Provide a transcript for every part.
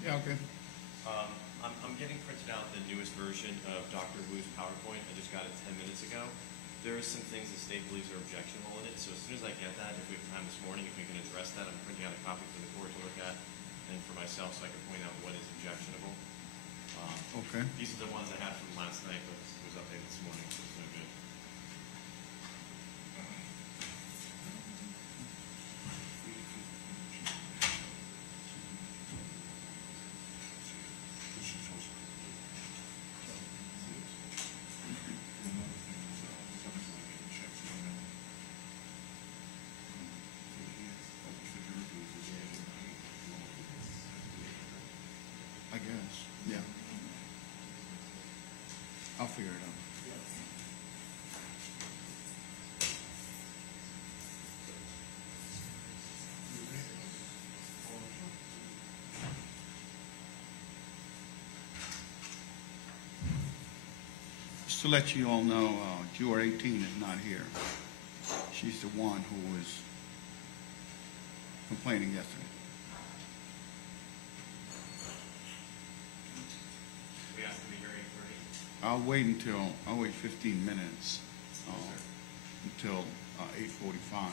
Yeah, okay. I'm getting printed out the newest version of Dr. Wu's PowerPoint. I just got it 10 minutes ago. There are some things the state believes are objectionable in it, so as soon as I get that, if we have time this morning, if we can address that, I'm printing out a copy for the court to look at, and for myself, so I can point out what is objectionable. Okay. These are the ones I had from last night, but it was updated this morning, so it's no good. I guess, yeah. I'll figure it out. Just to let you all know, Juror 18 is not here. She's the one who was complaining yesterday. I'll wait 15 minutes until 8:45.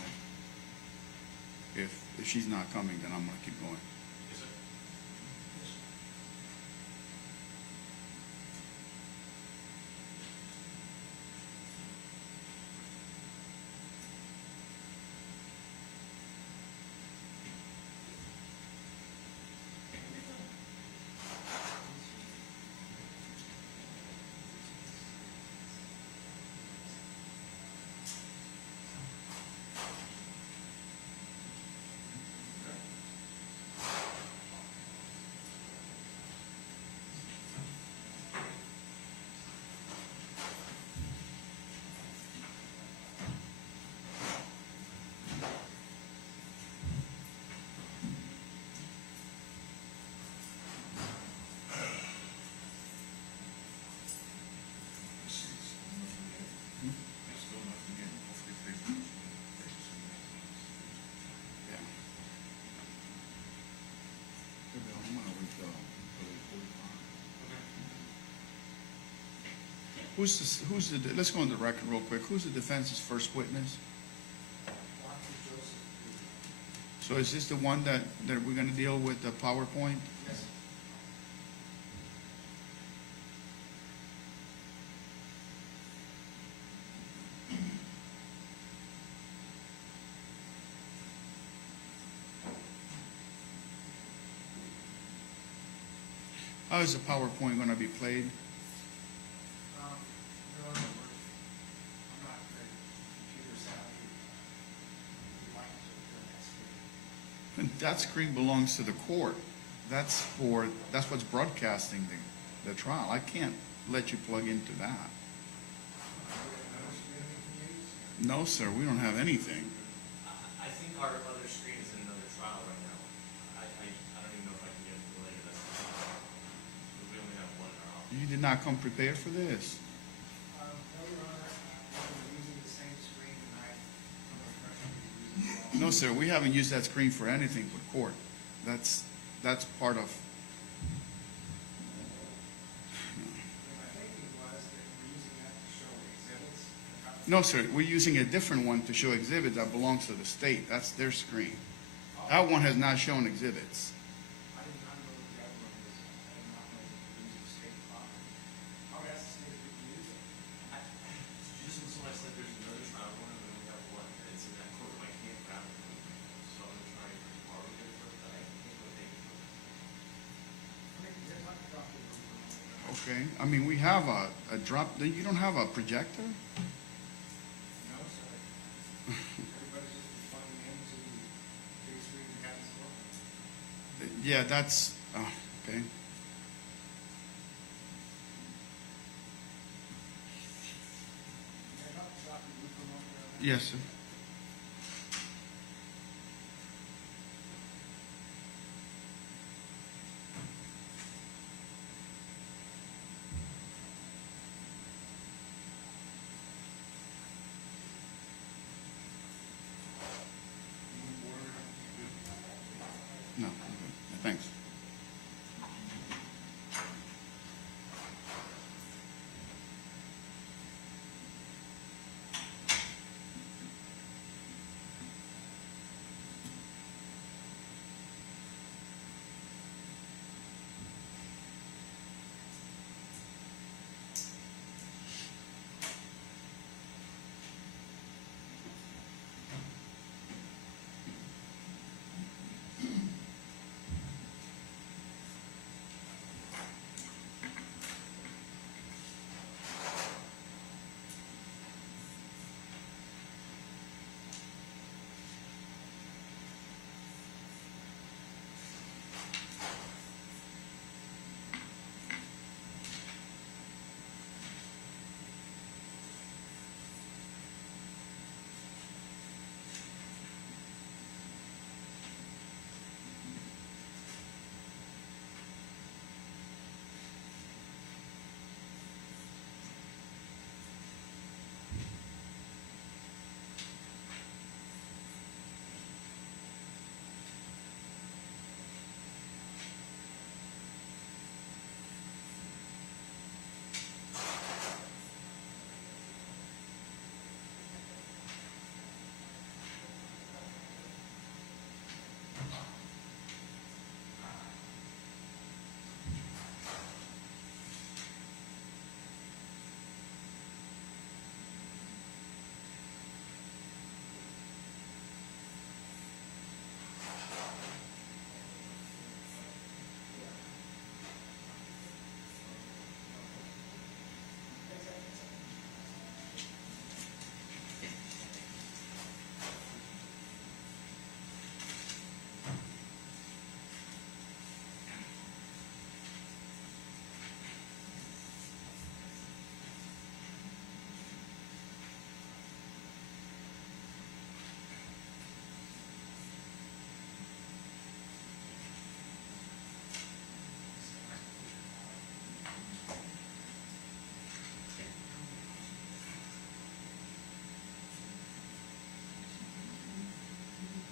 If she's not coming, then I'm going to keep going. Yes, sir. let's go on the record real quick. Who's the defense's first witness? So is this the one that we're gonna deal with, the PowerPoint? Yes. How is the PowerPoint gonna be played? Your Honor, I'm not very computer savvy. You'd like to turn that screen. That screen belongs to the court. That's what's broadcasting the trial. I can't let you plug into that. No, sir, we don't have anything. I think our other screen is in another trial right now. I don't even know if I can get related to that. We only have one in our office. You did not come prepared for this. No, Your Honor, we're using the same screen tonight. I'm not pressuring you to use it all. No, sir, we haven't used that screen for anything but court. That's part of. My thinking was that we're using that to show exhibits. No, sir, we're using a different one to show exhibits that belongs to the state. That's their screen. That one has not shown exhibits. I did not know that the other one was, I did not know that we were using state property. I would ask the state if we can use it. Just when somebody said there's another trial going on, we only have one, and it's in that courtroom, I can't grab it. So I'm gonna try and borrow it for it, but I can't go take it. They're talking about the room. Okay, I mean, we have a drop, you don't have a projector? No, sir. Everybody's just responding into the big screen we have in store. Yeah, that's, okay. Can I talk to Dr. Wu for a moment, Your Honor? Yes, sir. No, I'm good. Thanks.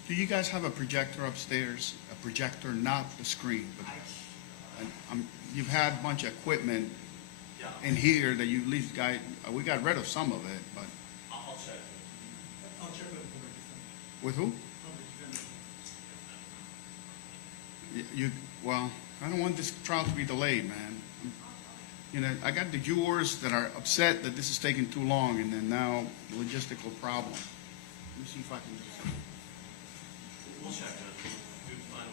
Do you guys have a projector upstairs? A projector, not the screen, but you've had a bunch of equipment. Yeah, in here that you at least got, we got rid of some of it, but I'll check. I'll check with the public defender. with who? Public defender. You, well, I don't want this trial to be delayed, man. You know, I got the jurors that are upset that this is taking too long, and then now logistical problem. Let me see if I can just. We'll check, Judge. Do fine.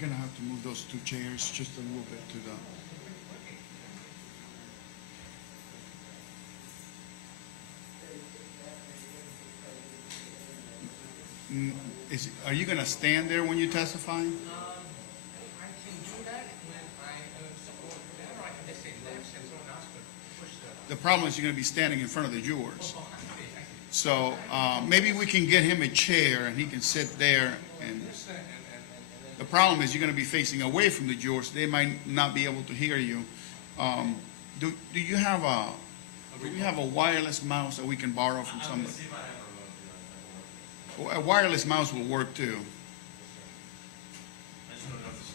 We're gonna have to move those two chairs just a little bit to the. Are you gonna stand there when you testify? I can do that when I support that, or I can just say left and someone else could push the. The problem is you're gonna be standing in front of the jurors. Oh, I see. So maybe we can get him a chair and he can sit there. And the problem is you're going to be facing away from the jurors. They might not be able to hear you. Do you have a wireless mouse that we can borrow from I'm somebody? gonna see if I have a remote. A wireless mouse will work too. I just don't know if this is.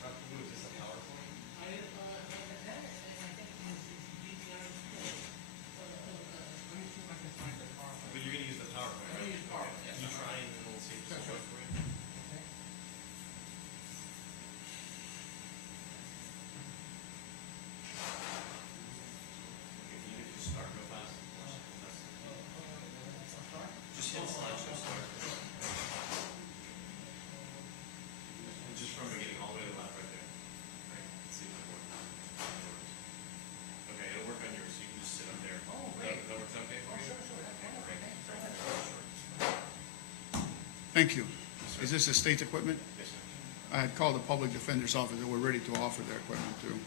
Dr. Wu, is this a PowerPoint? But you're gonna use the PowerPoint, right? Can you try and then we'll see if this will work for you? Okay, can you just start real fast? Just hit slideshow start. And just from beginning all the way to the left right there. Right, let's see if it works. Okay, it'll work on yours, so you can just sit up there. Oh, great. That works okay for you? Thank you. Is this the state's equipment? Yes, sir. I had called the public defender's office and we're ready to offer their equipment too.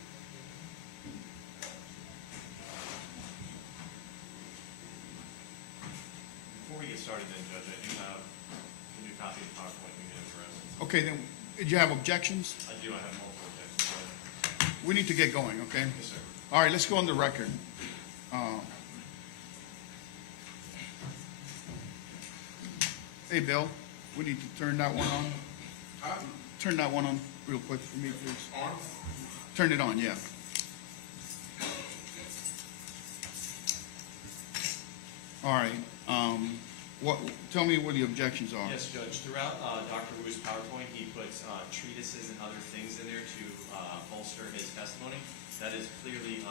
Before we get started then, Judge, I do have a new copy of the PowerPoint we need for us. Okay, then, did you have objections? I do, I have multiple objections. We need to get going, okay? Yes, sir. All right, let's go on the record. Hey, Bill, we need to turn that one on. Turn that one on real quick for me, please. On? Turn it on, yeah. All right, tell me what the objections are. Yes, Judge. Throughout Dr. Wu's PowerPoint, he puts treatises and other things in there to bolster his testimony. That is clearly,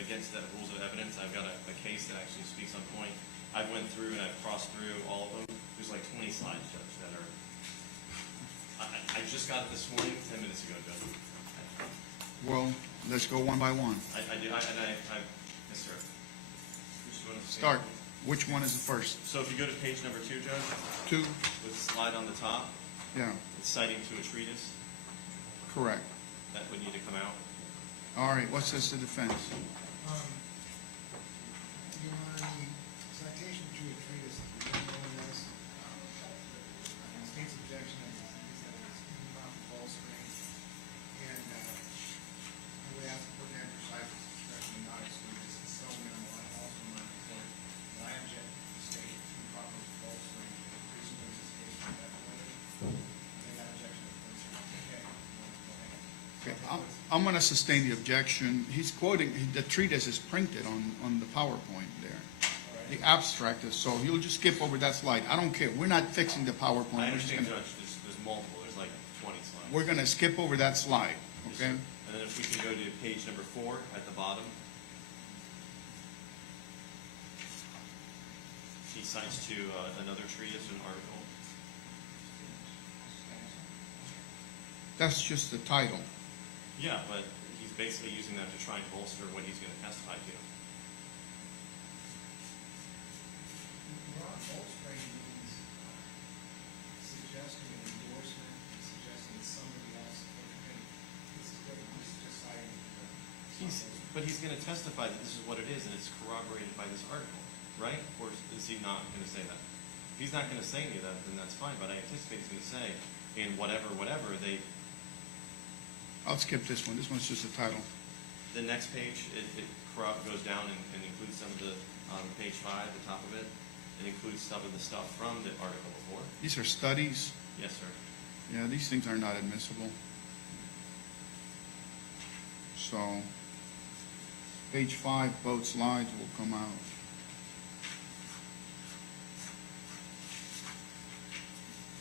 against the rules of evidence. I've got a case that actually speaks on point. I went through and I've crossed through all of them. There's like 20 slides, Judge, that are. I just got it this morning, 10 minutes ago, Judge. Well, let's go one by one. I did. Yes, sir. Which one is the Start. Which one is the first? So if you go to page number 2, Judge, 2? with the slide on the top, Yeah, it's citing to a treatise correct. that would need to come out. All right, what says the defense? Your Honor, the citation to a treatise, we don't know this. The state's objection is that it's not bolstering. And I would ask the court to exercise its discretion and not exclude this. It's so minimal. I also want to report that I object to the state to proper bolstering. Presumes this case from that way. And that objection is okay. Okay, I'm going to sustain the objection. He's quoting, the treatise is printed on the PowerPoint there. The abstract is, so he'll just skip over that slide. I don't care. We're not fixing the PowerPoint. I We're just understand, gonna- Judge, there's multiple, there's like 20 slides. We're going to skip over that slide, Yes, okay? sir. And then if we can go to page number 4 at the bottom. He cites to another treatise, an article. That's just the title. Yeah, but he's basically using that to try and bolster what he's going to testify to. Ron bolstering means suggesting an endorsement, suggesting somebody else. This is what he's just citing. But he's going to testify that this is what it is, and it's corroborated by this article, right? Or is he not going to say that? If he's not going to say any of that, then that's fine. But I anticipate he's going to say, in whatever, they. I'll skip this one. This one's just the title. The next page, it goes down and includes some of the, page 5, the top of it. It includes some of the stuff from the article before. These are studies. Yes, sir. Yeah, these things are not admissible. So, page 5, both slides will come out.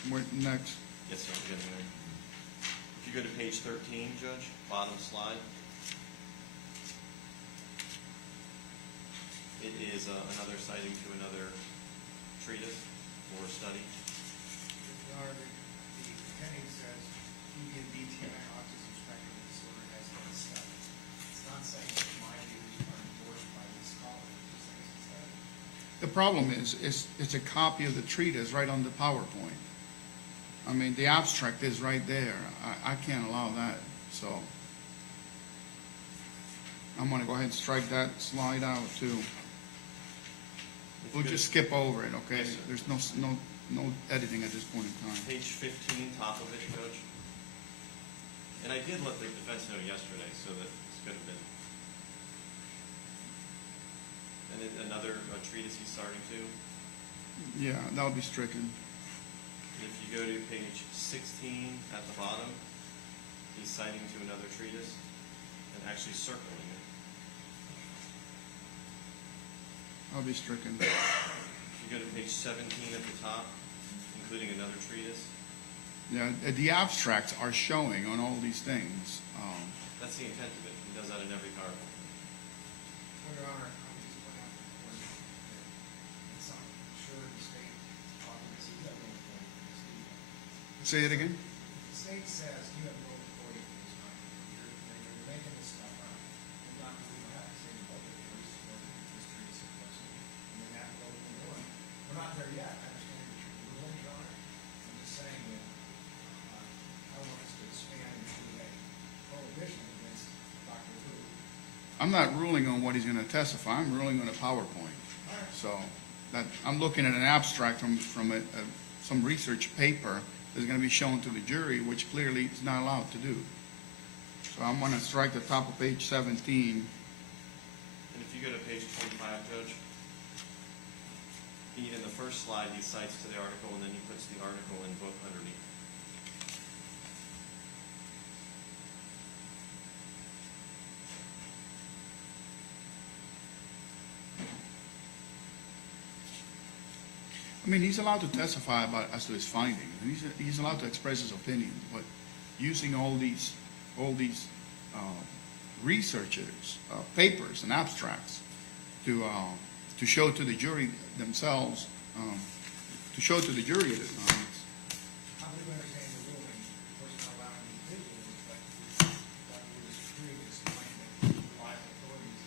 What next? Yes, sir, I'm getting there. If you go to page 13, Judge, bottom slide. It is another citing to another treatise or study. Your Honor, the heading says, DTI autism spectrum disorder has been studied. It's not saying that my views are endorsed by this scholar, it's just saying it's a study. The problem is, it's a copy of the treatise right on the PowerPoint. I mean, the abstract is right there. I can't allow that, so. I'm gonna go ahead and strike that slide out too. We'll just skip over it, okay? Yes, sir. There's no editing at this point in time. Page 15, top of it, Judge. And I did let the defense know yesterday, so that this could have been. And then another treatise he's starting to. Yeah, that'll be stricken. If you go to page 16 at the bottom, he's citing to another treatise and actually circling it. That'll be stricken. If you go to page 17 at the top, including another treatise, Yeah, the abstracts are showing on all these things. that's the intent of it. He does that in every PowerPoint. Well, Your Honor, I would just point out the point that it's not sure the state obviously you have no authority for this either. Say it again? The state says you have no authority for this matter. You're making this stuff up. You're not going to have to say the public voice or this treatise of person, and then that will open the door. We're not there yet. I understand your ruling, Your Honor. I'm just saying that I don't want us to expand into a prohibition against Dr. Wu. I'm not ruling on what he's going to testify. I'm ruling on a PowerPoint. So that I'm looking at an abstract from some research paper that's going to be shown to the jury, which clearly is not allowed to do. So I'm going to strike the top of page 17. And if you go to page 25, Judge, in the first slide, he cites to the article, and then he puts the article in book underneath. I mean, he's allowed to testify as to his findings. He's allowed to express his opinions, but using all these researchers, papers and abstracts to show to the jury themselves, to show to the jury at times. I believe I understand the ruling, of course, not allowing individuals, but Dr. Wu's free to explain that reliable authorities.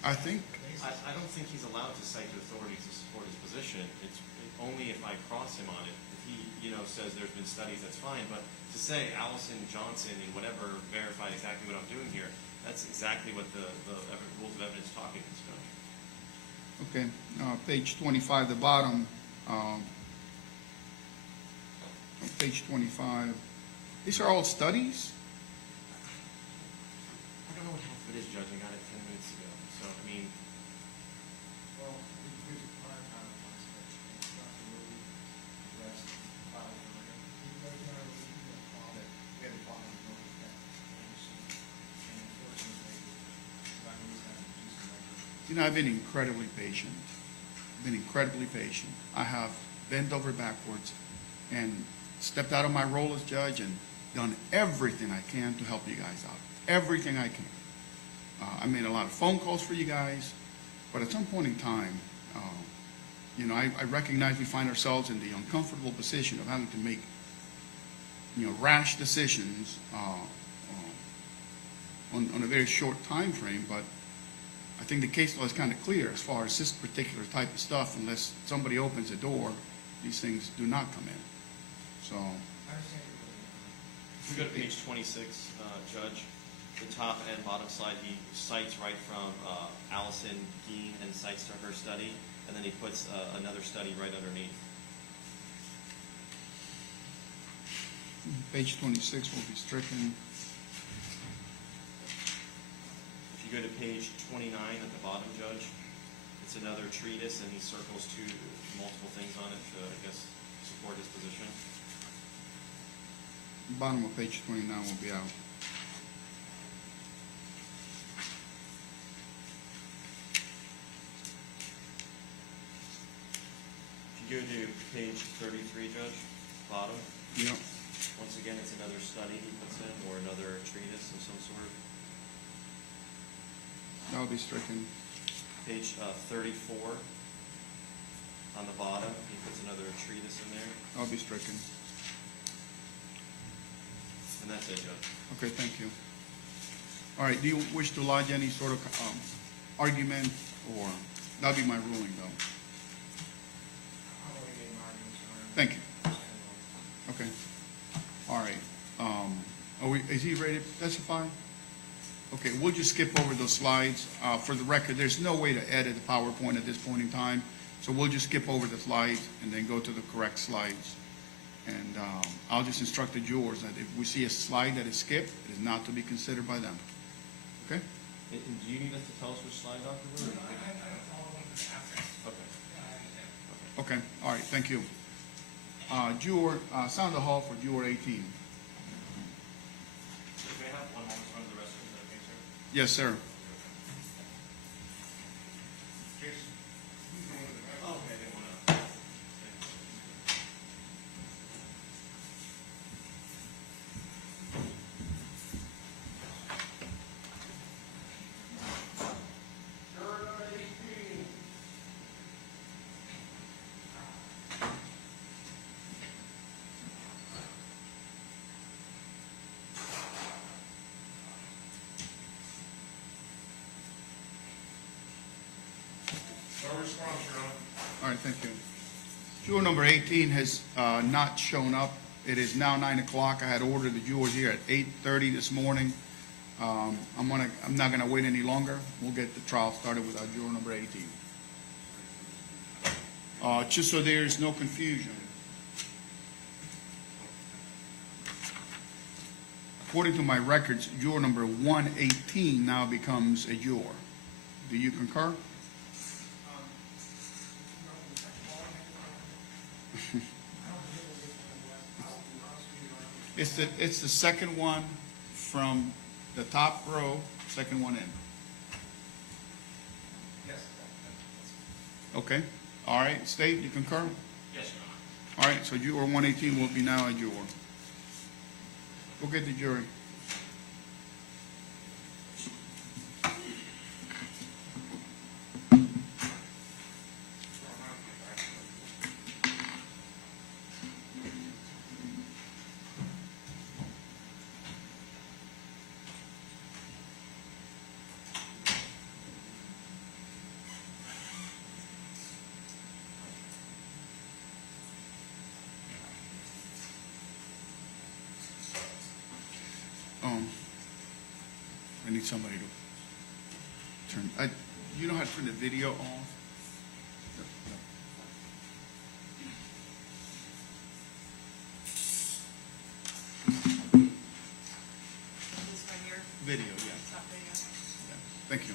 I think I don't think he's allowed to cite to authorities to support his position. It's only if I cross him on it. If he, says there's been studies, that's fine. But to say Allison Johnson and whatever verified exactly what I'm doing here, that's exactly what the rules of evidence talk against, Judge. okay. Page 25, the bottom. Page 25. These are all studies. I don't know what half of it is, Judge. I got it 10 minutes ago. So, I mean, Well, we prior counterpoints, but Dr. Wu addressed file for him. But, we had a problem with that. And unfortunately, Dr. Wu's had to do some measures. I've been incredibly patient. I have bent over backwards and stepped out of my role as judge and done everything I can to help you guys out. Everything I can. I made a lot of phone calls for you guys, but at some point in time, I recognize we find ourselves in the uncomfortable position of having to make, rash decisions on a very short time frame, but I think the case law is kind of clear as far as this particular type of stuff. Unless somebody opens a door, these things do not come in. So, I understand your ruling. if we go to page 26, Judge, the top and bottom slide, he cites right from Allison Gein and cites to her study, and then he puts another study right underneath. page 26 will be stricken. If you go to page 29 at the bottom, Judge, it's another treatise, and he circles multiple things on it to, I guess, support his position. Bottom of page 29 will be out. If you go to page 33, Judge, bottom. Yeah, Once again, it's another study he puts in, or another treatise of some sort. that'll be stricken. Page 34, on the bottom, he puts another treatise in there, That'll be stricken. and that's it, Judge. Okay, thank you. All right, do you wish to lodge any sort of argument, or, that'll be my ruling, though. I'll only make my arguments, Your Honor. Thank you. Okay. All right. Is he ready to testify? Okay, we'll just skip over those slides. For the record, there's no way to edit the PowerPoint at this point in time, so we'll just skip over the slides and then go to the correct slides. And I'll just instruct the jurors that if we see a slide that is skipped, it is not to be considered by them. Okay? And do you need us to tell us which slide, Dr. Wu? I don't follow one of the after. Okay. Okay, all right, thank you. Juror, sound the hall for juror 18. May I have one moment from the rest of the okay, sir? Yes, sir. Oh, okay, they want to. No response, Your Honor. All right, thank you. Juror number 18 has not shown up. It is now 9 o'clock. I had ordered the jurors here at 8:30 this morning. I'm not gonna wait any longer. We'll get the trial started with our juror number 18. Just so there's no confusion. According to my records, juror number 118 now becomes a juror. Do you concur? It's the second one from the top row, second one in. Yes. Okay, all right, State, you concur? Yes, Your Honor. All right, so juror 118 will be now a juror. Go get the jury. I need somebody to turn, you know how to turn the video off? This right here, Video, yeah. top video. Yeah. Thank you.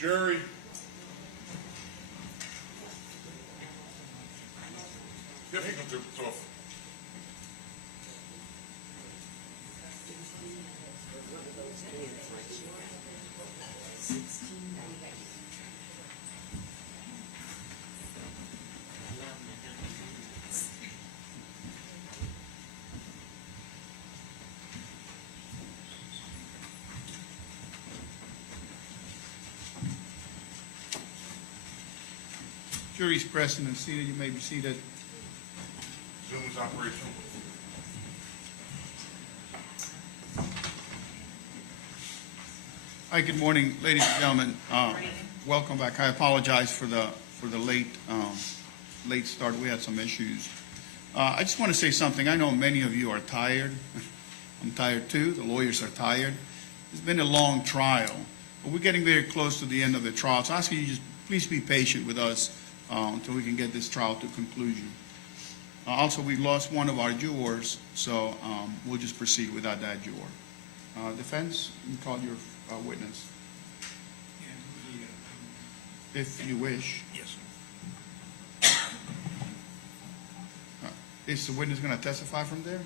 Jury. Deputy Control's off. Jury's present and seated. You may be seated. Zoom is operational. Hi, good morning, ladies and gentlemen. Welcome back. I apologize for the late start. We had some issues. I just want to say something. I know many of you are tired. I'm tired too. The lawyers are tired. It's been a long trial, but we're getting very close to the end of the trial. So I ask you just please be patient with us until we can get this trial to conclusion. Also, we lost one of our jurors, so we'll just proceed without that juror. Defense, you call your witness, if you wish. Yes. Is the witness going to testify from there?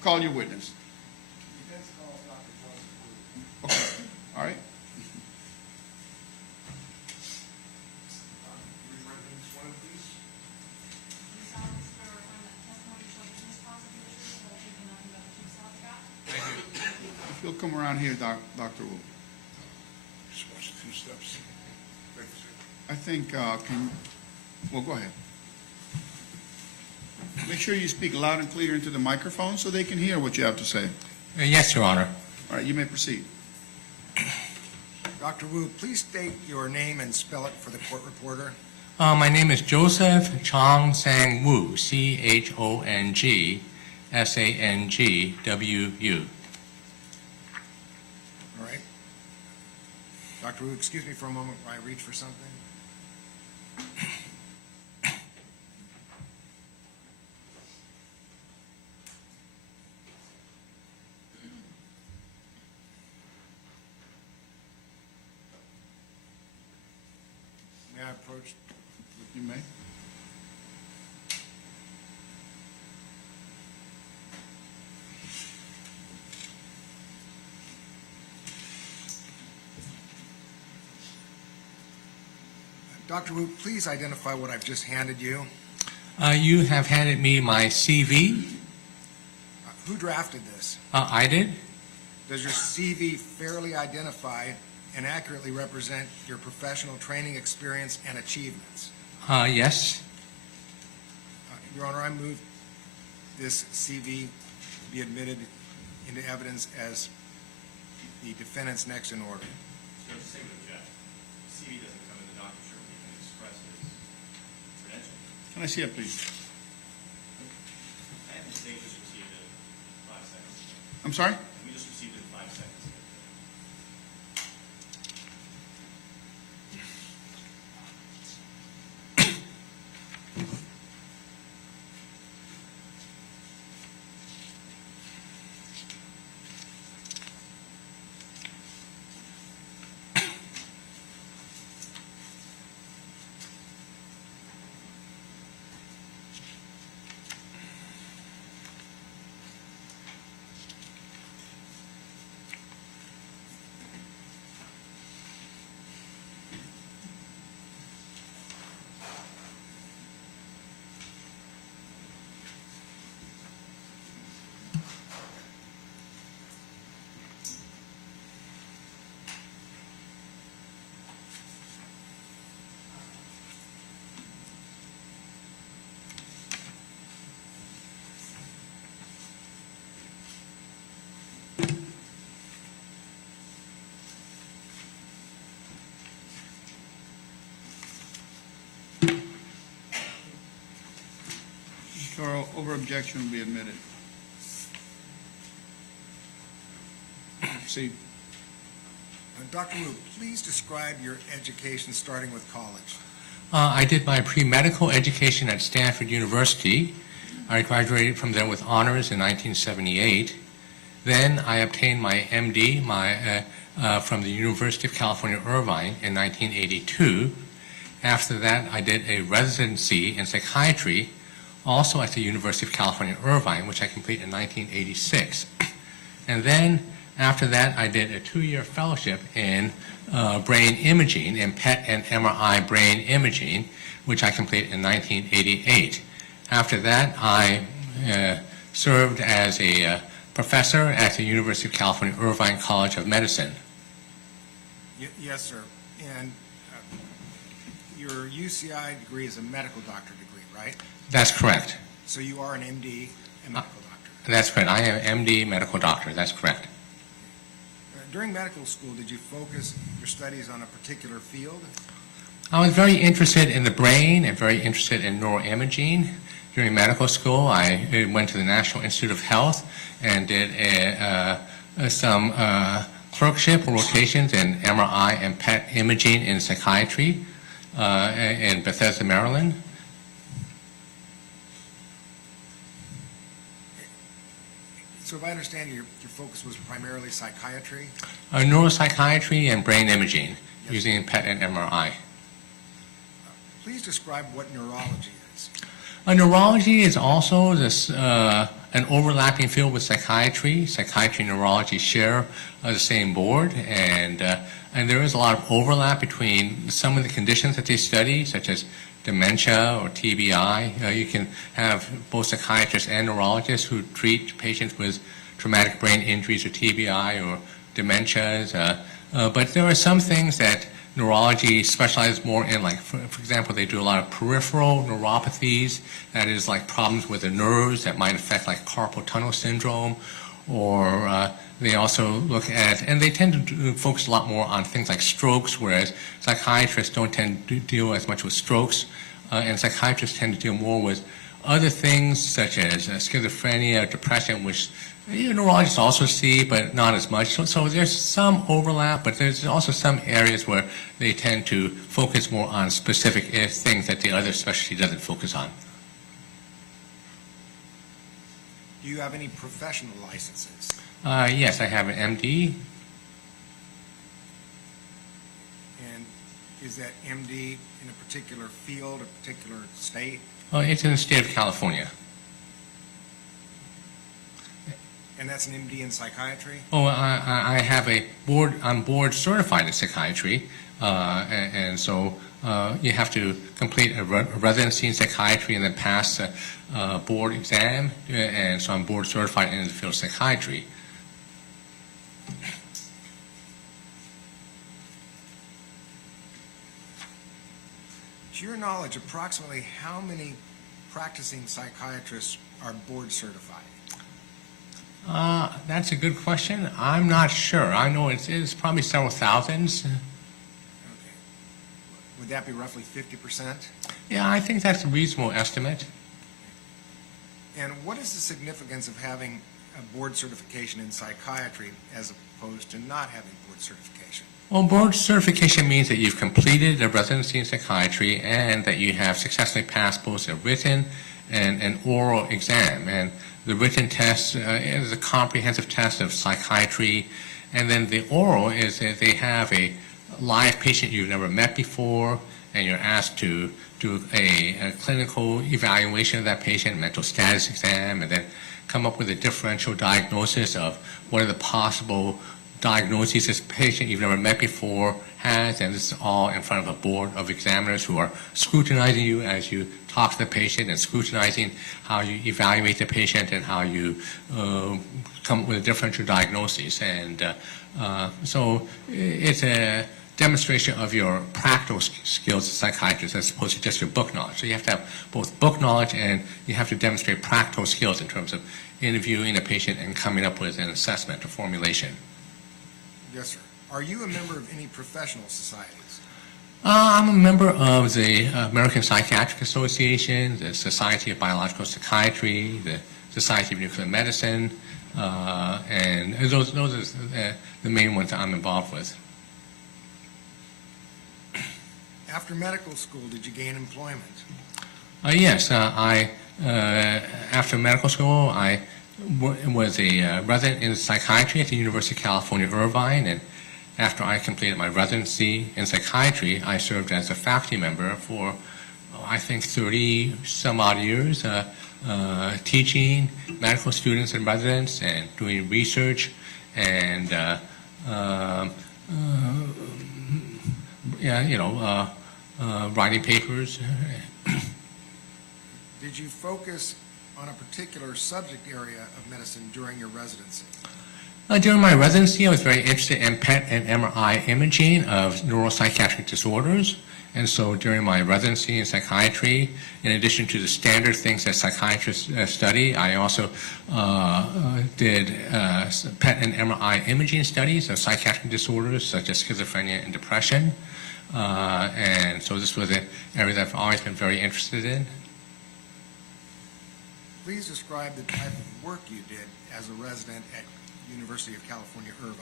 Call your witness. Defense calls Dr. Joseph Wu. Okay, all right. Sworn, please. You solemnly swear or affirm that the testimony you shall give in this trial shall be the truth, so help you nothing but the truth, so help you God? If you'll come around here, Dr. Wu. Just watch the 2 steps. Thank you, sir. I think, well, go ahead. Make sure you speak loud and clear into the microphone so they can hear what you have to say. Yes, Your Honor. All right, you may proceed. Dr. Wu, please state your name and spell it for the court reporter. My name is Joseph Chong-sang Wu, C-H-O-N-G-S-A-N-G-W-U. All right. Dr. Wu, excuse me for a moment while I reach for something. May I approach? You may. Dr. Wu, please identify what I've just handed you. You have handed me my CV. Who drafted this? I did. Does your CV fairly identify and accurately represent your professional training experience and achievements? Yes. Your Honor, I move this CV be admitted into evidence as the defendant's next in order. So to say with object, CV doesn't come in the doctor's shirt, he can express his credentials. Can I see it, please? I haven't just received it 5 seconds ago. I'm sorry? We just received it 5 seconds ago. Carl, over objection will be admitted. See, Dr. Wu, please describe your education starting with college. I did my pre-medical education at Stanford University. I graduated from there with honors in 1978. Then I obtained my MD from the University of California, Irvine in 1982. After that, I did a residency in psychiatry, also at the University of California, Irvine, which I completed in 1986. And then after that, I did a 2-year fellowship in brain imaging, in PET and MRI brain imaging, which I completed in 1988. After that, I served as a professor at the University of California, Irvine College of Medicine. Yes, sir. And your UCI degree is a medical doctor degree, right? That's correct. So you are an MD, a medical doctor. That's correct. I am MD medical doctor. That's correct. During medical school, did you focus your studies on a particular field? I was very interested in the brain and very interested in neuroimaging. During medical school, I went to the National Institute of Health and did some clerkship or rotations in MRI and PET imaging in psychiatry in Bethesda, Maryland. So if I understand, your focus was primarily psychiatry? Neuropsychiatry and brain imaging using PET and MRI. Please describe what neurology is. Neurology is also an overlapping field with psychiatry. Psychiatry and neurology share the same board, and there is a lot of overlap between some of the conditions that they study, such as dementia or TBI. You can have both psychiatrists and neurologists who treat patients with traumatic brain injuries or TBI or dementias. But there are some things that neurology specializes more in, like, for example, they do a lot of peripheral neuropathies, that is like problems with the nerves that might affect like carpal tunnel syndrome, or they also look at, and they tend to focus a lot more on things like strokes, whereas psychiatrists don't tend to deal as much with strokes, and psychiatrists tend to deal more with other things such as schizophrenia, depression, which neurologists also see, but not as much. So there's some overlap, but there's also some areas where they tend to focus more on specific things that the other specialty doesn't focus on. Do you have any professional licenses? Yes, I have an MD. And is that MD in a particular field, a particular state? It's in the state of California. And that's an MD in psychiatry? Oh, I have a board. I'm board certified in psychiatry, and so you have to complete a residency in psychiatry and then pass a board exam, and so I'm board certified in the field of psychiatry. To your knowledge, approximately how many practicing psychiatrists are board certified? That's a good question. I'm not sure. I know it's probably several thousands. Okay. Would that be roughly 50%? Yeah, I think that's a reasonable estimate. And what is the significance of having a board certification in psychiatry as opposed to not having board certification? Well, board certification means that you've completed a residency in psychiatry and that you have successfully passed both a written and an oral exam. And the written test is a comprehensive test of psychiatry, and then the oral is that they have a live patient you've never met before, and you're asked to do a clinical evaluation of that patient, mental status exam, and then come up with a differential diagnosis of what are the possible diagnoses this patient you've never met before has, and this is all in front of a board of examiners who are scrutinizing you as you talk to the patient and scrutinizing how you evaluate the patient and how you come up with a differential diagnosis. And so it's a demonstration of your practical skills as a psychiatrist as opposed to just your book knowledge. So you have to have both book knowledge and you have to demonstrate practical skills in terms of interviewing a patient and coming up with an assessment or formulation. Yes, sir. Are you a member of any professional societies? I'm a member of the American Psychiatric Association, the Society of Biological Psychiatry, the Society of Nuclear Medicine, and those are the main ones that I'm involved with. After medical school, did you gain employment? Yes, after medical school, I was a resident in psychiatry at the University of California, Irvine, and after I completed my residency in psychiatry, I served as a faculty member for, I think, 30 some odd years, teaching medical students and residents and doing research and writing papers. Did you focus on a particular subject area of medicine during your residency? During my residency, I was very interested in PET and MRI imaging of neuropsychiatric disorders. And so during my residency in psychiatry, in addition to the standard things that psychiatrists study, I also did PET and MRI imaging studies of psychiatric disorders such as schizophrenia and depression. And so this was an area that I've always been very interested in. Please describe the type of work you did as a resident at University of California, Irvine.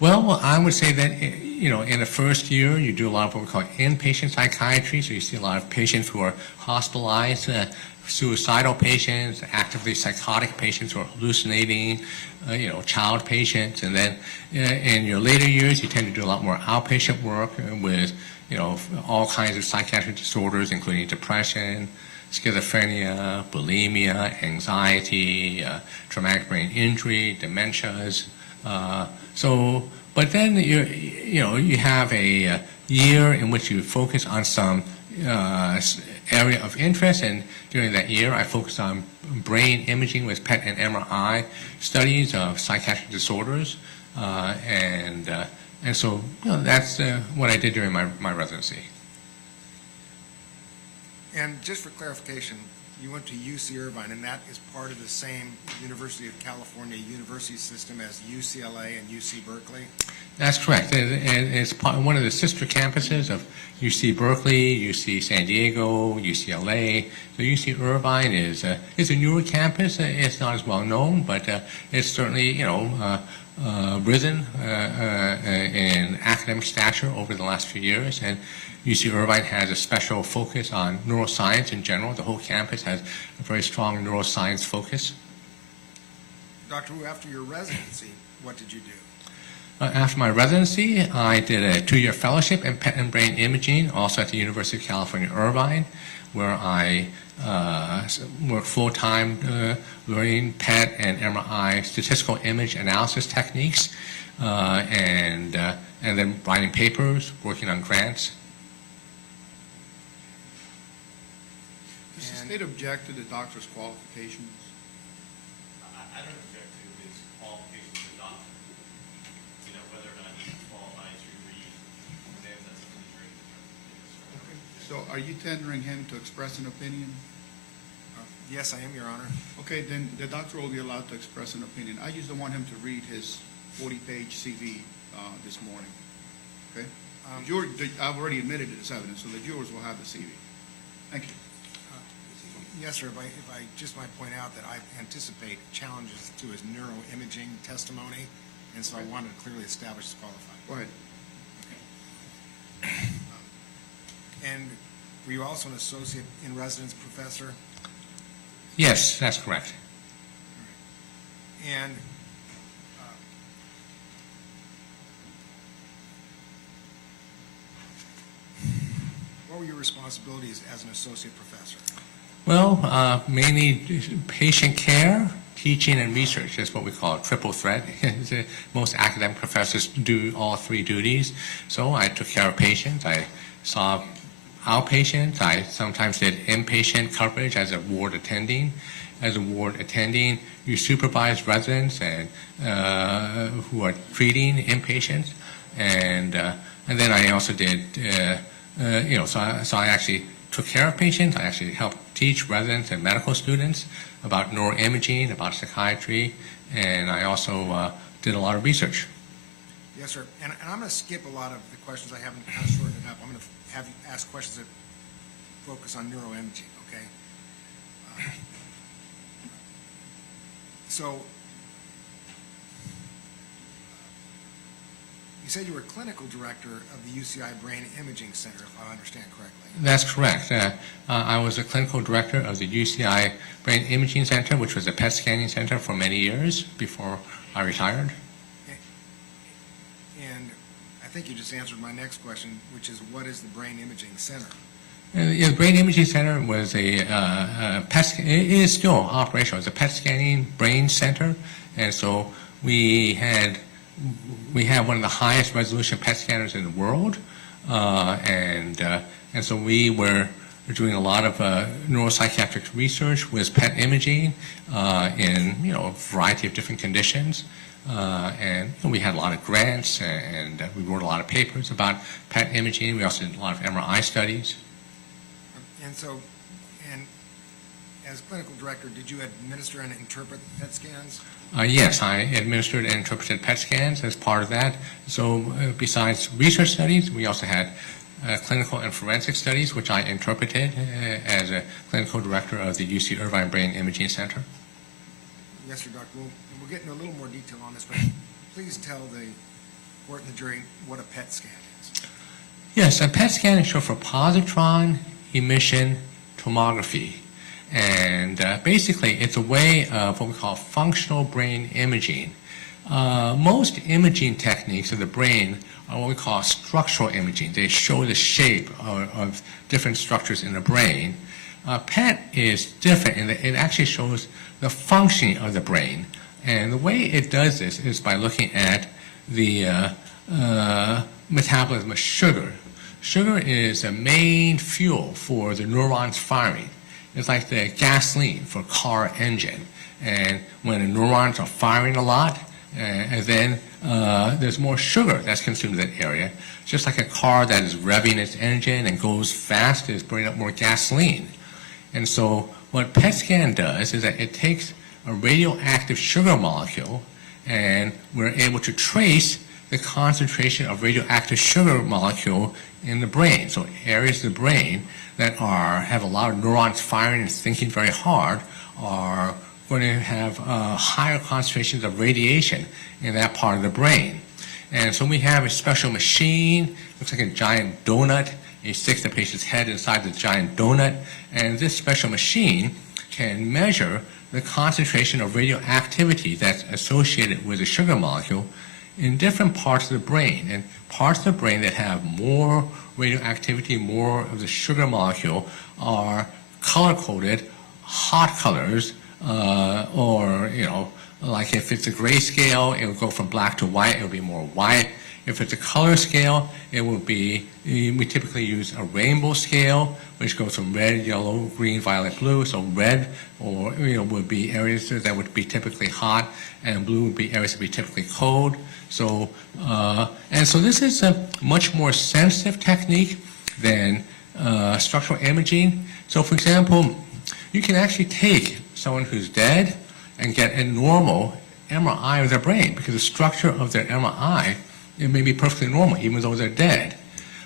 Well, I would say that, in the first year, you do a lot of what we call inpatient psychiatry. So you see a lot of patients who are hospitalized, suicidal patients, actively psychotic patients who are hallucinating, child patients. And then in your later years, you tend to do a lot more outpatient work with, all kinds of psychiatric disorders, including depression, schizophrenia, bulimia, anxiety, traumatic brain injury, dementias. But then you have a year in which you focus on some area of interest, and during that year I focused on brain imaging with PET and MRI studies of psychiatric disorders, and so that's what I did during my residency. And just for clarification, you went to UC Irvine, and that is part of the same University of California university system as UCLA and UC Berkeley? That's correct. And it's one of the sister campuses of UC Berkeley, UC San Diego, UCLA. So UC Irvine is a newer campus. It's not as well known, but it's certainly, risen in academic stature over the last few years. And UC Irvine has a special focus on neuroscience in general. The whole campus has a very strong neuroscience focus. Dr. Wu, after your residency, what did you do? After my residency, I did a 2-year fellowship in PET and brain imaging, also at the University of California, Irvine, where I worked full-time learning PET and MRI statistical image analysis techniques, and then writing papers, working on grants. Does the state object to the doctor's qualifications? I don't object to his qualifications as a doctor. Whether or not he's qualified to read exams, that's up to the jury to determine. So are you tendering him to express an opinion? Yes, I am, Your Honor. Okay, then the doctor will be allowed to express an opinion. I just don't want him to read his 40-page CV this morning. Okay? I've already admitted it as evidence, so the jurors will have the CV. Thank you. Yes, sir. If I just might point out that I anticipate challenges to his neuroimaging testimony, and so I wanted to clearly establish his qualified. Go ahead. And were you also an associate in residence professor? Yes, that's correct. And what were your responsibilities as an associate professor? Well, mainly patient care, teaching, and research. That's what we call a triple threat. Most academic professors do all 3 duties. So I took care of patients. I saw outpatients. I sometimes did inpatient coverage as a ward attending. As a ward attending, you supervise residents and who are treating inpatients. And then I also did, so I actually took care of patients. I actually helped teach residents and medical students about neuroimaging, about psychiatry, and I also did a lot of research. Yes, sir. And I'm going to skip a lot of the questions I haven't kind of shortened it up. I'm going to have you ask questions that focus on neuroimaging, okay? So, you You said you were clinical director of the UCI Brain Imaging Center, if I understand correctly. That's correct. I was a clinical director of the UCI Brain Imaging Center, which was a PET scanning center for many years before I retired. And I think you just answered my next question, which is what is the Brain Imaging Center? The Brain Imaging Center was it is still operational. It's a PET scanning brain center, and so we have one of the highest resolution PET scanners in the world, and so we were doing a lot of neuropsychiatric research with PET imaging in a variety of different conditions. And we had a lot of grants, and we wrote a lot of papers about PET imaging. We also did a lot of MRI studies. And as clinical director, did you administer and interpret PET scans? Yes, I administered and interpreted PET scans as part of that. So besides research studies, we also had clinical and forensic studies, which I interpreted as a clinical director of the UC Irvine Brain Imaging Center. Yes, sir, Doctor. We'll get into a little more detail on this, but please tell the court and the jury what a PET scan is. Yes, a PET scan is short for positron emission tomography. And basically, it's a way of what we call functional brain imaging. Most imaging techniques of the brain are what we call structural imaging. They show the shape of different structures in the brain. PET is different in that it actually shows the functioning of the brain. And the way it does this is by looking at the metabolism of sugar. Sugar is a main fuel for the neurons firing. It's like the gasoline for a car engine. And when the neurons are firing a lot, and then there's more sugar that's consumed in that area. Just like a car that is revving its engine and goes fast is burning up more gasoline. And so what PET scan does is that it takes a radioactive sugar molecule, and we're able to trace the concentration of radioactive sugar molecule in the brain. So areas of the brain that have a lot of neurons firing and thinking very hard are going to have higher concentrations of radiation in that part of the brain. And so we have a special machine, looks like a giant donut. You stick the patient's head inside the giant donut, and this special machine can measure the concentration of radioactivity that's associated with the sugar molecule in different parts of the brain. And parts of the brain that have more radioactivity, more of the sugar molecule, are color-coded hot colors, or, like if it's a grayscale, it will go from black to white, it will be more white. If it's a color scale, it will be, we typically use a rainbow scale, which goes from red, yellow, green, violet, blue. So red would be areas that would be typically hot, and blue would be areas that would be typically cold. So, and so this is a much more sensitive technique than structural imaging. So for example, you can actually take someone who's dead and get a normal MRI of their brain, because the structure of their MRI, it may be perfectly normal even though they're dead.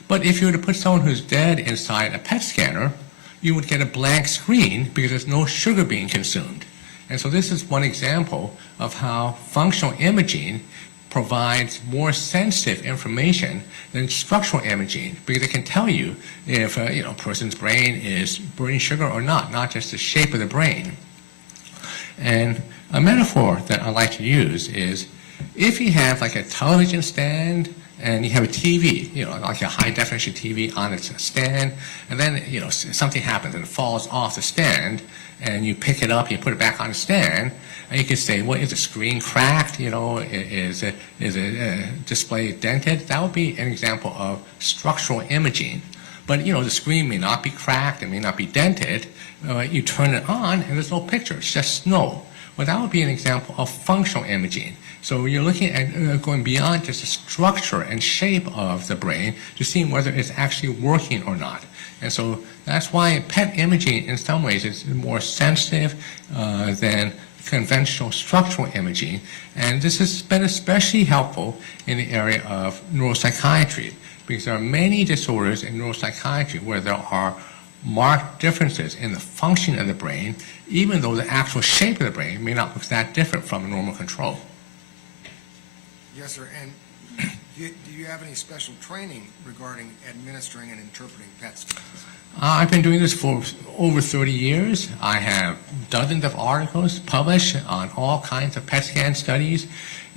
But if you were to put someone who's dead inside a PET scanner, you would get a blank screen because there's no sugar being consumed. And so this is one example of how functional imaging provides more sensitive information than structural imaging, because it can tell you if a person's brain is burning sugar or not just the shape of the brain. And a metaphor that I like to use is, if you have like a television stand and you have a TV, like a high definition TV on its stand, and then, something happens and it falls off the stand, and you pick it up, you put it back on the stand, and you can say, well, is the screen cracked? Is the display dented? That would be an example of structural imaging. But, the screen may not be cracked, it may not be dented. You turn it on and there's no picture, it's just snow. Well, that would be an example of functional imaging. So you're looking at going beyond just the structure and shape of the brain to see whether it's actually working or not. And so that's why PET imaging in some ways is more sensitive than conventional structural imaging. And this has been especially helpful in the area of neuropsychiatry, because there are many disorders in neuropsychiatry where there are marked differences in the function of the brain, even though the actual shape of the brain may not look that different from a normal control. Yes, sir. And Do you have any special training regarding administering and interpreting PET scans? I've been doing this for over 30 years. I have dozens of articles published on all kinds of PET scan studies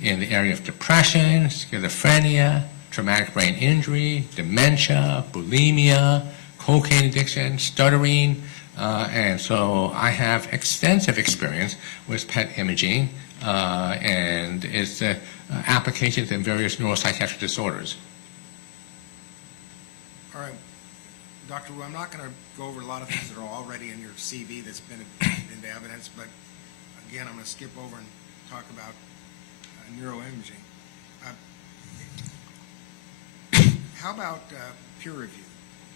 in the area of depression, schizophrenia, traumatic brain injury, dementia, bulimia, cocaine addiction, stuttering, and so I have extensive experience with PET imaging and its applications in various neuropsychiatric disorders. All right, Dr. Wu, I'm not going to go over a lot of things that are already in your CV that's been into evidence, but again, I'm going to skip over and talk about neuroimaging. How about peer review?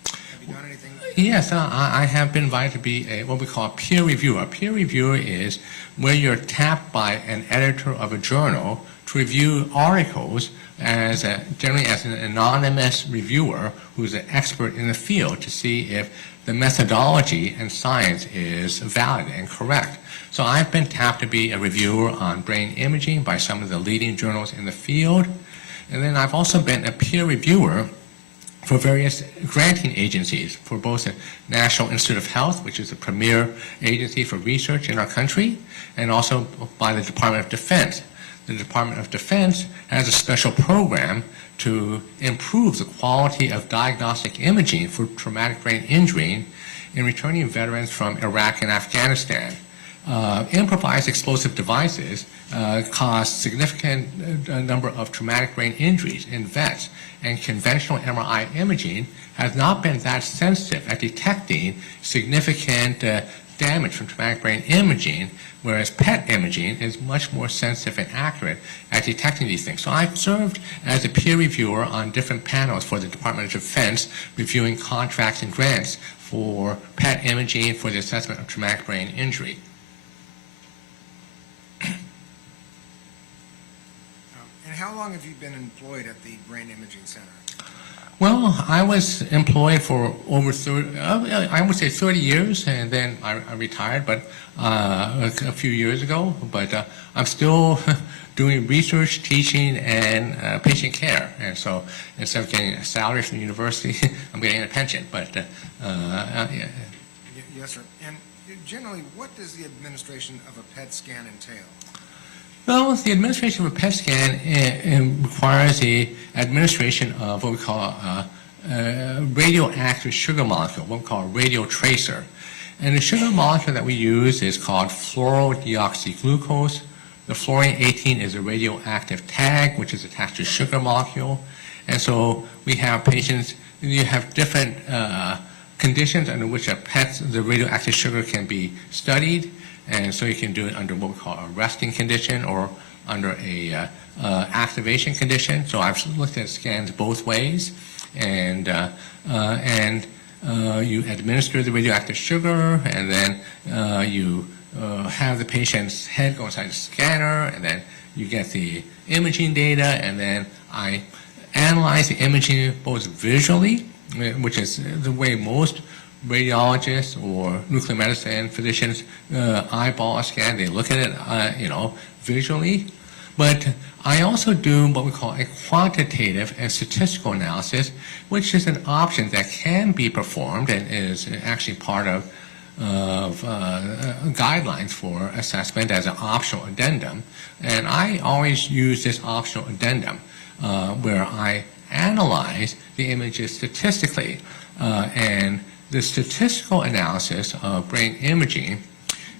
Have you done anything? Yes, I have been invited to be what we call a peer reviewer. A peer reviewer is where you're tapped by an editor of a journal to review articles generally as an anonymous reviewer who's an expert in the field to see if the methodology and science is valid and correct. So I've been tapped to be a reviewer on brain imaging by some of the leading journals in the field. And then I've also been a peer reviewer for various granting agencies, for both the National Institute of Health, which is the premier agency for research in our country, and also by the Department of Defense. The Department of Defense has a special program to improve the quality of diagnostic imaging for traumatic brain injury in returning veterans from Iraq and Afghanistan. Improvised explosive devices cause significant number of traumatic brain injuries in vets, and conventional MRI imaging has not been that sensitive at detecting significant damage from traumatic brain imaging, whereas PET imaging is much more sensitive and accurate at detecting these things. So I've served as a peer reviewer on different panels for the Department of Defense, reviewing contracts and grants for PET imaging for the assessment of traumatic brain injury. And how long have you been employed at the Brain Imaging Center? Well, I was employed for over 30, I would say 30 years, and then I retired, but a few years ago. But I'm still doing research, teaching, and patient care. And so instead of getting a salary from the university, I'm getting a pension. But yeah. Yes, sir. And generally, what does the administration of a PET scan entail? Well, the administration of a PET scan requires the administration of what we call a radioactive sugar molecule, what we call a radio tracer. And the sugar molecule that we use is called fluorodeoxyglucose. The fluorine 18 is a radioactive tag, which is attached to sugar molecule. And so we have patients, you have different conditions under which the radioactive sugar can be studied. And so you can do it under what we call a resting condition or under a activation condition. So I've looked at scans both ways, and you administer the radioactive sugar, and then you have the patient's head go inside the scanner, and then you get the imaging data, and then I analyze the imaging both visually, which is the way most radiologists or nuclear medicine physicians eyeball a scan. They look at it, visually. But I also do what we call a quantitative and statistical analysis, which is an option that can be performed and is actually part of guidelines for assessment as an optional addendum. And I always use this optional addendum where I analyze the images statistically. And the statistical analysis of brain imaging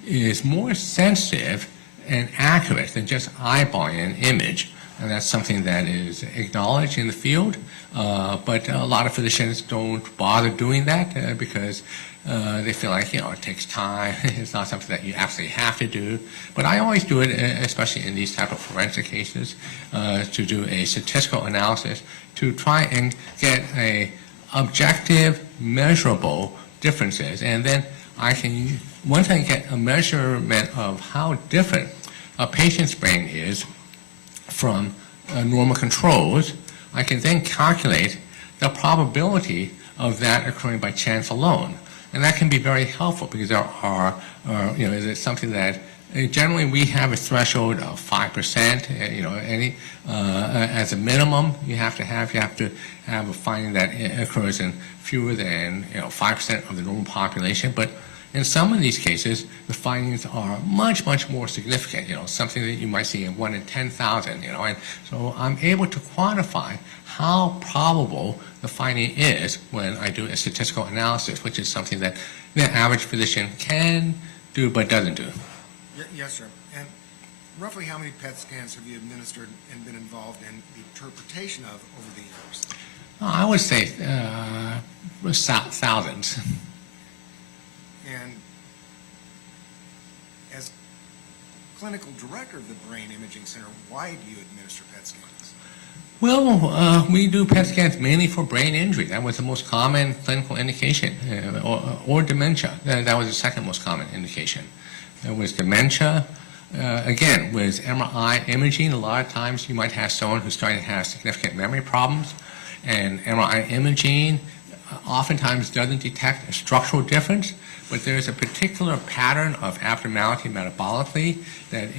is more sensitive and accurate than just eyeballing an image. And that's something that is acknowledged in the field, but a lot of physicians don't bother doing that because they feel like, it takes time. It's not something that you absolutely have to do. But I always do it, especially in these type of forensic cases, to do a statistical analysis to try and get a objective, measurable differences. And then once I get a measurement of how different a patient's brain is from normal controls, I can then calculate the probability of that occurring by chance alone. And that can be very helpful because there are, is it something that Generally, we have a threshold of 5%. As a minimum, you have to have a finding that occurs in fewer than 5% of the normal population. But in some of these cases, the findings are much, much more significant. Something that you might see in 1 in 10,000. And so I'm able to quantify how probable the finding is when I do a statistical analysis, which is something that the average physician can do but doesn't do. Yes, sir. And roughly how many PET scans have you administered and been involved in the interpretation of over the years? I would say thousands. And as clinical director of the Brain Imaging Center, why do you administer PET scans? Well, we do PET scans mainly for brain injury. That was the most common clinical indication, or dementia. That was the second most common indication. There was dementia. Again, with MRI imaging, a lot of times you might have someone who's starting to have significant memory problems, and MRI imaging oftentimes doesn't detect a structural difference, but there's a particular pattern of abnormality metabolically that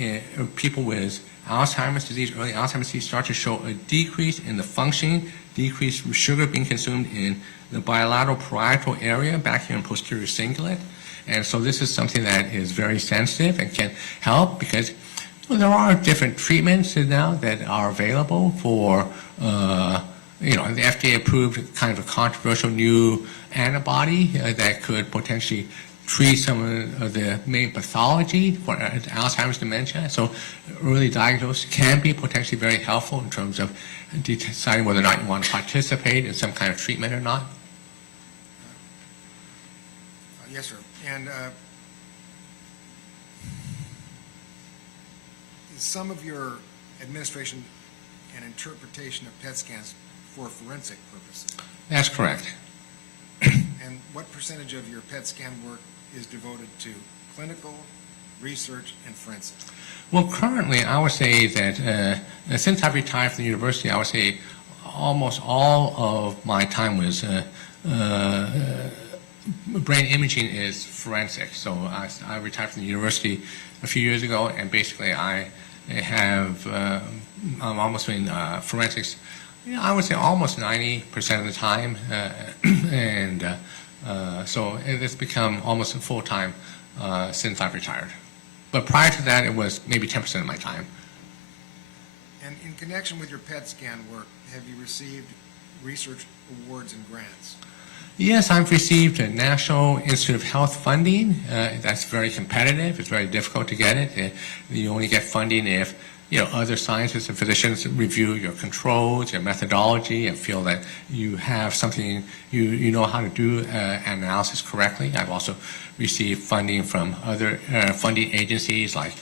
people with Alzheimer's disease, early Alzheimer's disease, start to show a decrease in the functioning, decrease in sugar being consumed in the bilateral parietal area back here in posterior cingulate. And so this is something that is very sensitive and can help because there are different treatments now that are available for, the FDA approved kind of a controversial new antibody that could potentially treat some of the main pathology for Alzheimer's dementia. So early diagnosis can be potentially very helpful in terms of deciding whether or not you want to participate in some kind of treatment or not. Yes, sir. And is some of your administration and interpretation of PET scans for forensic purposes? That's correct. And what percentage of your PET scan work is devoted to clinical, research, and forensic? Well, currently, I would say that since I've retired from the university, I would say almost all of my time was brain imaging is forensic. So I retired from the university a few years ago, and basically I have I'm almost doing forensics. I would say almost 90% of the time, and so it's become almost full-time since I've retired. But prior to that, it was maybe 10% of my time. And in connection with your PET scan work, have you received research awards and grants? Yes, I've received a National Institute of Health funding. That's very competitive. It's very difficult to get it. You only get funding if other scientists and physicians review your controls, your methodology, and feel that you have something, you know how to do analysis correctly. I've also received funding from other funding agencies like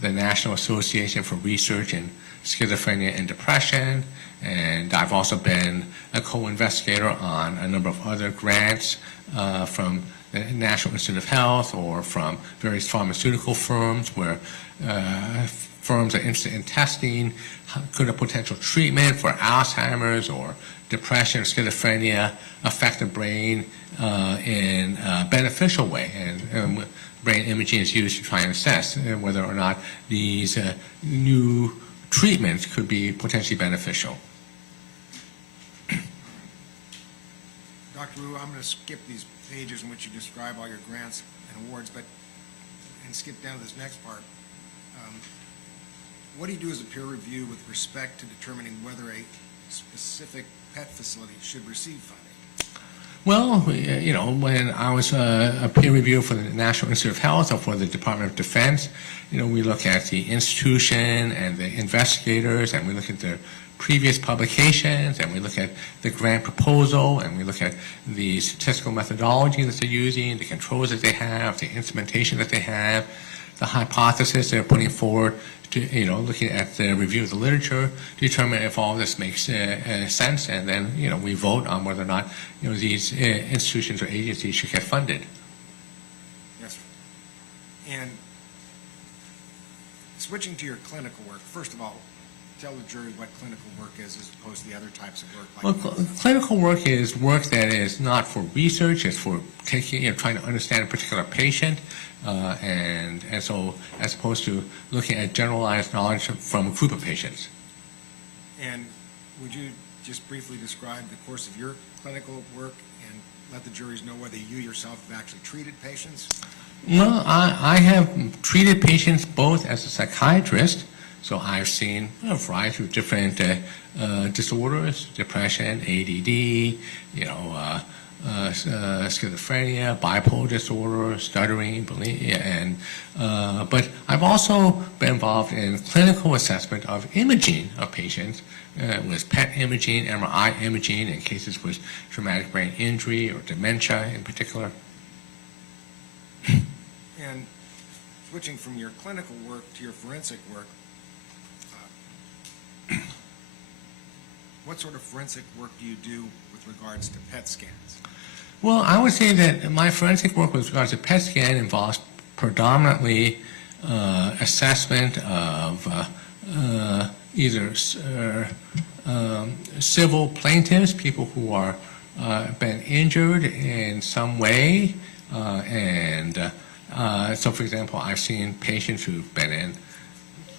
the National Association for Research in Schizophrenia and Depression, and I've also been a co-investigator on a number of other grants from the National Institute of Health or from various pharmaceutical firms where firms are interested in testing could a potential treatment for Alzheimer's or depression or schizophrenia affect the brain in a beneficial way. And brain imaging is used to try and assess whether or not these new treatments could be potentially beneficial. Dr. Wu, I'm going to skip these pages in which you describe all your grants and awards, and skip down to this next part. What do you do as a peer review with respect to determining whether a specific PET facility should receive funding? Well, when I was a peer reviewer for the National Institute of Health or for the Department of Defense, we look at the institution and the investigators, and we look at their previous publications, and we look at the grant proposal, and we look at the statistical methodology that they're using, the controls that they have, the instrumentation that they have, the hypothesis they're putting forward, to looking at the review of the literature to determine if all this makes sense, and then we vote on whether or not these institutions or agencies should get funded. Yes, sir. And switching to your clinical work, first of all, tell the jury what clinical work is as opposed to the other types of work? Well, clinical work is work that is not for research. It's for trying to understand a particular patient, and so as opposed to looking at generalized knowledge from a group of patients. And would you just briefly describe the course of your clinical work and let the juries know whether you yourself have actually treated patients? Well, I have treated patients both as a psychiatrist, so I've seen a variety of different disorders: depression, ADD, schizophrenia, bipolar disorder, stuttering, bulimia, and but I've also been involved in clinical assessment of imaging of patients with PET imaging, MRI imaging in cases with traumatic brain injury or dementia in particular. And switching from your clinical work to your forensic work, what sort of forensic work do you do with regards to PET scans? Well, I would say that my forensic work with regards to PET scan involves predominantly assessment of either civil plaintiffs, people who are been injured in some way, so, for example, I've seen patients who've been in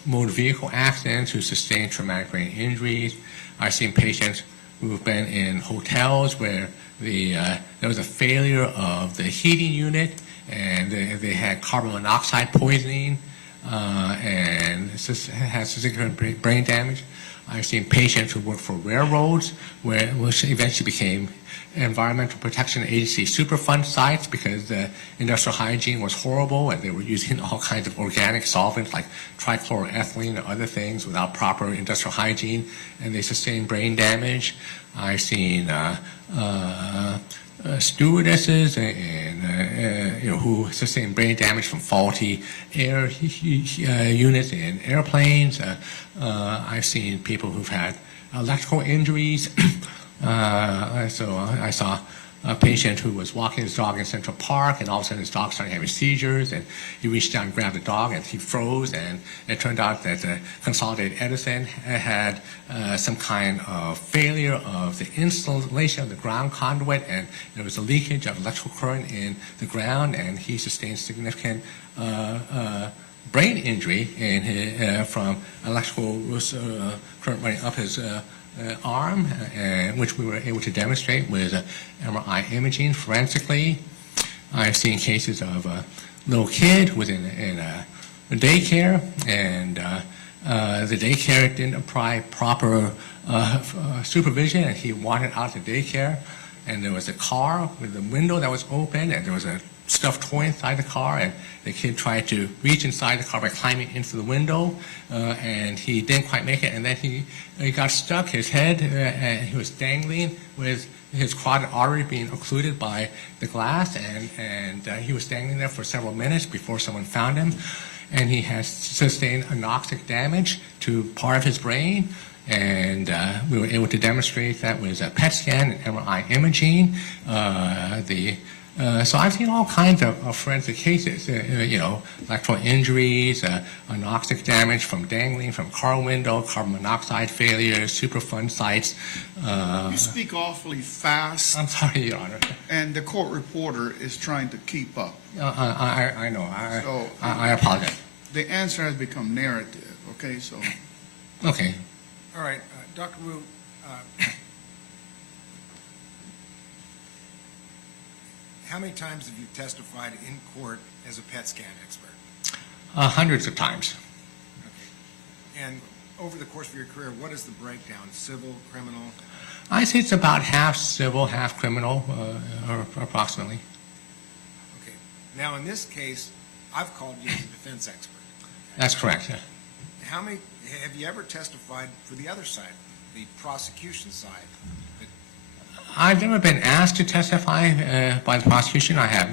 motor vehicle accidents who sustained traumatic brain injuries. I've seen patients who've been in hotels where there was a failure of the heating unit and they had carbon monoxide poisoning and had significant brain damage. I've seen patients who worked for railroads which eventually became Environmental Protection Agency Superfund sites because industrial hygiene was horrible and they were using all kinds of organic solvents like trichloroethylene and other things without proper industrial hygiene, and they sustained brain damage. I've seen stewardesses and who sustained brain damage from faulty air units in airplanes. I've seen people who've had electrical injuries. So I saw a patient who was walking his dog in Central Park, and all of a sudden his dog started having seizures, and he reached down and grabbed the dog, and he froze, and it turned out that Consolidated Edison had some kind of failure of the installation of the ground conduit, and there was a leakage of electrical current in the ground, and he sustained significant brain injury from electrical current running up his arm, which we were able to demonstrate with MRI imaging forensically. I've seen cases of a little kid who was in a daycare, and the daycare didn't apply proper supervision, and he wandered out of the daycare, and there was a car with the window that was open, and there was a stuffed toy inside the car, and the kid tried to reach inside the car by climbing into the window, and he didn't quite make it, and then he got stuck. His head, he was dangling with his carotid artery being occluded by the glass, and he was dangling there for several minutes before someone found him, and he has sustained anoxic damage to part of his brain. And we were able to demonstrate that with a PET scan and MRI imaging. So I've seen all kinds of forensic cases, electrical injuries, anoxic damage from dangling from car window, carbon monoxide failure, Superfund sites. You speak awfully fast, I'm sorry, Your Honor. and the court reporter is trying to keep up. I know. So I apologize. the answer has become narrative, okay? So Okay. All right, Dr. Wu, how many times have you testified in court as a PET scan expert? Hundreds of times. Okay. And over the course of your career, what is the breakdown, civil, criminal? I say it's about half civil, half criminal, or approximately. Okay. Now, in this case, I've called you as a defense expert. That's correct. How many, have you ever testified for the other side, the prosecution side? I've never been asked to testify by the prosecution. I have,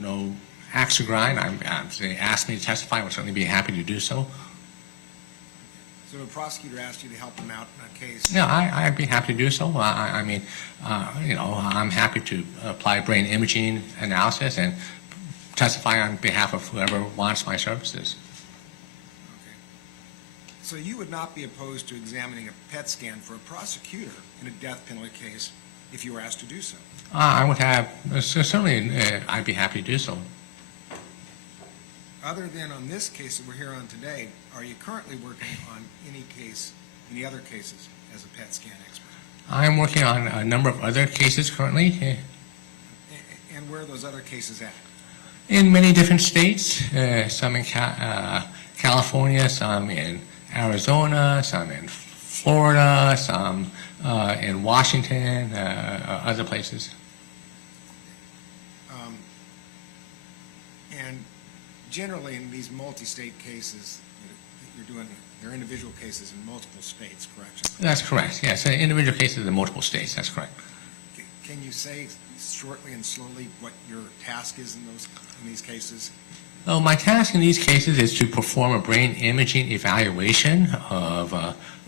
no axe to grind. If they asked me to testify, I would certainly be happy to do so. So a prosecutor asked you to help them out in a case? Yeah, I'd be happy to do so. I'm happy to apply brain imaging analysis and testify on behalf of whoever wants my services. Okay. So you would not be opposed to examining a PET scan for a prosecutor in a death penalty case if you were asked to do so? I would have, certainly, I'd be happy to do so. Other than on this case that we're here on today, are you currently working on any other cases as a PET scan expert? I'm working on a number of other cases currently, And where are those other cases at? in many different states, some in California, some in Arizona, some in Florida, some in Washington, other places. And generally in these multi-state cases that you're doing, they're individual cases in multiple states, correct? That's correct, yes, individual cases in multiple states, that's correct. Can you say shortly and slowly what your task is in these cases? Well, my task in these cases is to perform a brain imaging evaluation of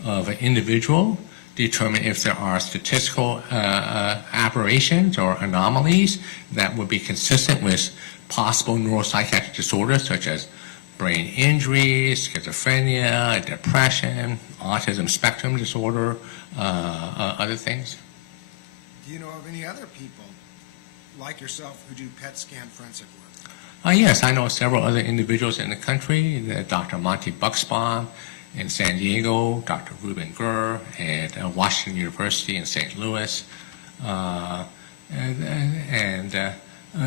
an individual, determine if there are statistical aberrations or anomalies that would be consistent with possible neuropsychiatric disorders such as brain injury, schizophrenia, depression, autism spectrum disorder, other things. Do you know of any other people like yourself who do PET scan forensic work? Yes, I know several other individuals in the country, Dr. Monty Buxbaum in San Diego, Dr. Ruben Gurr at Washington University in St. Louis,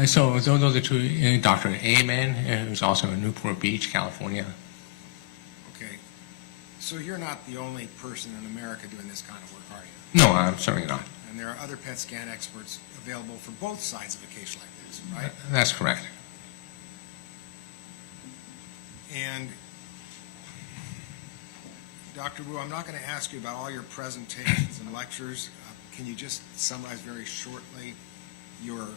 so those are two, Dr. Amen, who's also in Newport Beach, California. Okay. So you're not the only person in America doing this kind of work, are you? No, I'm certainly not. And there are other PET scan experts available for both sides of a case like this, right? That's correct. And Dr. Wu, I'm not going to ask you about all your presentations and lectures. Can you just summarize very shortly your a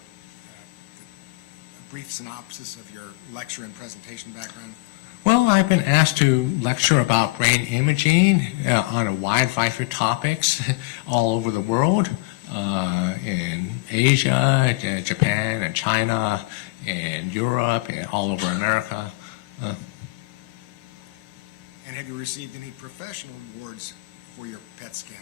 brief synopsis of your lecture and presentation background? Well, I've been asked to lecture about brain imaging on a wide variety of topics all over the world, in Asia, Japan, and China, and Europe, and all over America. And have you received any professional awards for your PET scan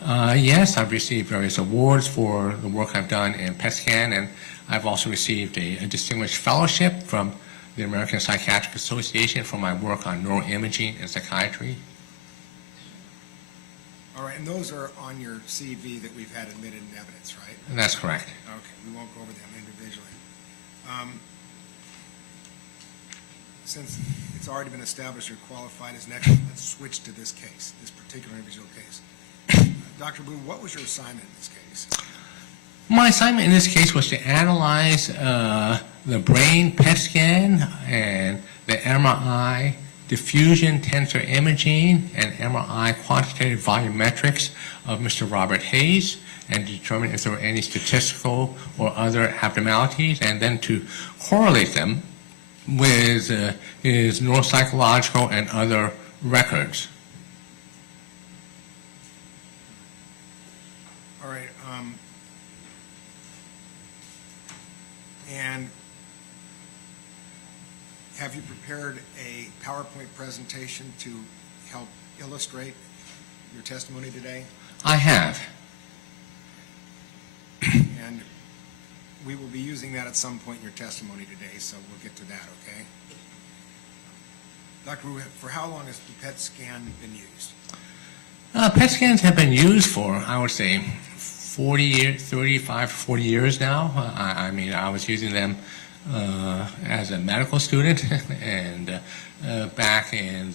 work? Yes, I've received various awards for the work I've done in PET scan, and I've also received a distinguished fellowship from the American Psychiatric Association for my work on neuroimaging and psychiatry. All right, and those are on your CV that we've had admitted in evidence, right? And that's correct. Okay, we won't go over them individually. Since it's already been established you're qualified as an expert, let's switch to this case, this particular individual case. Dr. Wu, what was your assignment in this case? My assignment in this case was to analyze the brain PET scan and the MRI diffusion tensor imaging and MRI quantitative volumetrics of Mr. Robert Hayes and determine if there were any statistical or other abnormalities, and then to correlate them with his neuropsychological and other records. All right, and have you prepared a PowerPoint presentation to help illustrate your testimony today? I have. And we will be using that at some point in your testimony today, so we'll get to that, okay? Dr. Wu, for how long has the PET scan been used? PET scans have been used for, I would say, 40 years, 35, 40 years now. I mean, I was using them as a medical student and back in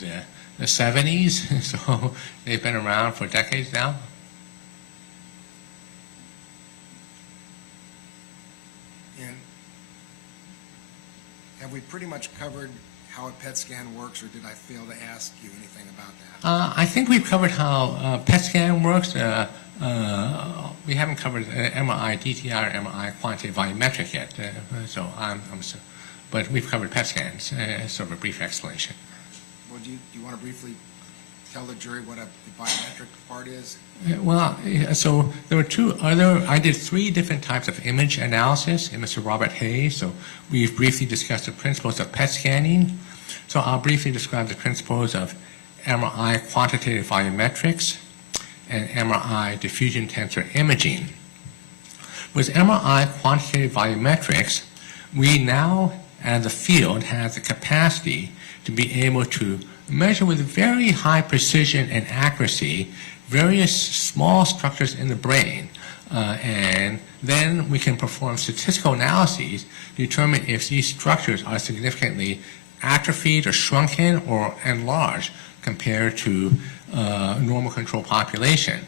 the 70s, so they've been around for decades now. And have we pretty much covered how a PET scan works, or did I fail to ask you anything about that? I think we've covered how PET scan works. We haven't covered MRI DTI or MRI quantitative volumetric yet, but we've covered PET scans. Sort of a brief explanation. Well, do you want to briefly tell the jury what the biometric part is? Well, so there were I did 3 different types of image analysis in Mr. Robert Hayes. So we've briefly discussed the principles of PET scanning. So I'll briefly describe the principles of MRI quantitative volumetrics and MRI diffusion tensor imaging. With MRI quantitative volumetrics, we now, as a field, have the capacity to be able to measure with very high precision and accuracy various small structures in the brain, and then we can perform statistical analyses to determine if these structures are significantly atrophied or shrunken or enlarged compared to normal control population.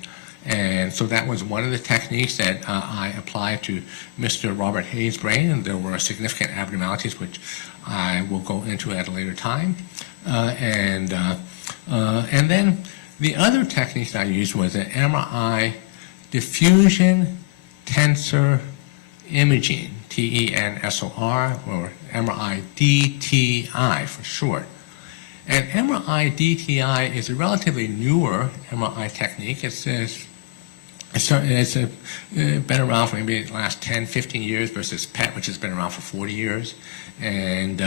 And so that was one of the techniques that I applied to Mr. Robert Hayes' brain, and there were significant abnormalities which I will go into at a later time. And then the other techniques that I used was an MRI diffusion tensor imaging, TENSOR, or MRI DTI for short. And MRI DTI is a relatively newer MRI technique. It's been around for maybe the last 10, 15 years versus PET, which has been around for 40 years. And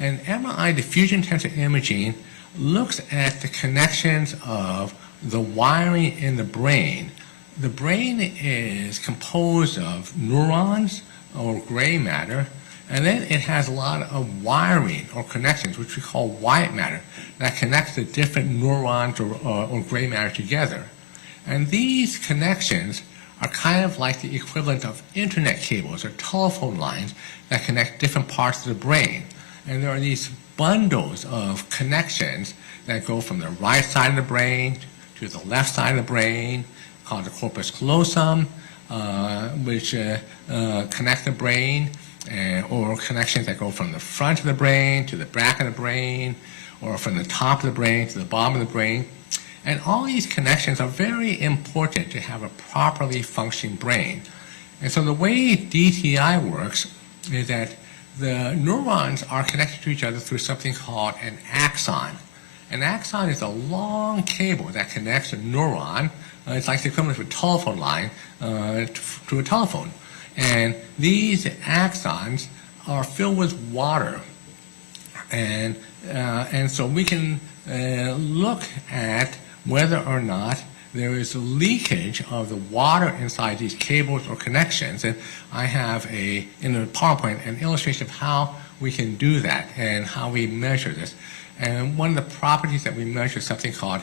MRI diffusion tensor imaging looks at the connections of the wiring in the brain. The brain is composed of neurons or gray matter, and then it has a lot of wiring or connections, which we call white matter, that connects the different neurons or gray matter together. And these connections are kind of like the equivalent of internet cables or telephone lines that connect different parts of the brain. And there are these bundles of connections that go from the right side of the brain to the left side of the brain, called the corpus callosum, which connect the brain, or connections that go from the front of the brain to the back of the brain, or from the top of the brain to the bottom of the brain. And all these connections are very important to have a properly functioning brain. And so the way DTI works is that the neurons are connected to each other through something called an axon. An axon is a long cable that connects a neuron. It's like the equivalent of a telephone line to a telephone. And these axons are filled with water. And so we can look at whether or not there is a leakage of the water inside these cables or connections. And I have in the PowerPoint an illustration of how we can do that and how we measure this. And one of the properties that we measure is something called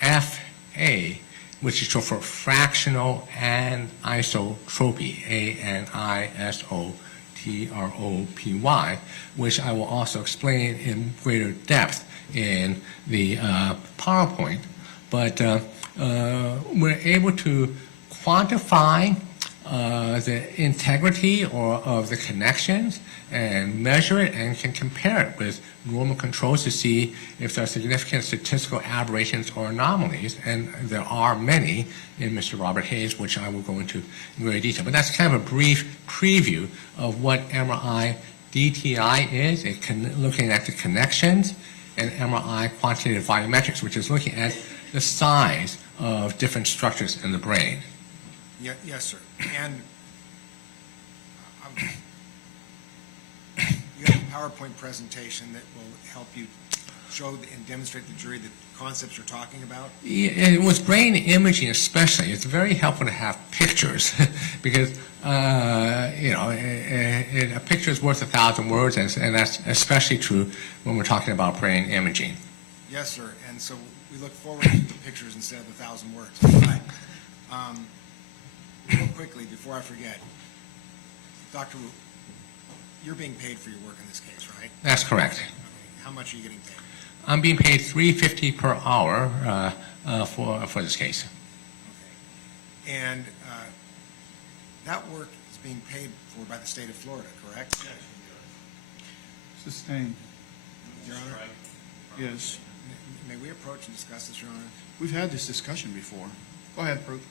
FA, which is short for fractional anisotropy, ANISOTROPY, which I will also explain in greater depth in the PowerPoint. But we're able to quantify the integrity of the connections and measure it and can compare it with normal controls to see if there are significant statistical aberrations or anomalies, and there are many in Mr. Robert Hayes, which I will go into in great detail. But that's kind of a brief preview of what MRI DTI is. Looking at the connections, and MRI quantitative volumetrics, which is looking at the size of different structures in the brain. Yes, sir. And you have a PowerPoint presentation that will help you show and demonstrate the jury the concepts you're talking about? Yeah, with brain imaging especially, it's very helpful to have pictures because, a picture is worth 1,000 words, and that's especially true when we're talking about brain imaging. Yes, sir. And so we look forward to the pictures instead of 1,000 words. But, real quickly, before I forget, Dr. Wu, you're being paid for your work in this case, right? That's correct. Okay. How much are you getting paid? I'm being paid $3.50 per hour for this case. Okay. And that work is being paid for by the state of Florida, correct? Sustained. Your Honor? Yes. May we approach and discuss this, Your Honor? We've had this discussion before. Go ahead, Proof.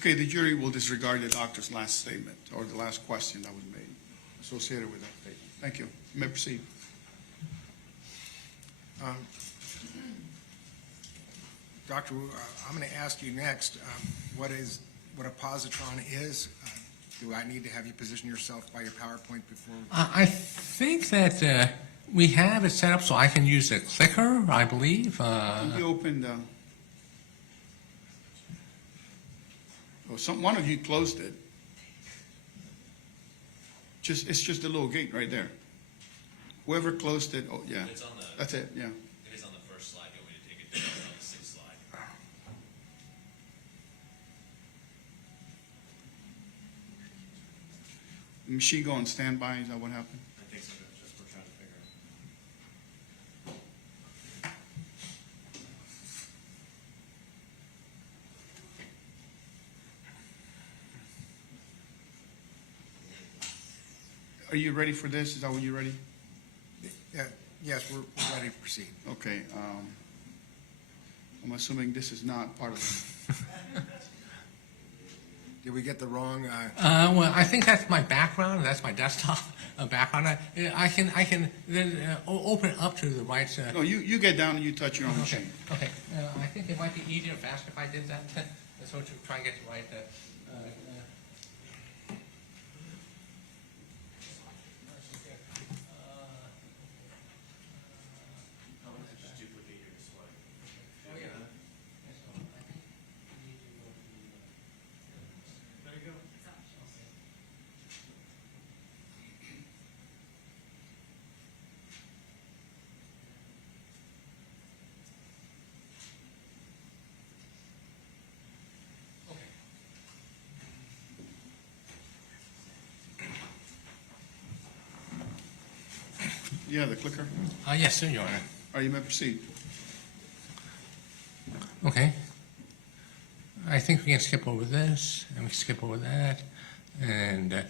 Okay, the jury will disregard the doctor's last statement or the last question that was made associated with that statement. Thank you. You may proceed. Doctor Wu, I'm going to ask you next, what a positron is. Do I need to have you position yourself by your PowerPoint before? I think that we have it set up so I can use a clicker, I believe. You opened, one of you closed it. It's just a little gate right there. Whoever closed it, oh, yeah. It's on the, That's it, yeah. it is on the first slide. You want me to take it down on the sixth slide? Machine go on standby, is that what happened? I think so. Just we're trying to figure out. Are you ready for this? Is that when you're ready? Yes, we're ready to proceed. Okay, I'm assuming this is not part of it. Did we get the wrong? Well, I think that's my background. That's my desktop background. I can then open up to the right. No, you get down and you touch your own Okay. machine. Okay. I think it might be easier and faster if I did that. So to try and get the right. Just duplicate your slide. Oh yeah. There you go. Yeah, the clicker. Yes, sir, Your Honor. All right, you may proceed. Okay. I think we can skip over this, and we can skip over that. And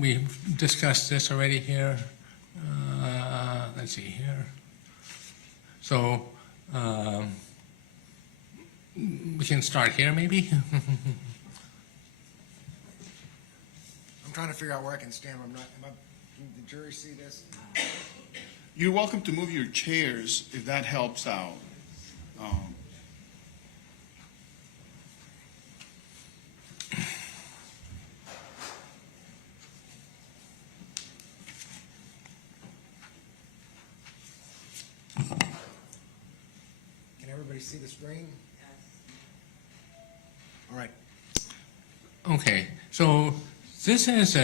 we've discussed this already here. Let's see here. So we can start here, maybe? I'm trying to figure out where I can stand. Can the jury see this? You're welcome to move your chairs if that helps out. Can everybody see the screen? All right. Okay, so this is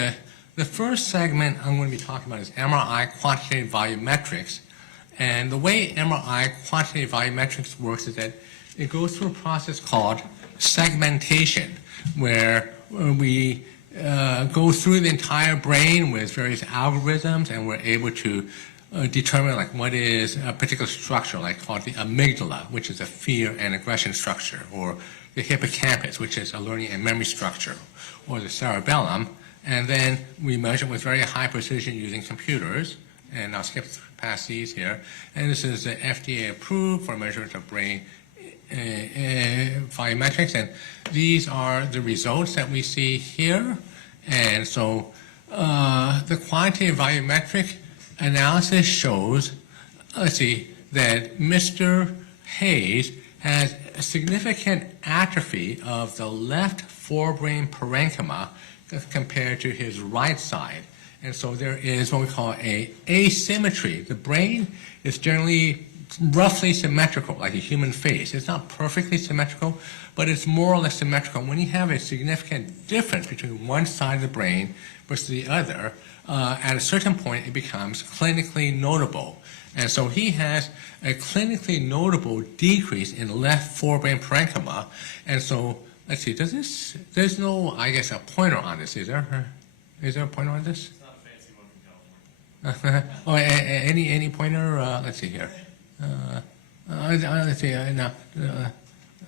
the first segment I'm going to be talking about is MRI quantitative volumetrics. And the way MRI quantitative volumetrics works is that it goes through a process called segmentation, where we go through the entire brain with various algorithms, and we're able to determine like what is a particular structure, like called the amygdala, which is a fear and aggression structure, or the hippocampus, which is a learning and memory structure, or the cerebellum. And then we measure with very high precision using computers. And I'll skip past these here. And this is FDA approved for measurement of brain volumetrics. And these are the results that we see here. And so the quantitative volumetric analysis shows, that Mr. Hayes has a significant atrophy of the left forebrain parenchyma compared to his right side. And so there is what we call a asymmetry. The brain is generally roughly symmetrical, like a human face. It's not perfectly symmetrical, but it's more or less symmetrical. When you have a significant difference between one side of the brain versus the other, at a certain point it becomes clinically notable. And so he has a clinically notable decrease in left forebrain parenchyma. And so, let's see, there's no, I guess, a pointer on this, is there? Is there a pointer on this? It's not a fancy one from California. Oh, any pointer? Let's see here. Let's see.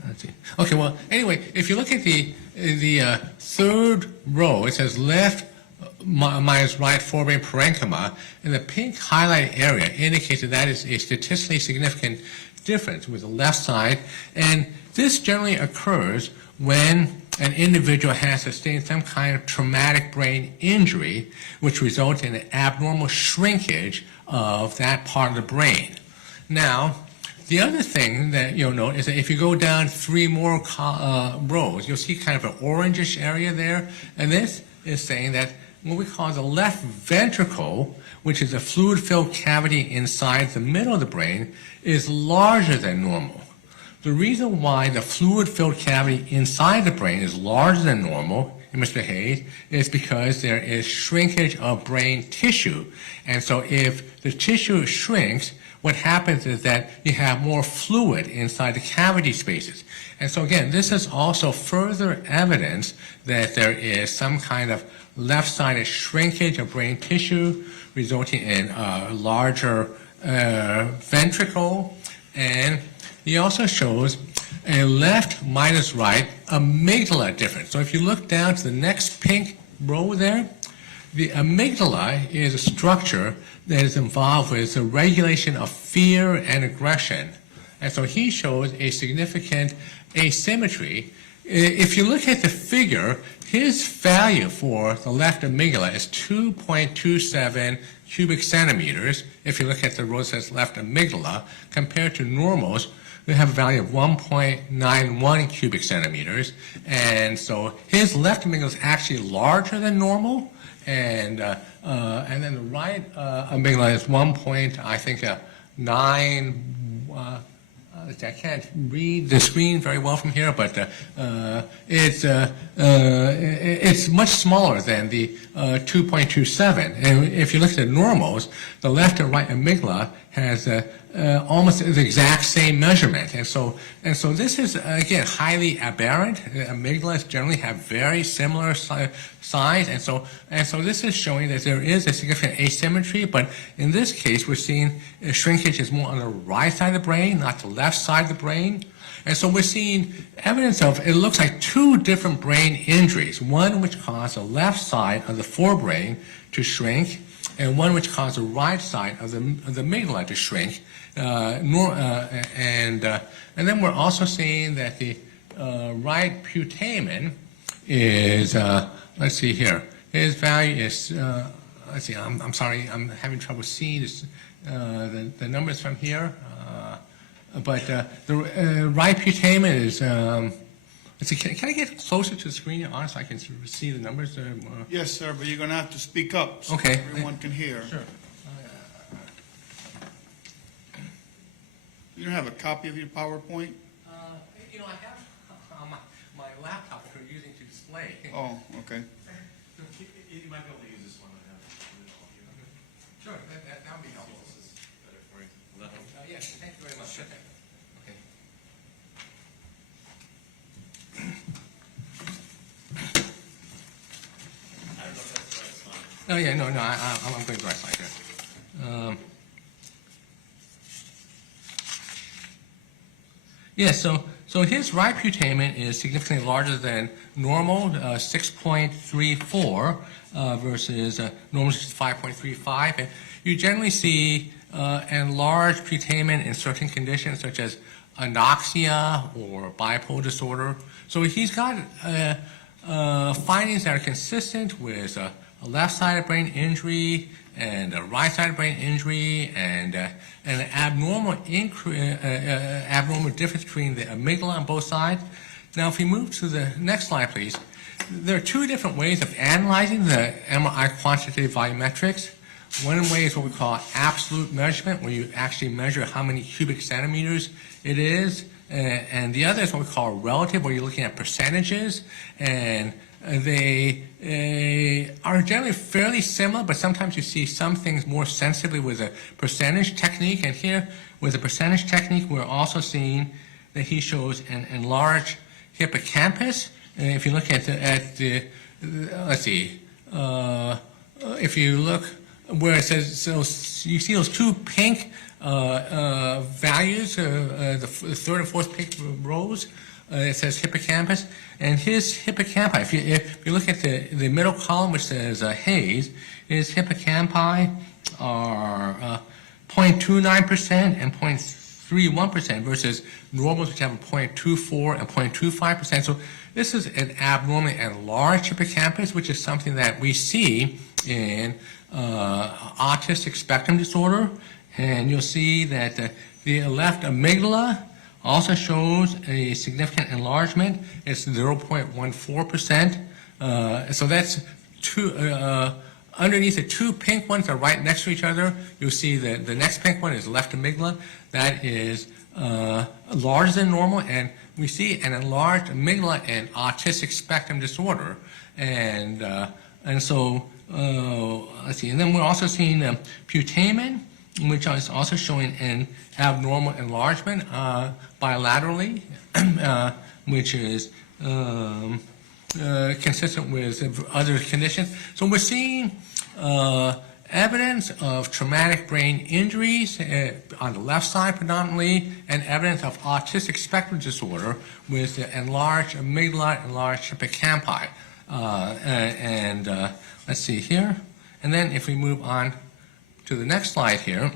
Let's see. Okay. Well, anyway, if you look at the third row, it says left minus right forebrain parenchyma, and the pink highlight area indicates that is a statistically significant difference with the left side, and this generally occurs when an individual has sustained some kind of traumatic brain injury, which results in an abnormal shrinkage of that part of the brain. Now, the other thing that you'll note is that if you go down 3 more rows, you'll see kind of an orangish area there, and this is saying that what we call the left ventricle, which is a fluid-filled cavity inside the middle of the brain, is larger than normal. The reason why the fluid-filled cavity inside the brain is larger than normal in Mr. Hayes is because there is shrinkage of brain tissue. And so if the tissue shrinks, what happens is that you have more fluid inside the cavity spaces. And so again, this is also further evidence that there is some kind of left-sided shrinkage of brain tissue resulting in a larger ventricle. And he also shows a left minus right amygdala difference. So if you look down to the next pink row there, the amygdala is a structure that is involved with the regulation of fear and aggression. And so he shows a significant asymmetry. If you look at the figure, his value for the left amygdala is 2.27 cubic centimeters. If you look at the row that says left amygdala, compared to normals, we have a value of 1.91 cubic centimeters. And so his left amygdala is actually larger than normal. And then the right amygdala is 9. I can't read the screen very well from here, but it's much smaller than the 2.27. And if you look at the normals, the left and right amygdala has almost the exact same measurement. And so this is, again, highly aberrant. Amygdalas generally have very similar size. And so this is showing that there is a significant asymmetry, but in this case, we're seeing shrinkage is more on the right side of the brain, not the left side of the brain. And so we're seeing evidence of, it looks like 2 different brain injuries, one which caused the left side of the forebrain to shrink, and one which caused the right side of the amygdala to shrink. And then we're also seeing that the right putamen is, let's see here, his value is, let's see, I'm sorry, I'm having trouble seeing this, the numbers from here. But the right putamen is, let's see, can I get closer to the screen, honest, so I can see the numbers? Yes, sir, but you're going to have to speak up so Okay. everyone can hear. Sure. You don't have a copy of your PowerPoint? You know, I have my laptop that we're using to display. Oh, okay. You might be able to use this one. I have Sure, that would be helpful. this is better for you. Will that help? Yes, thank you very much. Okay. I don't know if that's the right spot. Oh, yeah, no, I'm going to the right side here. Yeah, so his right putamen is significantly larger than normal, 6.34 versus normal 5.35. And you generally see enlarged putamen in certain conditions such as anoxia or bipolar disorder. So he's got findings that are consistent with a left-sided brain injury and a right-sided brain injury and an abnormal difference between the amygdala on both sides. Now, if we move to the next slide, please. There are 2 different ways of analyzing the MRI quantitative volumetrics. One way is what we call absolute measurement, where you actually measure how many cubic centimeters it is. And the other is what we call relative, where you're looking at percentages. And they are generally fairly similar, but sometimes you see some things more sensibly with a percentage technique. And here, with the percentage technique, we're also seeing that he shows an enlarged hippocampus. And if you look at the let's see, if you look where it says, so you see those 2 pink values, the 3rd and 4th pink rows. It says hippocampus, and his hippocampi, if you look at the middle column, which says Hayes, his hippocampi are 0.29% and 0.31% versus normals which have a 0.24 and 0.25%. So this is an abnormally enlarged hippocampus, which is something that we see in autistic spectrum disorder. And you'll see that the left amygdala also shows a significant enlargement. It's 0.14%. So that's underneath the two pink ones are right next to each other. You'll see that the next pink one is left amygdala. That is larger than normal, and we see an enlarged amygdala in autistic spectrum disorder. And so let's see. And then we're also seeing putamen, which is also showing an abnormal enlargement bilaterally, which is consistent with other conditions. So we're seeing evidence of traumatic brain injuries on the left side predominantly, and evidence of autistic spectrum disorder with enlarged amygdala, enlarged hippocampi. Let's see here. And then if we move on to the next slide here,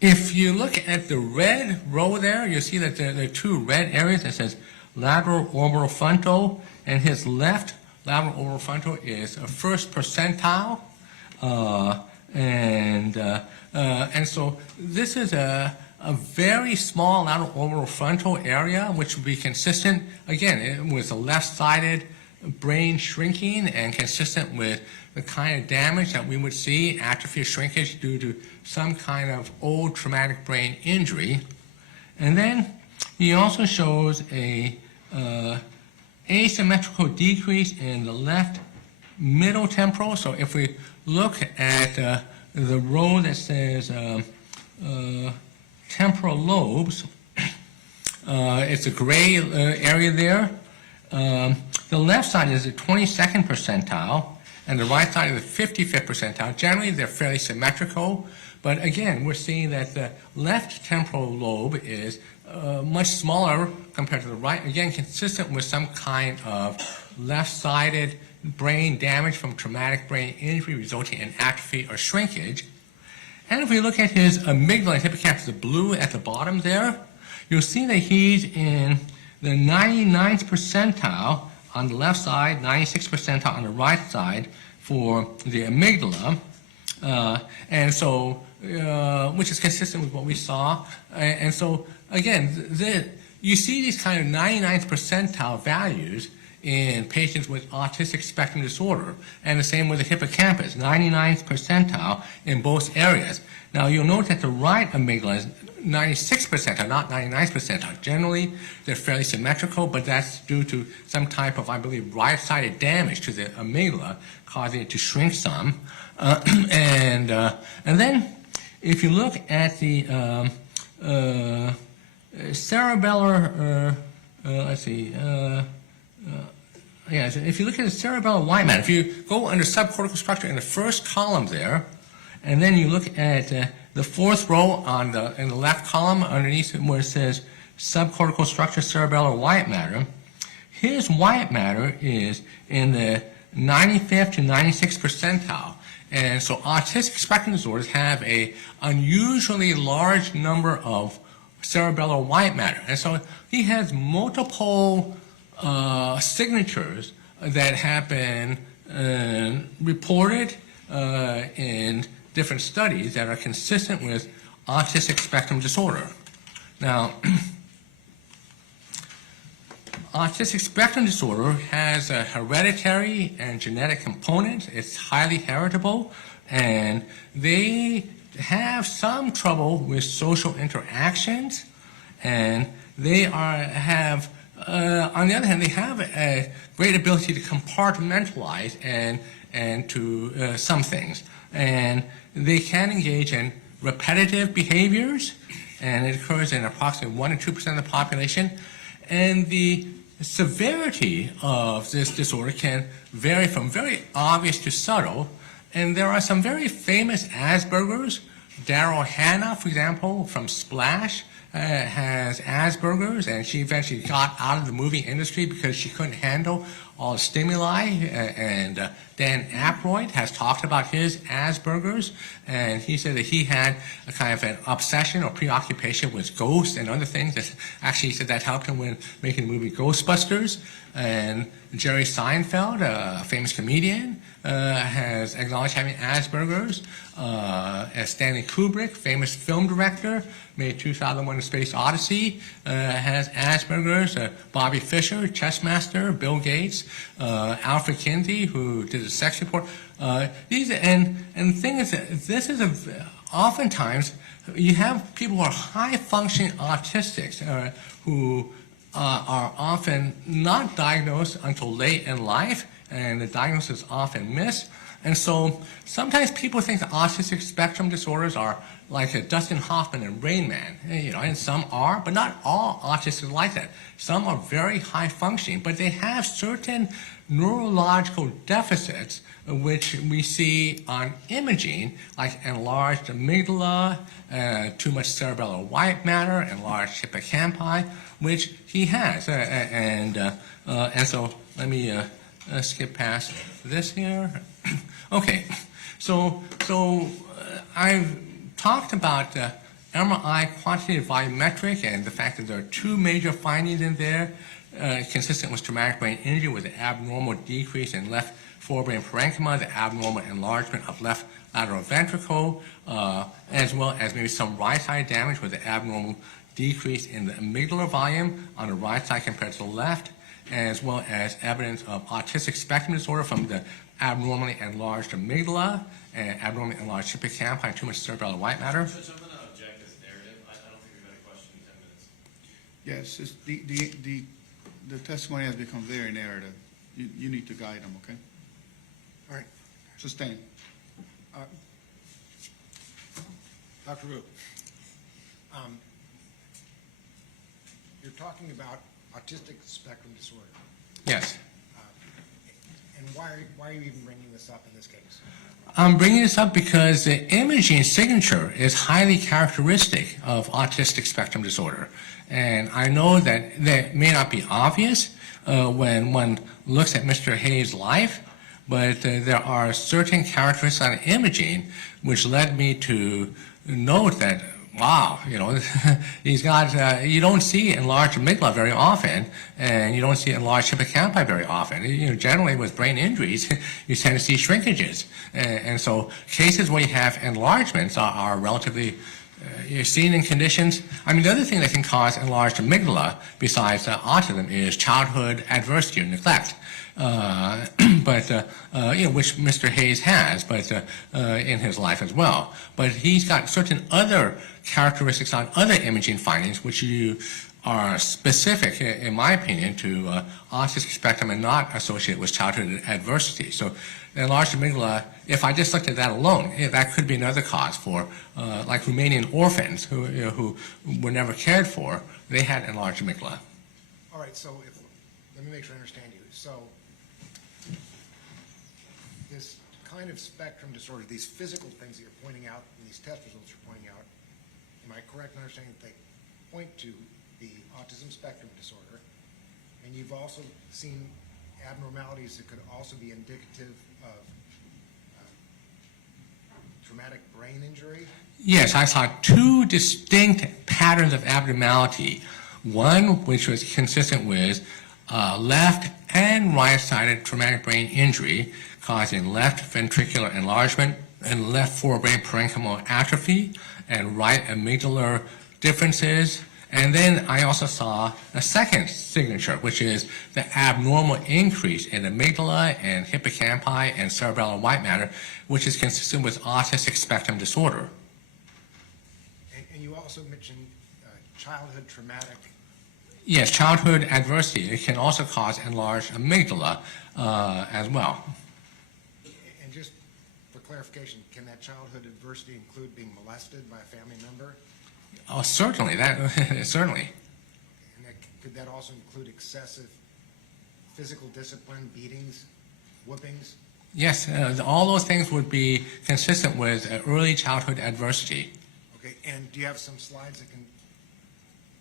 if you look at the red row there, you'll see that there are two red areas that says lateral orbital frontal, and his left lateral orbital frontal is a first percentile, and so this is a very small lateral orbital frontal area, which would be consistent again with a left-sided brain shrinking and consistent with the kind of damage that we would see, atrophy or shrinkage due to some kind of old traumatic brain injury. And then he also shows a asymmetrical decrease in the left middle temporal. So if we look at the row that says temporal lobes, it's a gray area there. The left side is the 22nd percentile, and the right side is the 55th percentile. Generally, they're fairly symmetrical, but again, we're seeing that the left temporal lobe is much smaller compared to the right, again, consistent with some kind of left-sided brain damage from traumatic brain injury resulting in atrophy or shrinkage. And if we look at his amygdala and hippocampus, the blue at the bottom there, you'll see that he's in the 99th percentile on the left side, 96th percentile on the right side for the amygdala, and so which is consistent with what we saw. And so again, you see these kind of 99th percentile values in patients with autistic spectrum disorder, and the same with the hippocampus, 99th percentile in both areas. Now you'll note that the right amygdala is 96th percentile, not 99th percentile. Generally, they're fairly symmetrical, but that's due to some type of, I believe, right-sided damage to the amygdala, causing it to shrink some. And then, if you look at the cerebellar, let's see, yeah, so if you look at the cerebellar white matter, if you go under subcortical structure in the first column there, and then you look at the fourth row in the left column underneath where it says subcortical structure cerebellar white matter, his white matter is in the 95th to 96th percentile. And so autistic spectrum disorders have a unusually large number of cerebellar white matter. And so he has multiple signatures that have been reported in different studies that are consistent with autistic spectrum disorder. Now, autistic spectrum disorder has a hereditary and genetic component. It's highly heritable, and they have some trouble with social interactions, and they have on the other hand, they have a great ability to compartmentalize and to some things. And they can engage in repetitive behaviors, and it occurs in approximately 1 to 2% of the population. And the severity of this disorder can vary from very obvious to subtle. And there are some very famous Asperger's. Daryl Hannah, for example, from Splash, has Asperger's, and she eventually got out of the movie industry because she couldn't handle all the stimuli, and Dan Aykroyd has talked about his Asperger's, and he said that he had a kind of an obsession or preoccupation with ghosts and other things. That actually, he said that helped him when making the movie Ghostbusters. And Jerry Seinfeld, a famous comedian, has acknowledged having Asperger's. As Stanley Kubrick, famous film director, made 2001: A Space Odyssey, has Asperger's. Bobby Fischer, chess master. Bill Gates, Alfred Kinsey, who did the Sex Report. And the thing is that this is oftentimes you have people who are high functioning autistics who are often not diagnosed until late in life, and the diagnosis is often missed. And so sometimes people think that autistic spectrum disorders are like Dustin Hoffman and Rain Man, and some are, but not all autists are like that. Some are very high functioning, but they have certain neurological deficits which we see on imaging, like enlarged amygdala, too much cerebellar white matter, enlarged hippocampi, which he has. And so let me skip past this here. Okay, so I've talked about MRI quantitative volumetric and the fact that there are two major findings in there consistent with traumatic brain injury with the abnormal decrease in left forebrain parenchyma, the abnormal enlargement of left lateral ventricle, as well as maybe some right side damage with the abnormal decrease in the amygdala volume on the right side compared to the left, as well as evidence of autistic spectrum disorder from the abnormally enlarged amygdala and abnormally enlarged hippocampi and too much cerebellar white matter. Judge, I'm going to object this narrative. I don't think we've got a question in 10 minutes. Yes, the testimony has become very narrative. You need to guide them, okay? All right. Sustain. Dr. Wu, you're talking about autistic spectrum disorder. Yes. And why are you even bringing this up in this case? I'm bringing this up because the imaging signature is highly characteristic of autistic spectrum disorder. And I know that may not be obvious when one looks at Mr. Hayes' life, but there are certain characteristics on imaging which led me to note that, wow, he's got, you don't see enlarged amygdala very often, and you don't see enlarged hippocampi very often. Generally with brain injuries, you tend to see shrinkages. And so cases where you have enlargements are relatively you're seen in conditions. I mean, the other thing that can cause enlarged amygdala besides autism is childhood adversity or neglect. Which Mr. Hayes has, but in his life as well. But he's got certain other characteristics on other imaging findings which you are specific, in my opinion, to autistic spectrum and not associated with childhood adversity. So the enlarged amygdala, if I just looked at that alone, that could be another cause for, like Romanian orphans who were never cared for, they had enlarged amygdala. All right, so let me make sure I understand you. So this kind of spectrum disorder, these physical things that you're pointing out, and these test results you're pointing out, am I correct in understanding that they point to the autism spectrum disorder? And you've also seen abnormalities that could also be indicative of traumatic brain injury? Yes, I saw two distinct patterns of abnormality. One which was consistent with left and right-sided traumatic brain injury causing left ventricular enlargement and left forebrain parenchymal atrophy and right amygdalar differences. And then I also saw a second signature, which is the abnormal increase in amygdala and hippocampi and cerebellar white matter, which is consistent with autistic spectrum disorder. And you also mentioned childhood traumatic. Yes, childhood adversity. It can also cause enlarged amygdala as well. And just for clarification, can that childhood adversity include being molested by a family member? Oh, certainly. Certainly. And could that also include excessive physical discipline, beatings, whoopings? Yes, all those things would be consistent with early childhood adversity. Okay, and do you have some slides that can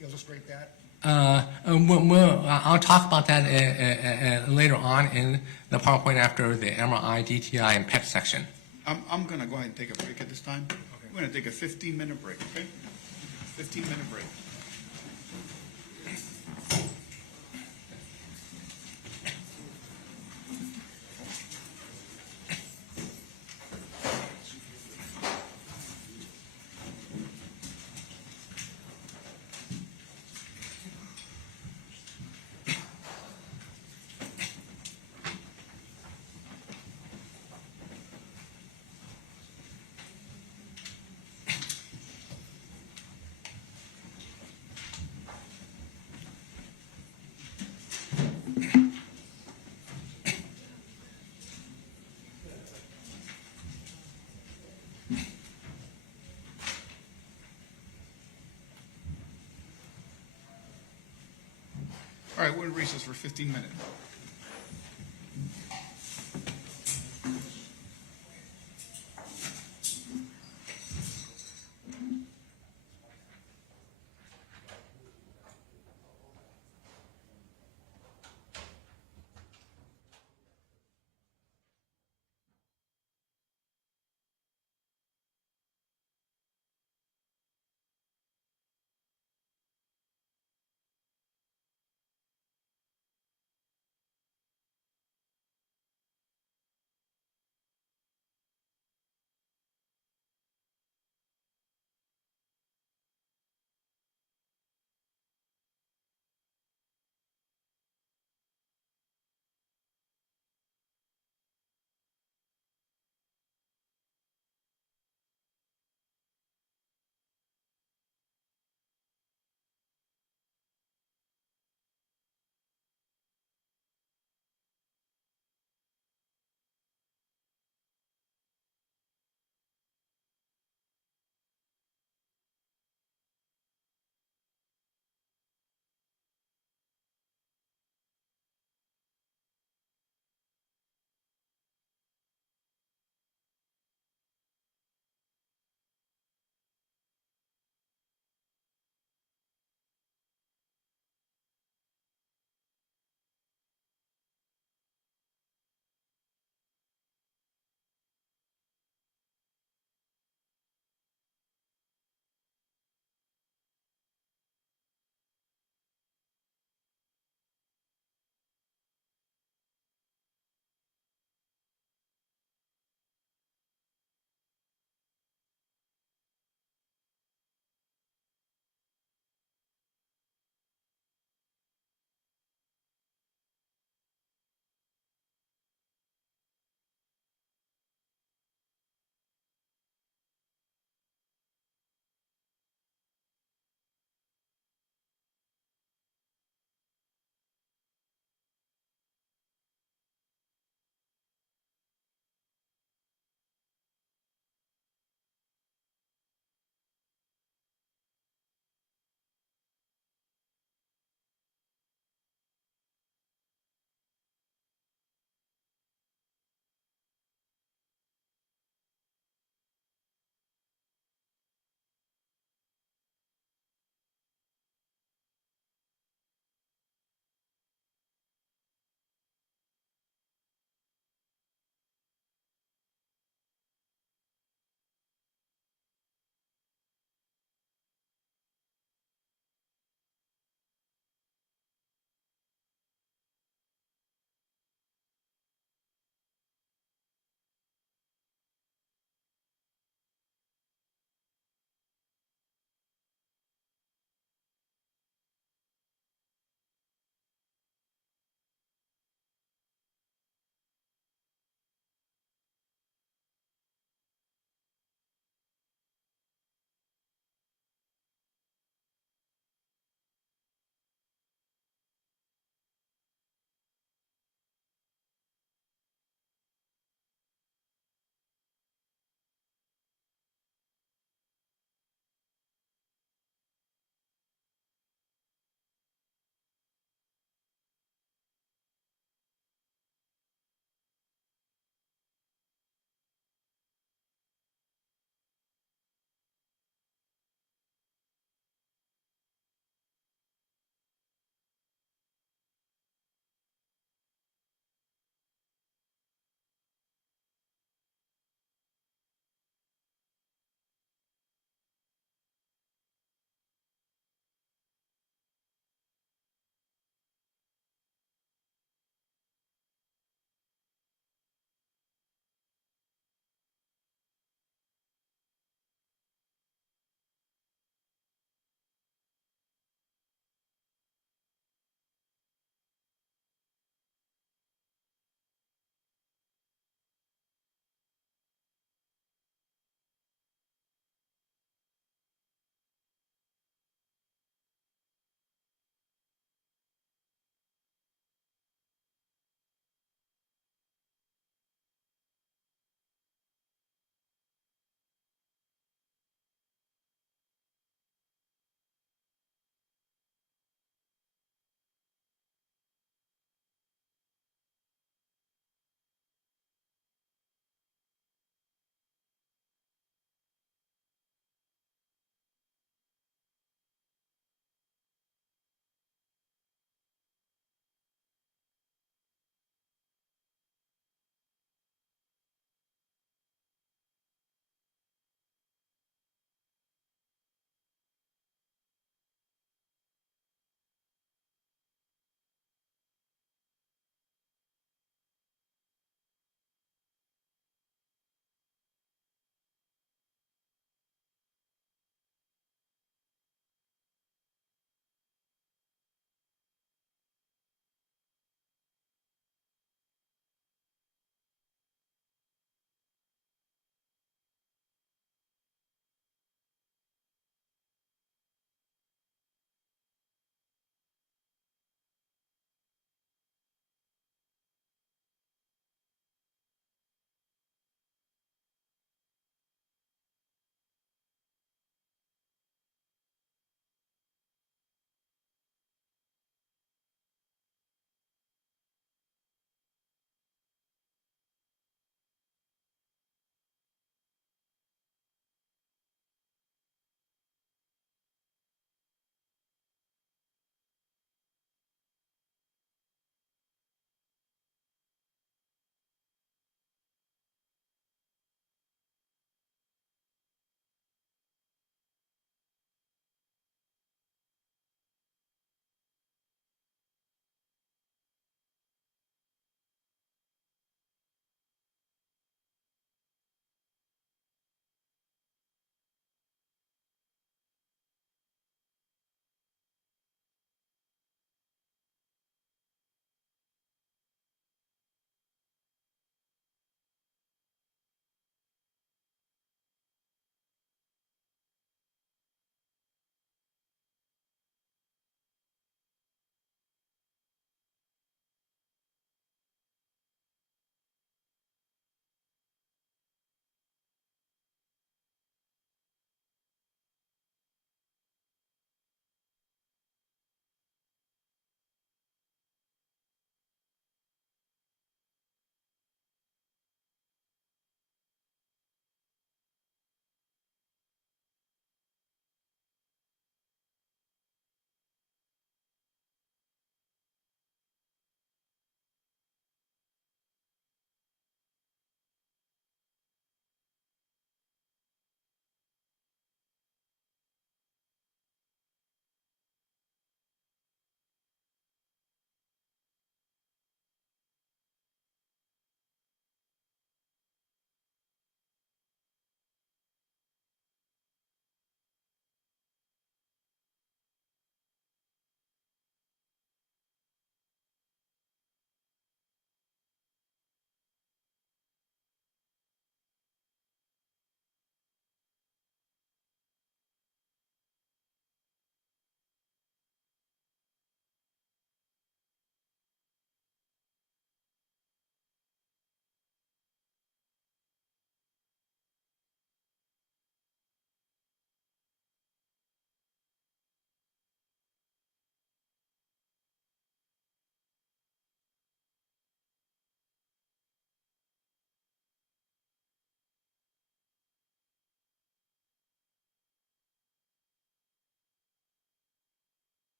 illustrate that? I'll talk about that later on in the PowerPoint after the MRI, DTI, and PET section. I'm going to go ahead and take a break at this time. We're going to take a 15-minute break, okay? 15-minute break. All right, we're in recess for 15 minutes.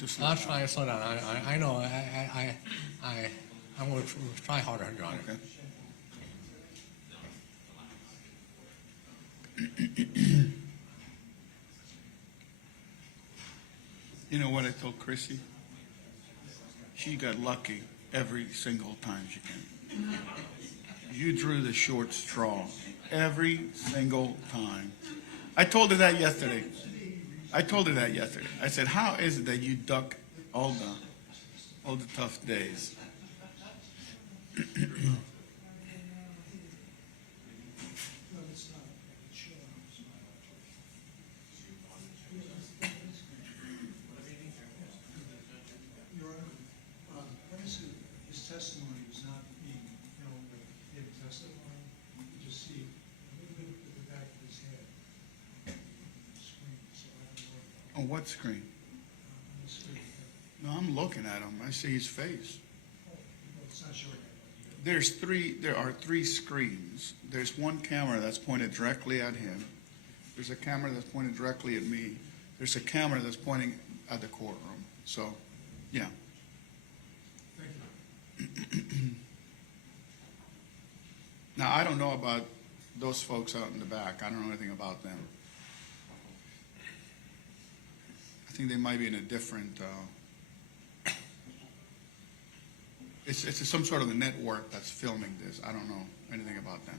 to slow I'll down. try to slow down. I know. I'm going to try harder, Your Honor. Okay. You know what I told Chrissy? She got lucky every single time she came. You drew the short straw every single time. I told her that yesterday. I said, how is it that you duck all the tough days? Your Honor, his testimony was not being, like him testifying. You could just see a little bit at the back of his head. Screen, so I don't know. On what screen? On the screen. No, I'm looking at him. I see his face. Oh, well, it's not showing that. There are three screens. There's one camera that's pointed directly at him. There's a camera that's pointed directly at me. There's a camera that's pointing at the courtroom. So, yeah. Thank you. Now, I don't know about those folks out in the back. I don't know anything about them. I think they might be in a different, it's some sort of a network that's filming this. I don't know anything about them.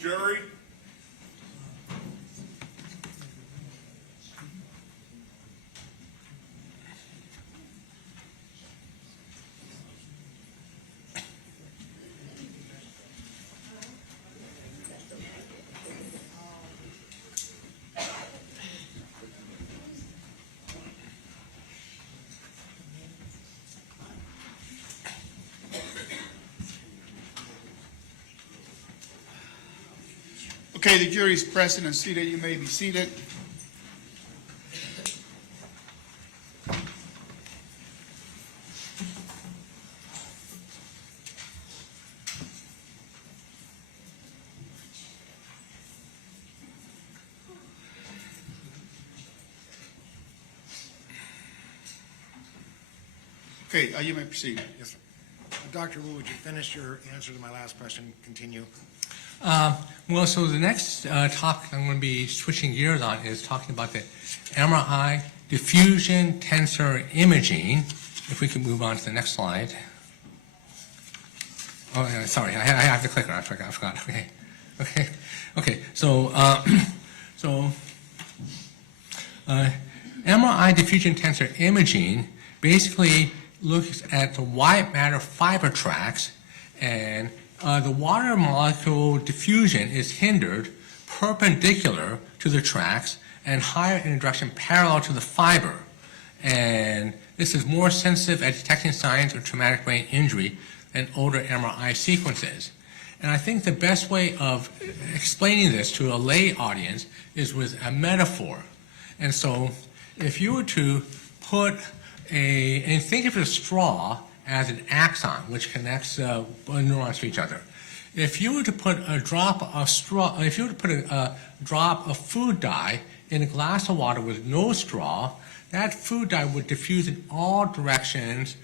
Jury? Okay, the jury is present and seated. You may be seated. Okay, you may proceed. Yes, sir. Dr. Wu, would you finish your answer to my last question? Continue. Well, so the next topic I'm going to be switching gears on is talking about the MRI diffusion tensor imaging. If we can move on to the next slide. Oh, yeah, sorry, I have the clicker. I forgot. Okay. So, MRI diffusion tensor imaging basically looks at the white matter fiber tracts, and the water molecule diffusion is hindered perpendicular to the tracts and higher in a direction parallel to the fiber. And this is more sensitive at detecting signs of traumatic brain injury than older MRI sequences. And I think the best way of explaining this to a lay audience is with a metaphor. And so if you were to put and think of a straw as an axon which connects neurons to each other. If you were to put a drop of food dye in a glass of water with no straw, that food dye would diffuse in all directions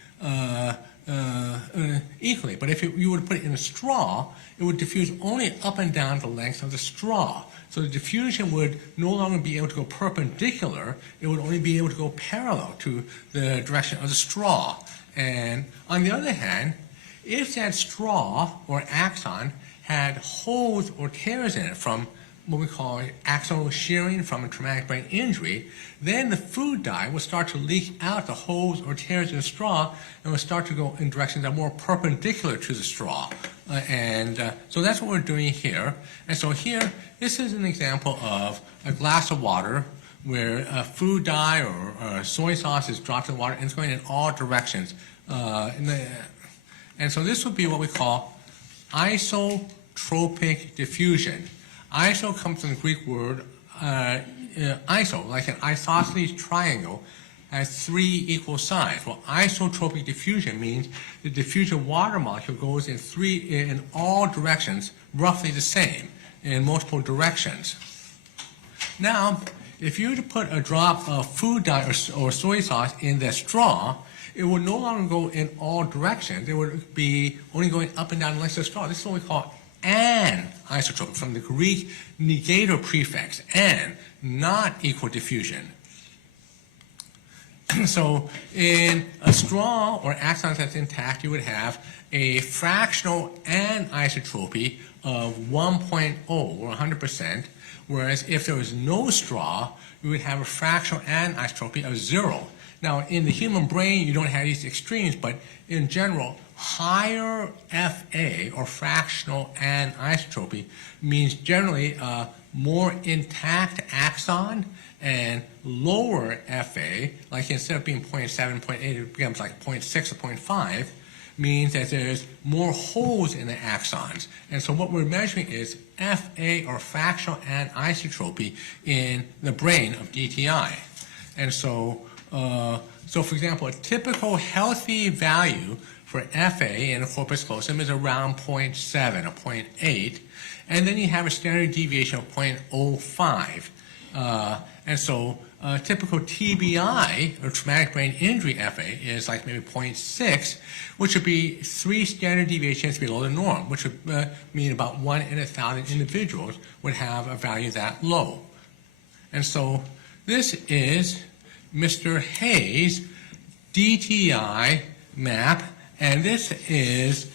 equally. But if you were to put it in a straw, it would diffuse only up and down the length of the straw. So the diffusion would no longer be able to go perpendicular, it would only be able to go parallel to the direction of the straw. And on the other hand, if that straw or axon had holes or tears in it from what we call axonal shearing from a traumatic brain injury, then the food dye will start to leak out the holes or tears in the straw and will start to go in directions that are more perpendicular to the straw. So that's what we're doing here. And so here, this is an example of a glass of water where food dye or soy sauce is dropped in the water and it's going in all directions. And so this would be what we call isotropic diffusion. Iso comes from the Greek word iso, like an isosceles triangle, has three equal sides. Well, isotropic diffusion means the diffusion water molecule goes in all directions roughly the same. in multiple directions. Now, if you were to put a drop of food dye or soy sauce in the straw, it would no longer go in all directions. It would be only going up and down the length of the straw. This is what we call anisotropic, from the Greek negator prefix, an, not equal diffusion. So in a straw or axon that's intact, you would have a fractional anisotropy of 1.0 or 100%, whereas if there was no straw, you would have a fractional anisotropy of 0. Now, in the human brain, you don't have these extremes, but in general, higher FA, or fractional anisotropy, means generally a more intact axon, and lower FA, like instead of being 0.7, 0.8, it becomes like 0.6 or 0.5, means that there's more holes in the axons. And so what we're measuring is FA, or fractional anisotropy, in the brain of DTI. And so, for example, a typical healthy value for FA in a corpus callosum is around 0.7 or 0.8, and then you have a standard deviation of 0.05. And so typical TBI, or traumatic brain injury FA, is like maybe 0.6, which would be 3 standard deviations below the norm, which would mean about 1 in 1,000 individuals would have a value that low. And so this is Mr. Hayes' DTI map, and this is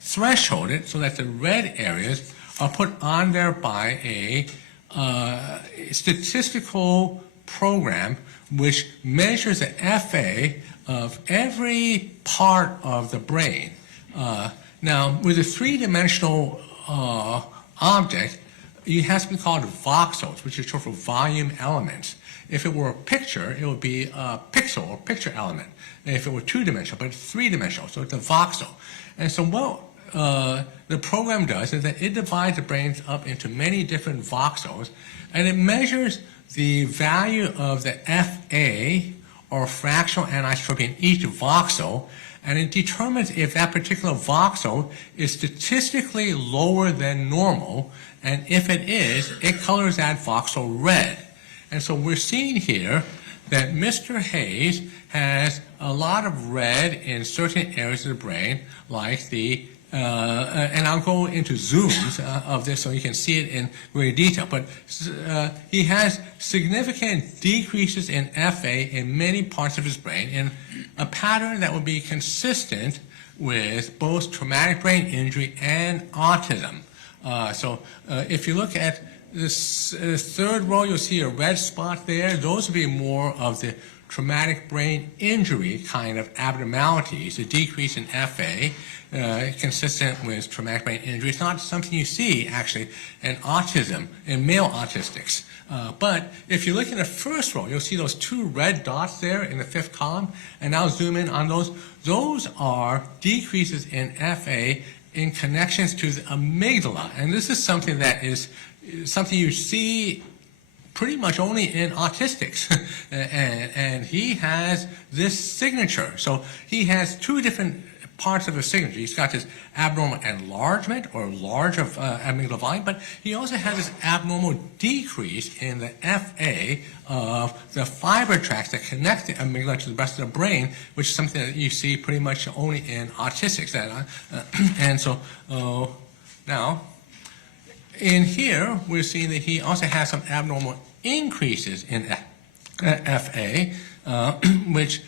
thresholded so that the red areas are put on there by a statistical program which measures the FA of every part of the brain. Now, with a 3-dimensional object, you have something called voxels, which is short for volume elements. If it were a picture, it would be a pixel or picture element. And if it were 2-dimensional, but it's 3-dimensional, so it's a voxel. And so what the program does is that it divides the brains up into many different voxels, and it measures the value of the FA, or fractional anisotropy, in each voxel, and it determines if that particular voxel is statistically lower than normal, and if it is, it colors that voxel red. And so we're seeing here that Mr. Hayes has a lot of red in certain areas of the brain, like the and I'll go into zooms of this so you can see it in greater detail, but he has significant decreases in FA in many parts of his brain, in a pattern that would be consistent with both traumatic brain injury and autism. So if you look at this third row, you'll see a red spot there. Those would be more of the traumatic brain injury kind of abnormalities, a decrease in FA, consistent with traumatic brain injury. It's not something you see, actually, in autism, in male autistics. But if you look in the first row, you'll see those 2 red dots there in the 5th column, and I'll zoom in on those. Those are decreases in FA in connections to the amygdala, and this is something that is something you see pretty much only in autistics. and he has this signature. So he has 2 different parts of his signature. He's got this abnormal enlargement, or large of amygdala volume, but he also has this abnormal decrease in the FA of the fiber tracts that connect the amygdala to the rest of the brain, which is something that you see pretty much only in autistics. And so now, in here, we're seeing that he also has some abnormal increases in FA, which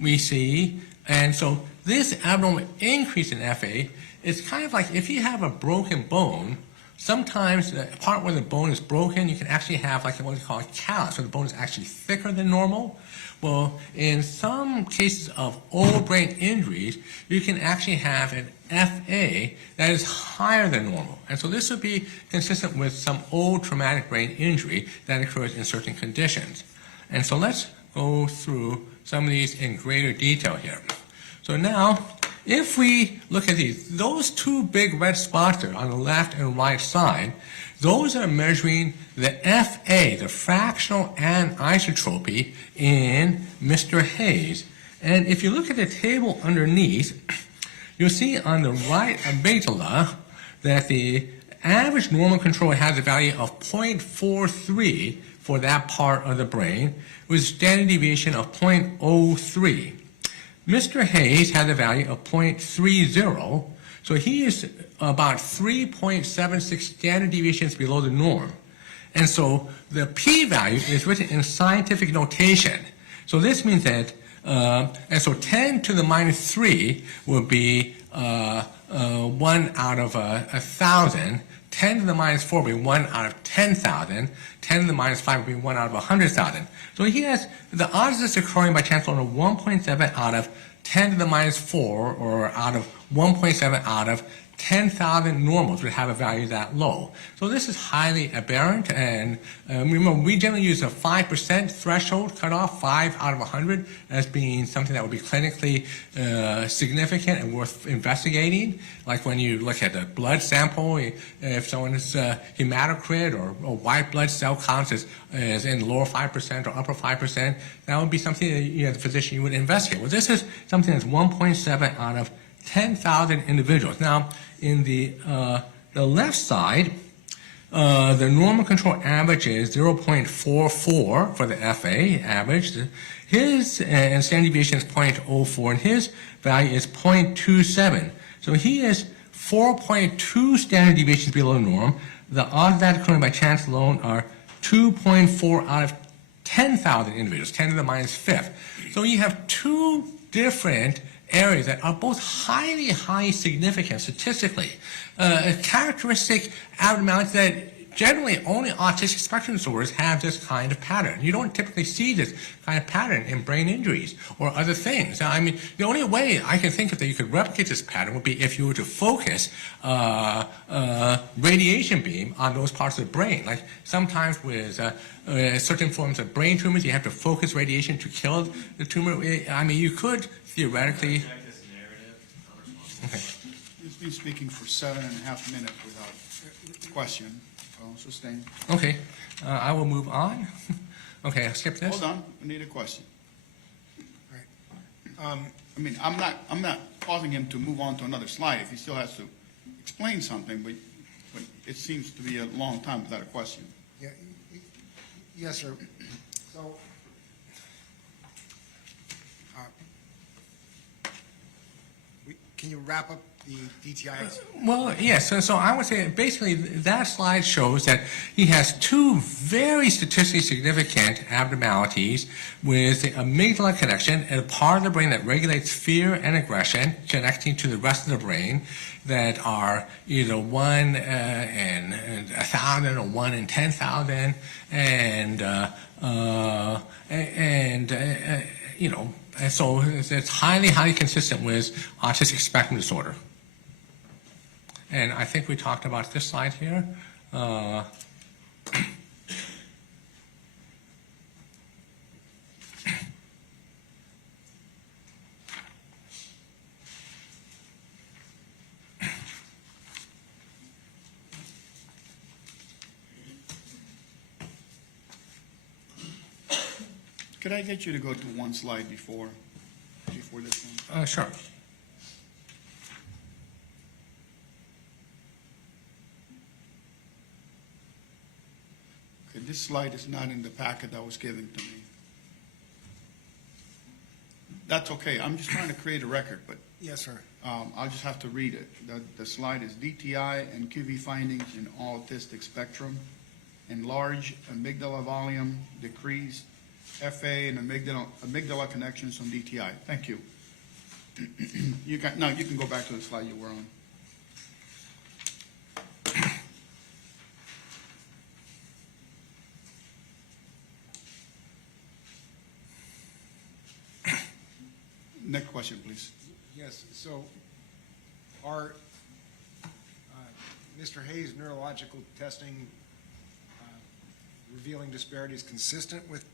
we see. And so this abnormal increase in FA is kind of like if you have a broken bone, sometimes the part where the bone is broken, you can actually have like what we call a callus, so the bone is actually thicker than normal. Well, in some cases of old brain injuries, you can actually have an FA that is higher than normal. And so this would be consistent with some old traumatic brain injury that occurs in certain conditions. And so let's go through some of these in greater detail here. So now, if we look at these, those 2 big red spots there on the left and right side, those are measuring the FA, the fractional anisotropy, in Mr. Hayes. And if you look at the table underneath, you'll see on the right amygdala that the average normal control has a value of 0.43 for that part of the brain, with standard deviation of 0.03. Mr. Hayes had a value of 0.30, so he is about 3.76 standard deviations below the norm. And so the p-value is written in scientific notation. So this means that, and so 10 to the minus 3 will be 1 out of 1,000. 10 to the minus 4 will be 1 out of 10,000. 10 to the minus 5 will be 1 out of 100,000. So he has, the odds of this occurring by chance are 1.7 out of 10 to the minus 4, or out of 1.7 out of 10,000 normals would have a value that low. So this is highly aberrant, and remember, we generally use a 5% threshold cutoff, 5 out of 100, as being something that would be clinically significant and worth investigating. Like when you look at a blood sample, if someone's hematocrit or white blood cell counts is in lower 5% or upper 5%, that would be something that you as a physician you would investigate. Well, this is something that's 1.7 out of 10,000 individuals. Now, in the left side, the normal control average is 0.44 for the FA average. His and standard deviation is 0.04, and his value is 0.27. So he is 4.2 standard deviations below the norm. The odds of that occurring by chance alone are 2.4 out of 10,000 individuals, 10 to the minus fifth. So you have two different areas that are both highly significant statistically. A characteristic abnormality that generally only autistic spectrum disorders have this kind of pattern. You don't typically see this kind of pattern in brain injuries or other things. Now, I mean, the only way I can think of that you could replicate this pattern would be if you were to focus radiation beam on those parts of the brain. Like sometimes with certain forms of brain tumors, you have to focus radiation to kill the tumor. I mean, you could theoretically. Okay. He's been speaking for 7.5 minutes without question. Sustain. Okay, I will move on. Okay, I'll skip this. Hold on, I need a question. Right. I mean, I'm not causing him to move on to another slide if he still has to explain something, but it seems to be a long time without a question. Yeah, yes, sir. So, can you wrap up the DTI? Well, yes. So I would say basically that slide shows that he has two very statistically significant abnormalities with the amygdala connection, a part of the brain that regulates fear and aggression, connecting to the rest of the brain, that are either 1 in 1,000 or 1 in 10,000, and you know. And so it's highly consistent with autistic spectrum disorder. And I think we talked about this slide here. Could I get you to go to one slide before this one? Sure. Okay, this slide is not in the packet that was given to me. That's okay. I'm just trying to create a record, but Yes, sir. I'll just have to read it. The slide is DTI and QV findings in autistic spectrum, enlarged amygdala volume, decreased FA and amygdala connections on DTI. Thank you. You can go back to the slide you were on. Next question, please. Yes, so are Mr. Hayes' neurological testing revealing disparities consistent with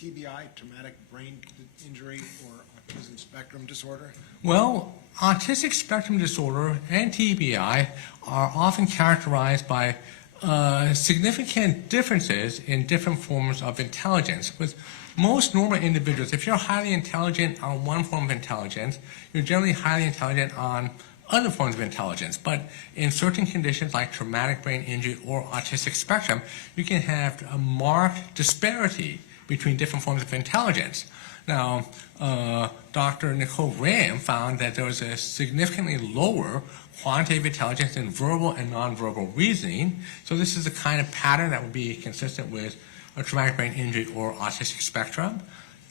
TBI, traumatic brain injury, or autism spectrum disorder? Well, autistic spectrum disorder and TBI are often characterized by significant differences in different forms of intelligence. With most normal individuals, if you're highly intelligent on one form of intelligence, you're generally highly intelligent on other forms of intelligence. But in certain conditions like traumatic brain injury or autistic spectrum, you can have a marked disparity between different forms of intelligence. Now, Dr. Nicole Graham found that there was a significantly lower quantitative intelligence in verbal and nonverbal reasoning. So this is the kind of pattern that would be consistent with a traumatic brain injury or autistic spectrum.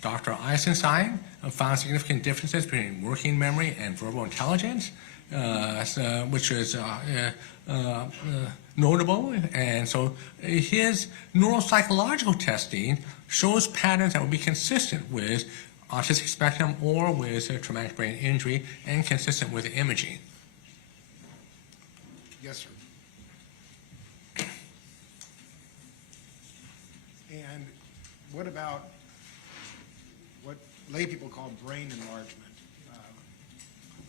Dr. Eisenstein found significant differences between working memory and verbal intelligence, which is notable. And so his neuropsychological testing shows patterns that would be consistent with autistic spectrum or with a traumatic brain injury and consistent with imaging. Yes, sir. And what about what lay people call brain enlargement?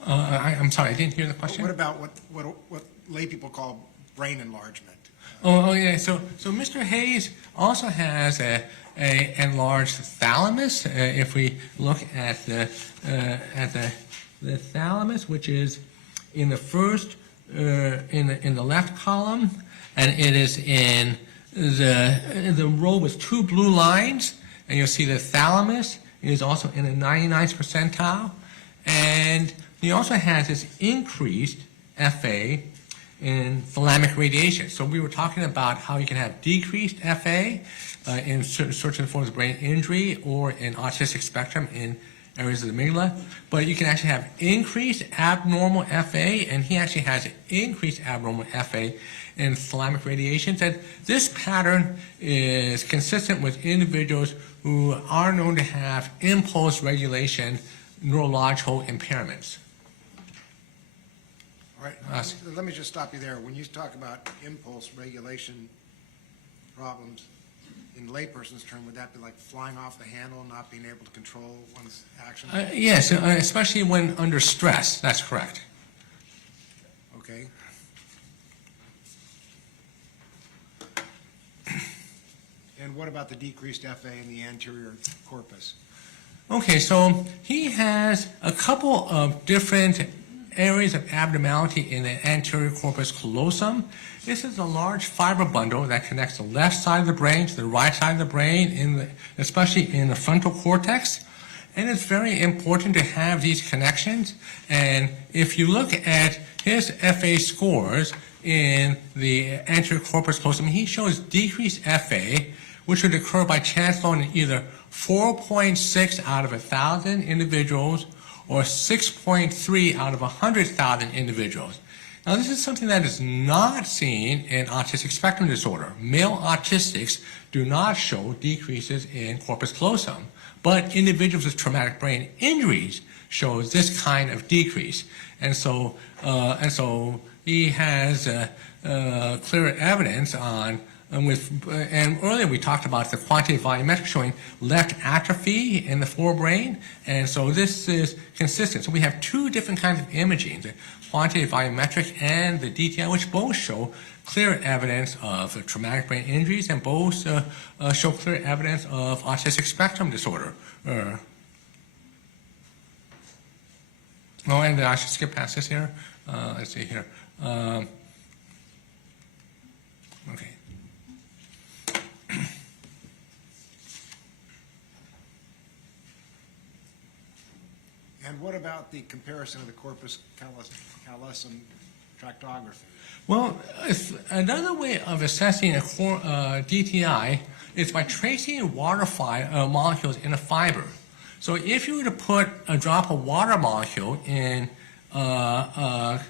I'm sorry, I didn't hear the question. What about what lay people call brain enlargement? Oh yeah. So Mr. Hayes also has a enlarged thalamus. If we look at the thalamus, which is in the first in the left column, and it is in the row with two blue lines, and you'll see the thalamus is also in the 99th percentile, and he also has this increased FA in thalamic radiation. So we were talking about how you can have decreased FA in certain forms of brain injury or in autistic spectrum in areas of the amygdala, but you can actually have increased abnormal FA, and he actually has increased abnormal FA in thalamic radiations. And this pattern is consistent with individuals who are known to have impulse regulation neurological impairments. All right, let me just stop you there. When you talk about impulse regulation problems, in layperson's term, would that be like flying off the handle, not being able to control one's actions? Yes, especially when under stress. That's correct. Okay. And what about the decreased FA in the anterior corpus? Okay, so he has a couple of different areas of abnormality in the anterior corpus callosum. This is a large fiber bundle that connects the left side of the brain to the right side of the brain, especially in the frontal cortex. And it's very important to have these connections. And if you look at his FA scores in the anterior corpus callosum, he shows decreased FA, which would occur by chance alone in either 4.6 out of 1,000 individuals or 6.3 out of 100,000 individuals. Now, this is something that is not seen in autistic spectrum disorder. Male autistics do not show decreases in corpus callosum, but individuals with traumatic brain injuries shows this kind of decrease. And so he has clear evidence on and earlier we talked about the quantitative volumetric showing left atrophy in the forebrain, and so this is consistent. So we have two different kinds of imaging, the quantitative volumetric and the DTI, which both show clear evidence of traumatic brain injuries and both show clear evidence of autistic spectrum disorder. Oh, and I should skip past this here. Let's see here. Okay. And what about the comparison of the corpus callosum tractography? Well, another way of assessing a DTI is by tracing water molecules in a fiber. So if you were to put a drop of water molecule in, the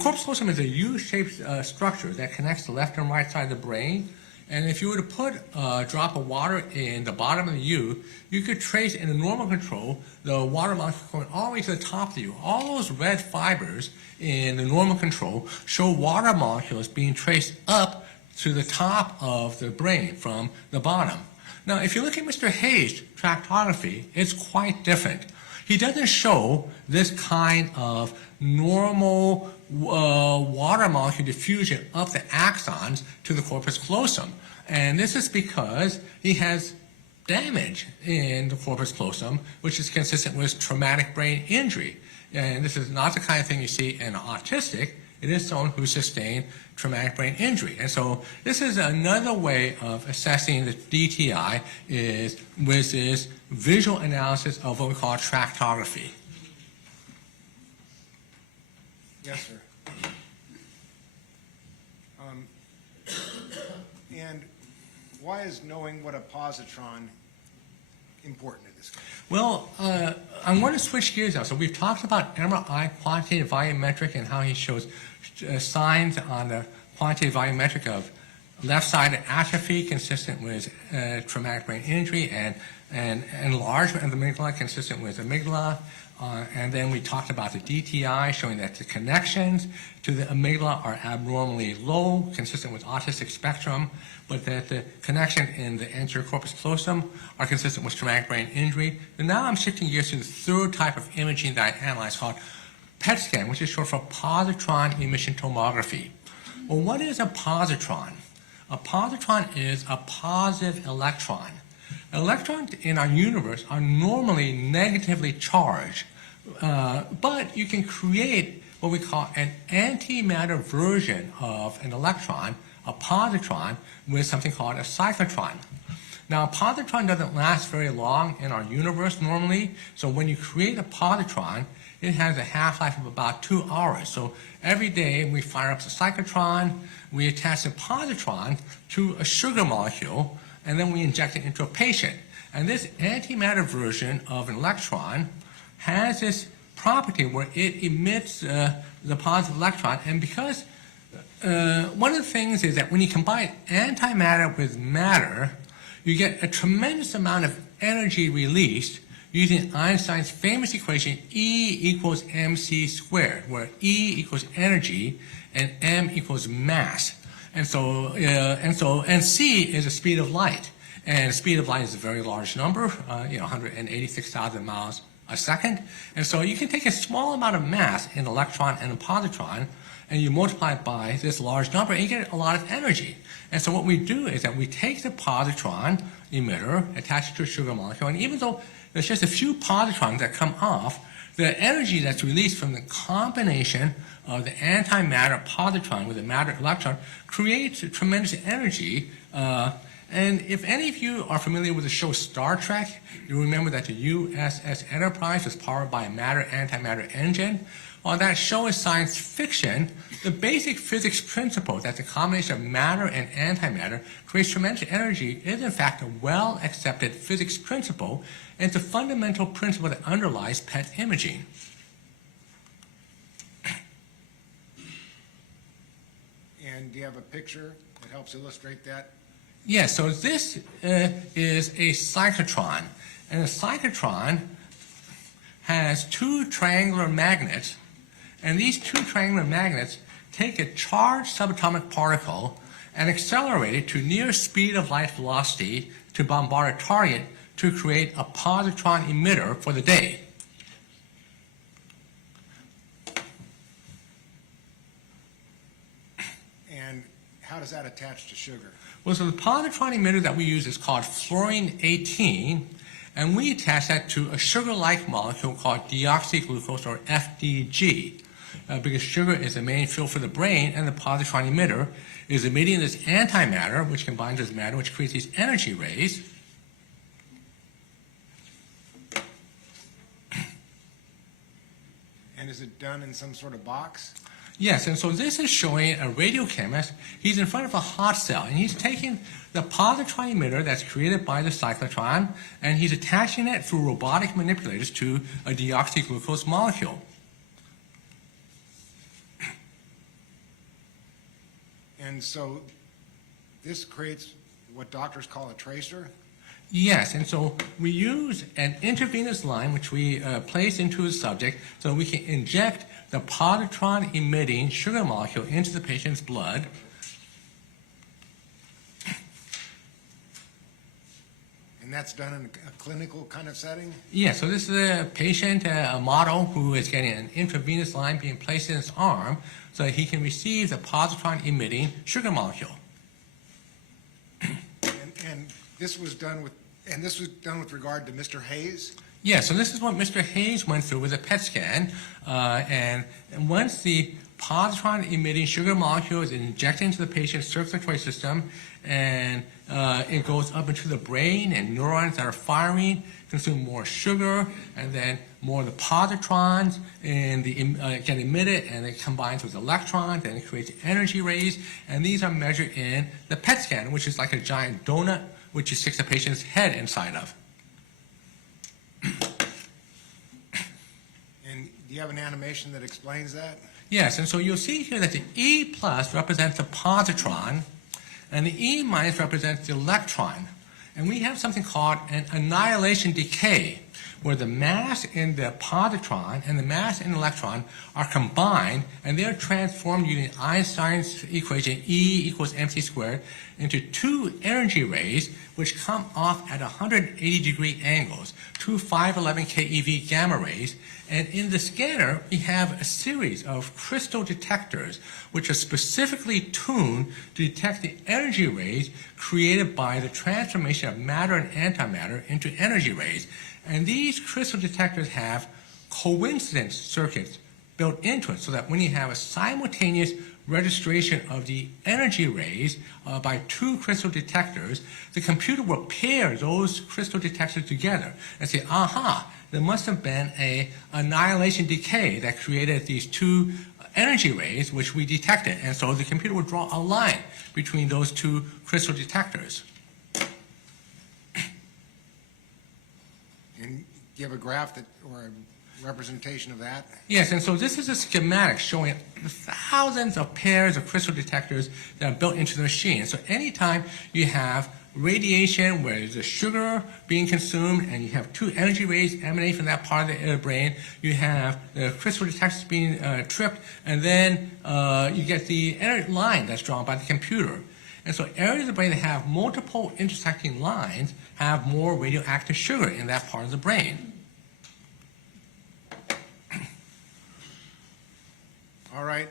corpus callosum is a U-shaped structure that connects the left and right side of the brain. And if you were to put a drop of water in the bottom of the U, you could trace in a normal control the water molecule going all the way to the top of the U. All those red fibers in the normal control show water molecules being traced up to the top of the brain from the bottom. Now, if you look at Mr. Hayes' tractography, it's quite different. He doesn't show this kind of normal water molecule diffusion up the axons to the corpus callosum. And this is because he has damage in the corpus callosum, which is consistent with traumatic brain injury. And this is not the kind of thing you see in autistic. It is someone who sustained traumatic brain injury. And so this is another way of assessing the DTI is with this visual analysis of what we call tractography. Yes, sir. And why is knowing what a positron important in this case? Well, I'm going to switch gears now. So we've talked about MRI quantitative volumetric and how he shows signs on the quantitative volumetric of left-sided atrophy consistent with traumatic brain injury and enlargement of the amygdala consistent with amygdala. And then we talked about the DTI showing that the connections to the amygdala are abnormally low, consistent with autistic spectrum, but that the connection in the anterior corpus callosum are consistent with traumatic brain injury. And now I'm shifting gears to the third type of imaging that I analyzed called PET scan, which is short for positron emission tomography. Well, what is a positron? A positron is a positive electron. Electrons in our universe are normally negatively charged, but you can create what we call an antimatter version of an electron, a positron, with something called a cyclotron. Now, a positron doesn't last very long in our universe normally, so when you create a positron, it has a half-life of about 2 hours. So every day we fire up the cyclotron, we attach a positron to a sugar molecule, and then we inject it into a patient. And this antimatter version of an electron has this property where it emits the positive electron. And because one of the things is that when you combine antimatter with matter, you get a tremendous amount of energy released using Einstein's famous equation E equals mc squared, where E equals energy and m equals mass. And c is the speed of light. And the speed of light is a very large number, 186,000 miles a second. And so you can take a small amount of mass, an electron and a positron, and you multiply it by this large number, and you get a lot of energy. And so what we do is that we take the positron emitter, attach it to a sugar molecule, and even though there's just a few positrons that come off, the energy that's released from the combination of the antimatter positron with the matter electron creates a tremendous energy. And if any of you are familiar with the show Star Trek, you remember that the USS Enterprise was powered by a matter-antimatter engine. While that show is science fiction, the basic physics principle that the combination of matter and antimatter creates tremendous energy is in fact a well-accepted physics principle, and it's a fundamental principle that underlies PET imaging. And do you have a picture that helps illustrate that? Yes, so this is a cyclotron, and a cyclotron has two triangular magnets, and these two triangular magnets take a charged subatomic particle and accelerate it to near speed of light velocity to bombard a target to create a positron emitter for the day. And how does that attach to sugar? Well, so the positron emitter that we use is called fluorine-18, and we attach that to a sugar-like molecule called deoxyglucose, or FDG, because sugar is the main fuel for the brain, and the positron emitter is emitting this antimatter, which combines with matter, which creates these energy rays. And is it done in some sort of box? Yes, and so this is showing a radiochemist. He's in front of a hot cell, and he's taking the positron emitter that's created by the cyclotron, and he's attaching it through robotic manipulators to a deoxyglucose molecule. And so this creates what doctors call a tracer? Yes, and so we use an intravenous line, which we place into the subject, so we can inject the positron-emitting sugar molecule into the patient's blood. And that's done in a clinical kind of setting? Yes, so this is a patient, a model, who is getting an intravenous line being placed in his arm so that he can receive the positron-emitting sugar molecule. And this was done with regard to Mr. Hayes? Yeah, so this is what Mr. Hayes went through with a PET scan, and once the positron-emitting sugar molecule is injected into the patient's circulatory system, and it goes up into the brain, and neurons that are firing consume more sugar, and then more of the positrons get emitted, and it combines with electrons, and it creates energy rays, and these are measured in the PET scan, which is like a giant donut, which you stick the patient's head inside of. And do you have an animation that explains that? Yes, and so you'll see here that the E plus represents the positron, and the E minus represents the electron. And we have something called an annihilation decay, where the mass in the positron and the mass in the electron are combined, and they're transformed using Einstein's equation E equals mc squared into two energy rays which come off at 180-degree angles, two 511 keV gamma rays. And in the scanner, we have a series of crystal detectors which are specifically tuned to detect the energy rays created by the transformation of matter and antimatter into energy rays. And these crystal detectors have coincidence circuits built into it, so that when you have a simultaneous registration of the energy rays by two crystal detectors, the computer will pair those crystal detectors together and say, aha, there must have been an annihilation decay that created these two energy rays which we detected. And so the computer will draw a line between those two crystal detectors. And do you have a graph that, or a representation of that? Yes, and so this is a schematic showing thousands of pairs of crystal detectors that are built into the machine. So anytime you have radiation where there's a sugar being consumed and you have two energy rays emanating from that part of the brain, you have the crystal detectors being tripped, and then you get the line that's drawn by the computer. And so areas of the brain that have multiple intersecting lines have more radioactive sugar in that part of the brain. All right.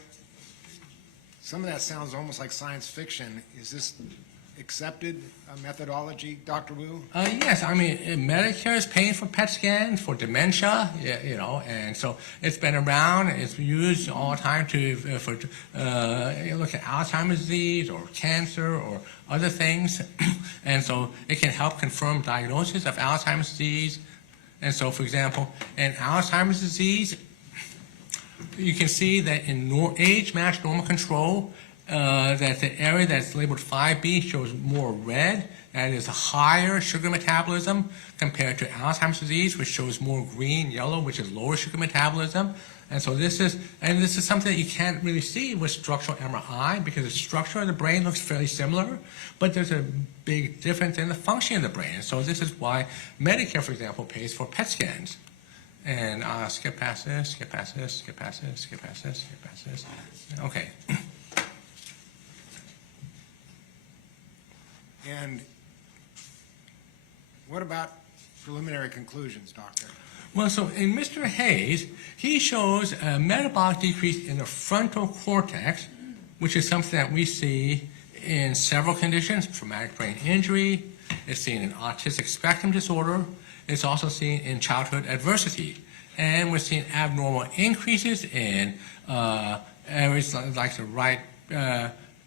Some of that sounds almost like science fiction. Is this accepted methodology, Dr. Wu? Yes, I mean, Medicare is paying for PET scans for dementia, and so it's been around. It's used all the time to look at Alzheimer's disease or cancer or other things, and so it can help confirm diagnosis of Alzheimer's disease. And so, for example, in Alzheimer's disease, you can see that in age-matched normal control, that the area that's labeled 5B shows more red, that is a higher sugar metabolism compared to Alzheimer's disease, which shows more green, yellow, which is lower sugar metabolism. And so this is something that you can't really see with structural MRI, because the structure of the brain looks fairly similar, but there's a big difference in the function of the brain. So this is why Medicare, for example, pays for PET scans. And skip past this, skip past this, skip past this, skip past this, skip past this. Okay. And what about preliminary conclusions, doctor? Well, so in Mr. Hayes, he shows a metabolic decrease in the frontal cortex, which is something that we see in several conditions: traumatic brain injury, it's seen in autistic spectrum disorder, it's also seen in childhood adversity. And we're seeing abnormal increases in areas like the right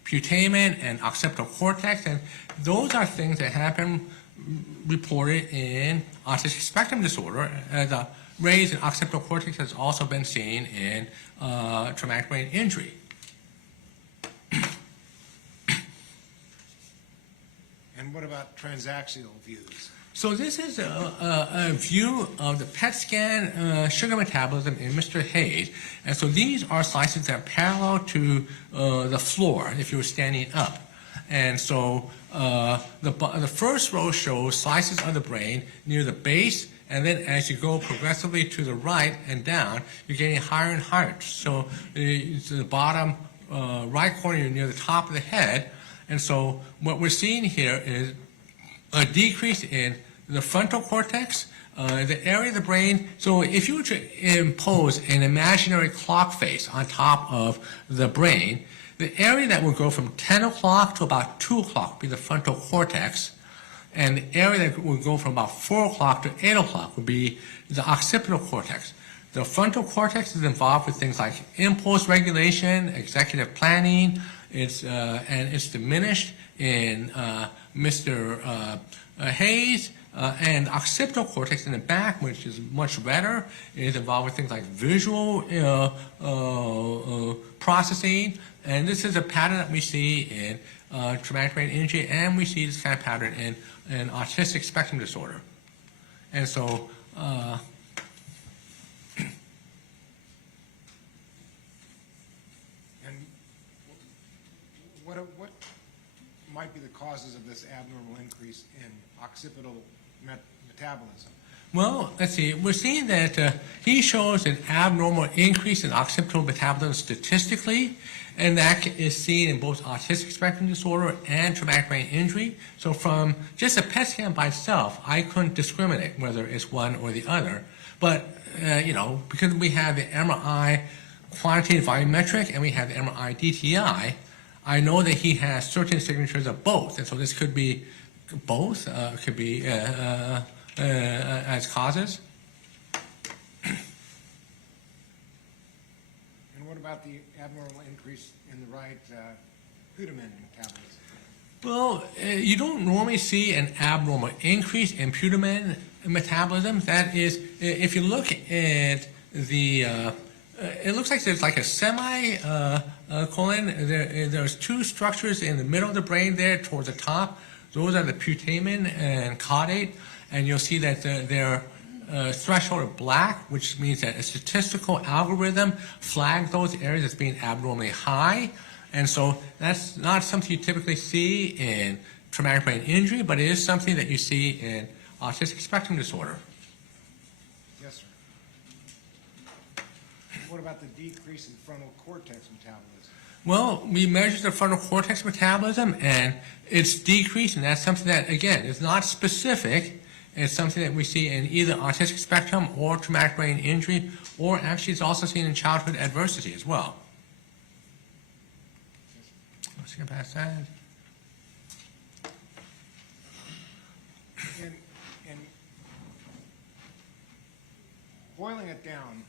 putamen and occipital cortex, and those are things that have been reported in autistic spectrum disorder. The raise in occipital cortex has also been seen in traumatic brain injury. And what about transaxial views? So this is a view of the PET scan sugar metabolism in Mr. Hayes. And so these are slices that are parallel to the floor if you were standing up. And so the first row shows slices of the brain near the base, and then as you go progressively to the right and down, you're getting higher and higher. So to the bottom right corner, you're near the top of the head. And so what we're seeing here is a decrease in the frontal cortex, the area of the brain. So if you were to impose an imaginary clock face on top of the brain, the area that would go from 10 o'clock to about 2 o'clock would be the frontal cortex. And the area that would go from about 4 o'clock to 8 o'clock would be the occipital cortex. The frontal cortex is involved with things like impulse regulation, executive planning. And it's diminished in Mr. Hayes. And occipital cortex in the back, which is much redder, is involved with things like visual processing. And this is a pattern that we see in traumatic brain injury, and we see this kind of pattern in autistic spectrum disorder. And so, And what might be the causes of this abnormal increase in occipital metabolism? well, let's see. We're seeing that he shows an abnormal increase in occipital metabolism statistically, and that is seen in both autistic spectrum disorder and traumatic brain injury. So from just a PET scan by itself, I couldn't discriminate whether it's one or the other. But, because we have the MRI quantitative volumetric and we have the MRI DTI, I know that he has certain signatures of both. And so this could be both, could be as causes. And what about the abnormal increase in the right putamen metabolism? Well, you don't normally see an abnormal increase in putamen metabolism. That is, if you look at the, it looks like there's like a semicolon. There's two structures in the middle of the brain there towards the top. Those are the putamen and caudate, and you'll see that they're threshold of black, which means that a statistical algorithm flags those areas as being abnormally high. And so that's not something you typically see in traumatic brain injury, but it is something that you see in autistic spectrum disorder. Yes, sir. And what about the decrease in frontal cortex metabolism? Well, we measure the frontal cortex metabolism, and it's decreased, and that's something that, again, is not specific. It's something that we see in either autistic spectrum or traumatic brain injury, or actually it's also seen in childhood adversity as well. Let's get past that. And boiling it down,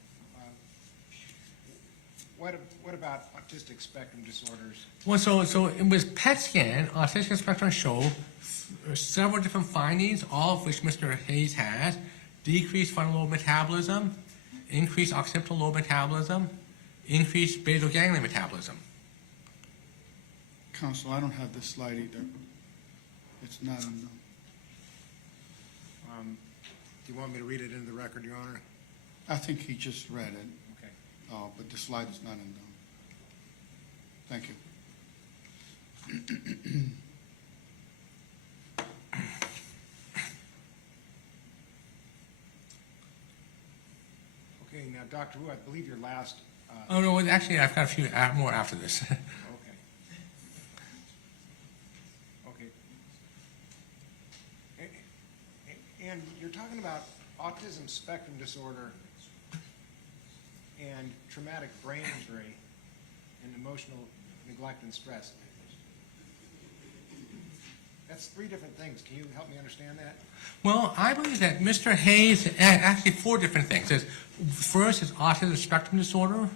what about autistic spectrum disorders? Well, so with PET scan, autistic spectrum show several different findings, all of which Mr. Hayes has: decreased frontal lobe metabolism, increased occipital lobe metabolism, increased basal ganglia metabolism. Counsel, I don't have this slide either. It's not in Do you want me to read it into the record, Your Honor? I think he just read it, Okay. but the slide is not in Thank you. Okay, now, Dr. Wu, I believe your last... Oh, no, actually, I've got a few more after this. Okay. Okay. And you're talking about autism spectrum disorder and traumatic brain injury and emotional neglect and stress. That's three different things. Can you help me understand that? Well, I believe that Mr. Hayes, actually four different things. First is autism spectrum disorder.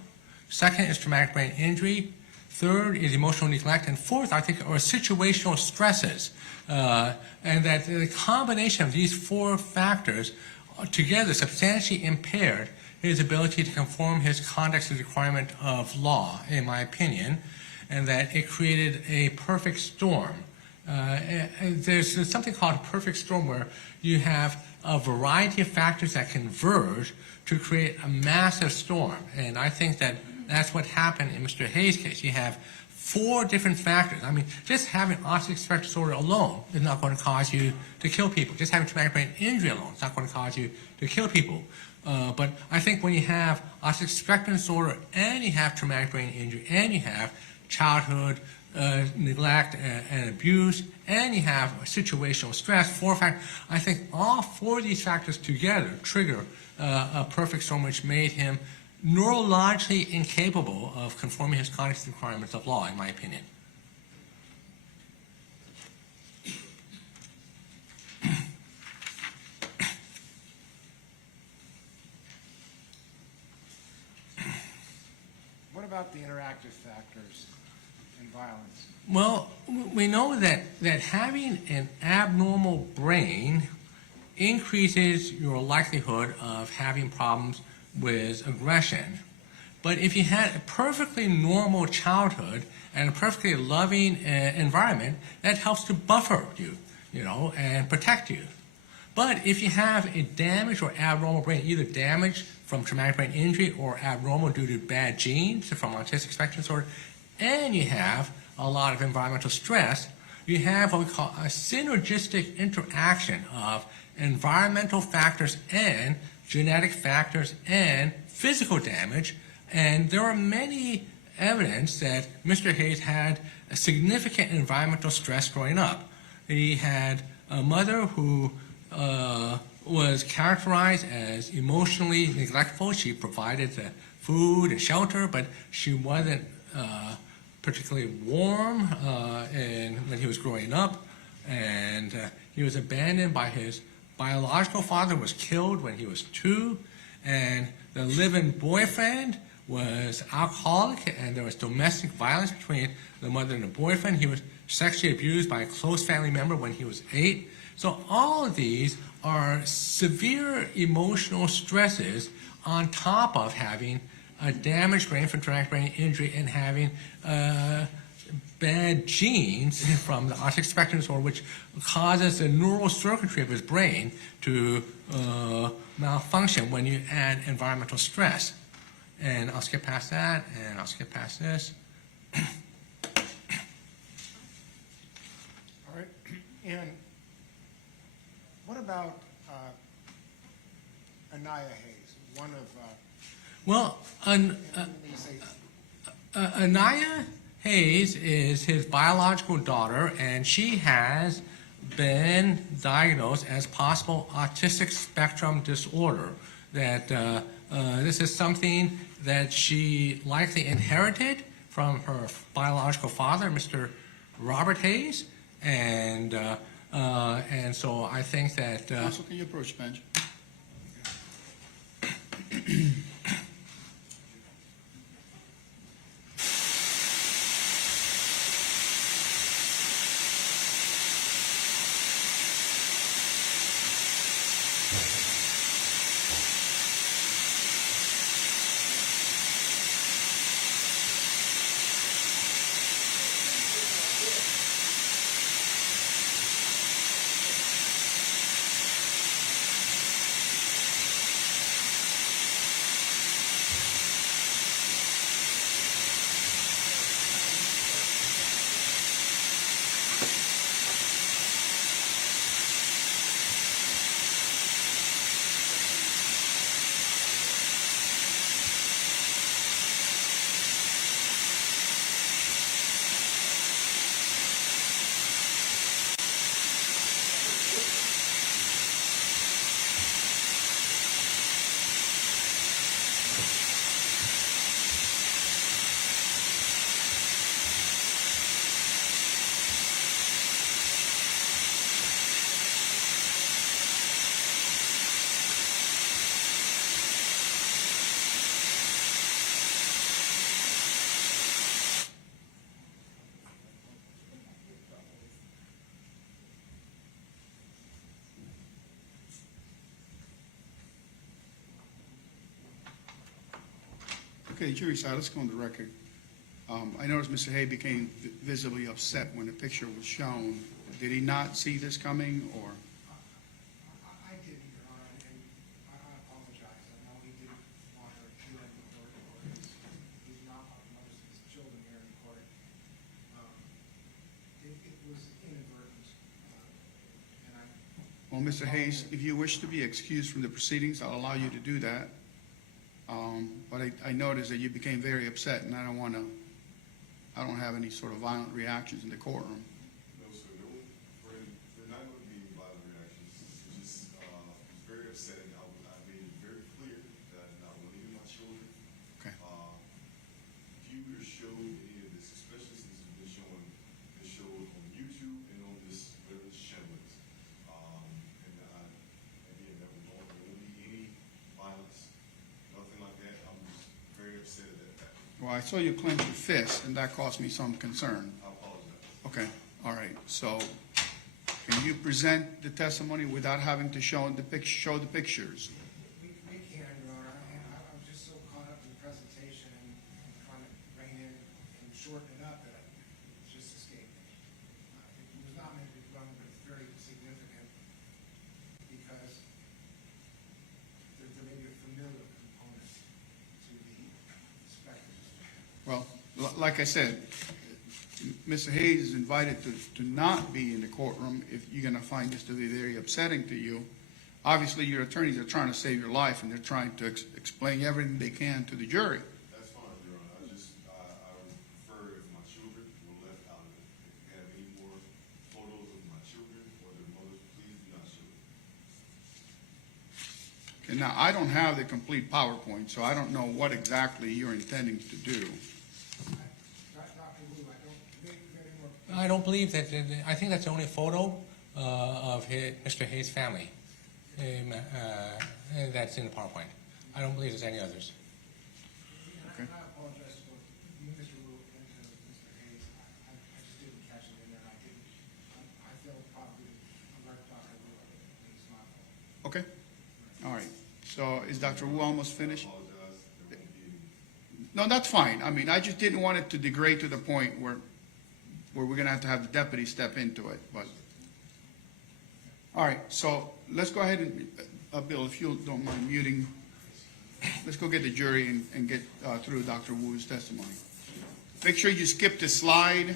Second is traumatic brain injury. Third is emotional neglect. And fourth, I think, are situational stresses. And that the combination of these four factors together substantially impaired his ability to conform his conduct to the requirement of law, in my opinion, and that it created a perfect storm. There's something called a perfect storm where you have a variety of factors that converge to create a massive storm. And I think that that's what happened in Mr. Hayes' case. You have four different factors. I mean, just having autistic spectrum disorder alone is not going to cause you to kill people. Just having traumatic brain injury alone is not going to cause you to kill people. But I think when you have autistic spectrum disorder and you have traumatic brain injury and you have childhood neglect and abuse, and you have situational stress, four factors. I think all four of these factors together trigger a perfect storm which made him neurologically incapable of conforming his conduct to the requirements of law, in my opinion. about the interactive factors in violence? Well, we know that having an abnormal brain increases your likelihood of having problems with aggression. But if you had a perfectly normal childhood and a perfectly loving environment, that helps to buffer you, and protect you. But if you have a damaged or abnormal brain, either damaged from traumatic brain injury or abnormal due to bad genes from autistic spectrum disorder, and you have a lot of environmental stress, you have what we call a synergistic interaction of environmental factors and genetic factors and physical damage. And there are many evidence that Mr. Hayes had a significant environmental stress growing up. He had a mother who was characterized as emotionally neglectful. She provided the food and shelter, but she wasn't particularly warm when he was growing up. And he was abandoned by his biological father, was killed when he was 2, and the live-in boyfriend was alcoholic, and there was domestic violence between the mother and the boyfriend. He was sexually abused by a close family member when he was 8. So all of these are severe emotional stresses on top of having a damaged brain from traumatic brain injury and having bad genes from the autistic spectrum disorder, which causes the neural circuitry of his brain to malfunction when you add environmental stress. And I'll skip past that, and I'll skip past this. All right. And what about Anaya Hayes, one of... Well, Anaya Hayes is his biological daughter, and she has been diagnosed as possible autistic spectrum disorder. That this is something that she likely inherited from her biological father, Mr. Robert Hayes, and so I think that. Counsel, can you approach bench? Okay, jury side, let's go on the record. I noticed Mr. Hay became visibly upset when the picture was shown. Did he not see this coming, or? I didn't, Your Honor, and I apologize. I know he didn't want her to do any court, or he's not most of his children here in court. It was inadvertent, and Well, Mr. Hayes, if you wish to be excused from the proceedings, I'll allow you to do that. But I noticed that you became very upset, and I don't have any sort of violent reactions in the courtroom. No, sir, no, for not going to be any violent reactions. Just, was very upsetting. I made it very clear that I want to my children. Okay. If you were to show any of this, especially since it's been showed on YouTube and on this, whatever this channel is, again, that there won't be any violence, nothing like that. I'm just very upset at that. Well, I saw you clench your fist, and that caused me some concern. I apologize. Okay, all right, so can you present the testimony without having to show the pictures? We can, Your Honor, and I was just so caught up in the presentation and trying to rein in and shorten it up that it just escaped me. It was not meant to be run, but it's very significant because there may be a familiar component to the specters. Well, like I said, Mr. Hayes is invited to not be in the courtroom if you're gonna find this to be very upsetting to you. Obviously, your attorneys are trying to save your life, and they're trying to explain everything they can to the jury. That's fine, Your Honor. I would prefer if my children were left out of it. If you have any more photos of my children or their mothers, please do not show it. And now, I don't have the complete PowerPoint, so I don't know what exactly you're intending to do. Dr. Wu, I don't, maybe any more. I don't believe that, I think that's the only photo of Mr. Hayes' family that's in the PowerPoint. I don't believe there's any others. Okay. And I apologize for you, Mr. Wu, and to Mr. Hayes. I just didn't catch it in there, and I felt probably alert Dr. Wu, it's my fault. Okay? All right. So is Dr. Wu almost finished? I apologize. There won't be any. No, that's fine. I mean, I just didn't want it to degrade to the point where we're gonna have to have the deputy step into it, but. All right, so let's go ahead and, Bill, if you don't mind muting, let's go get the jury and get through Dr. Wu's testimony. Make sure you skip the slide.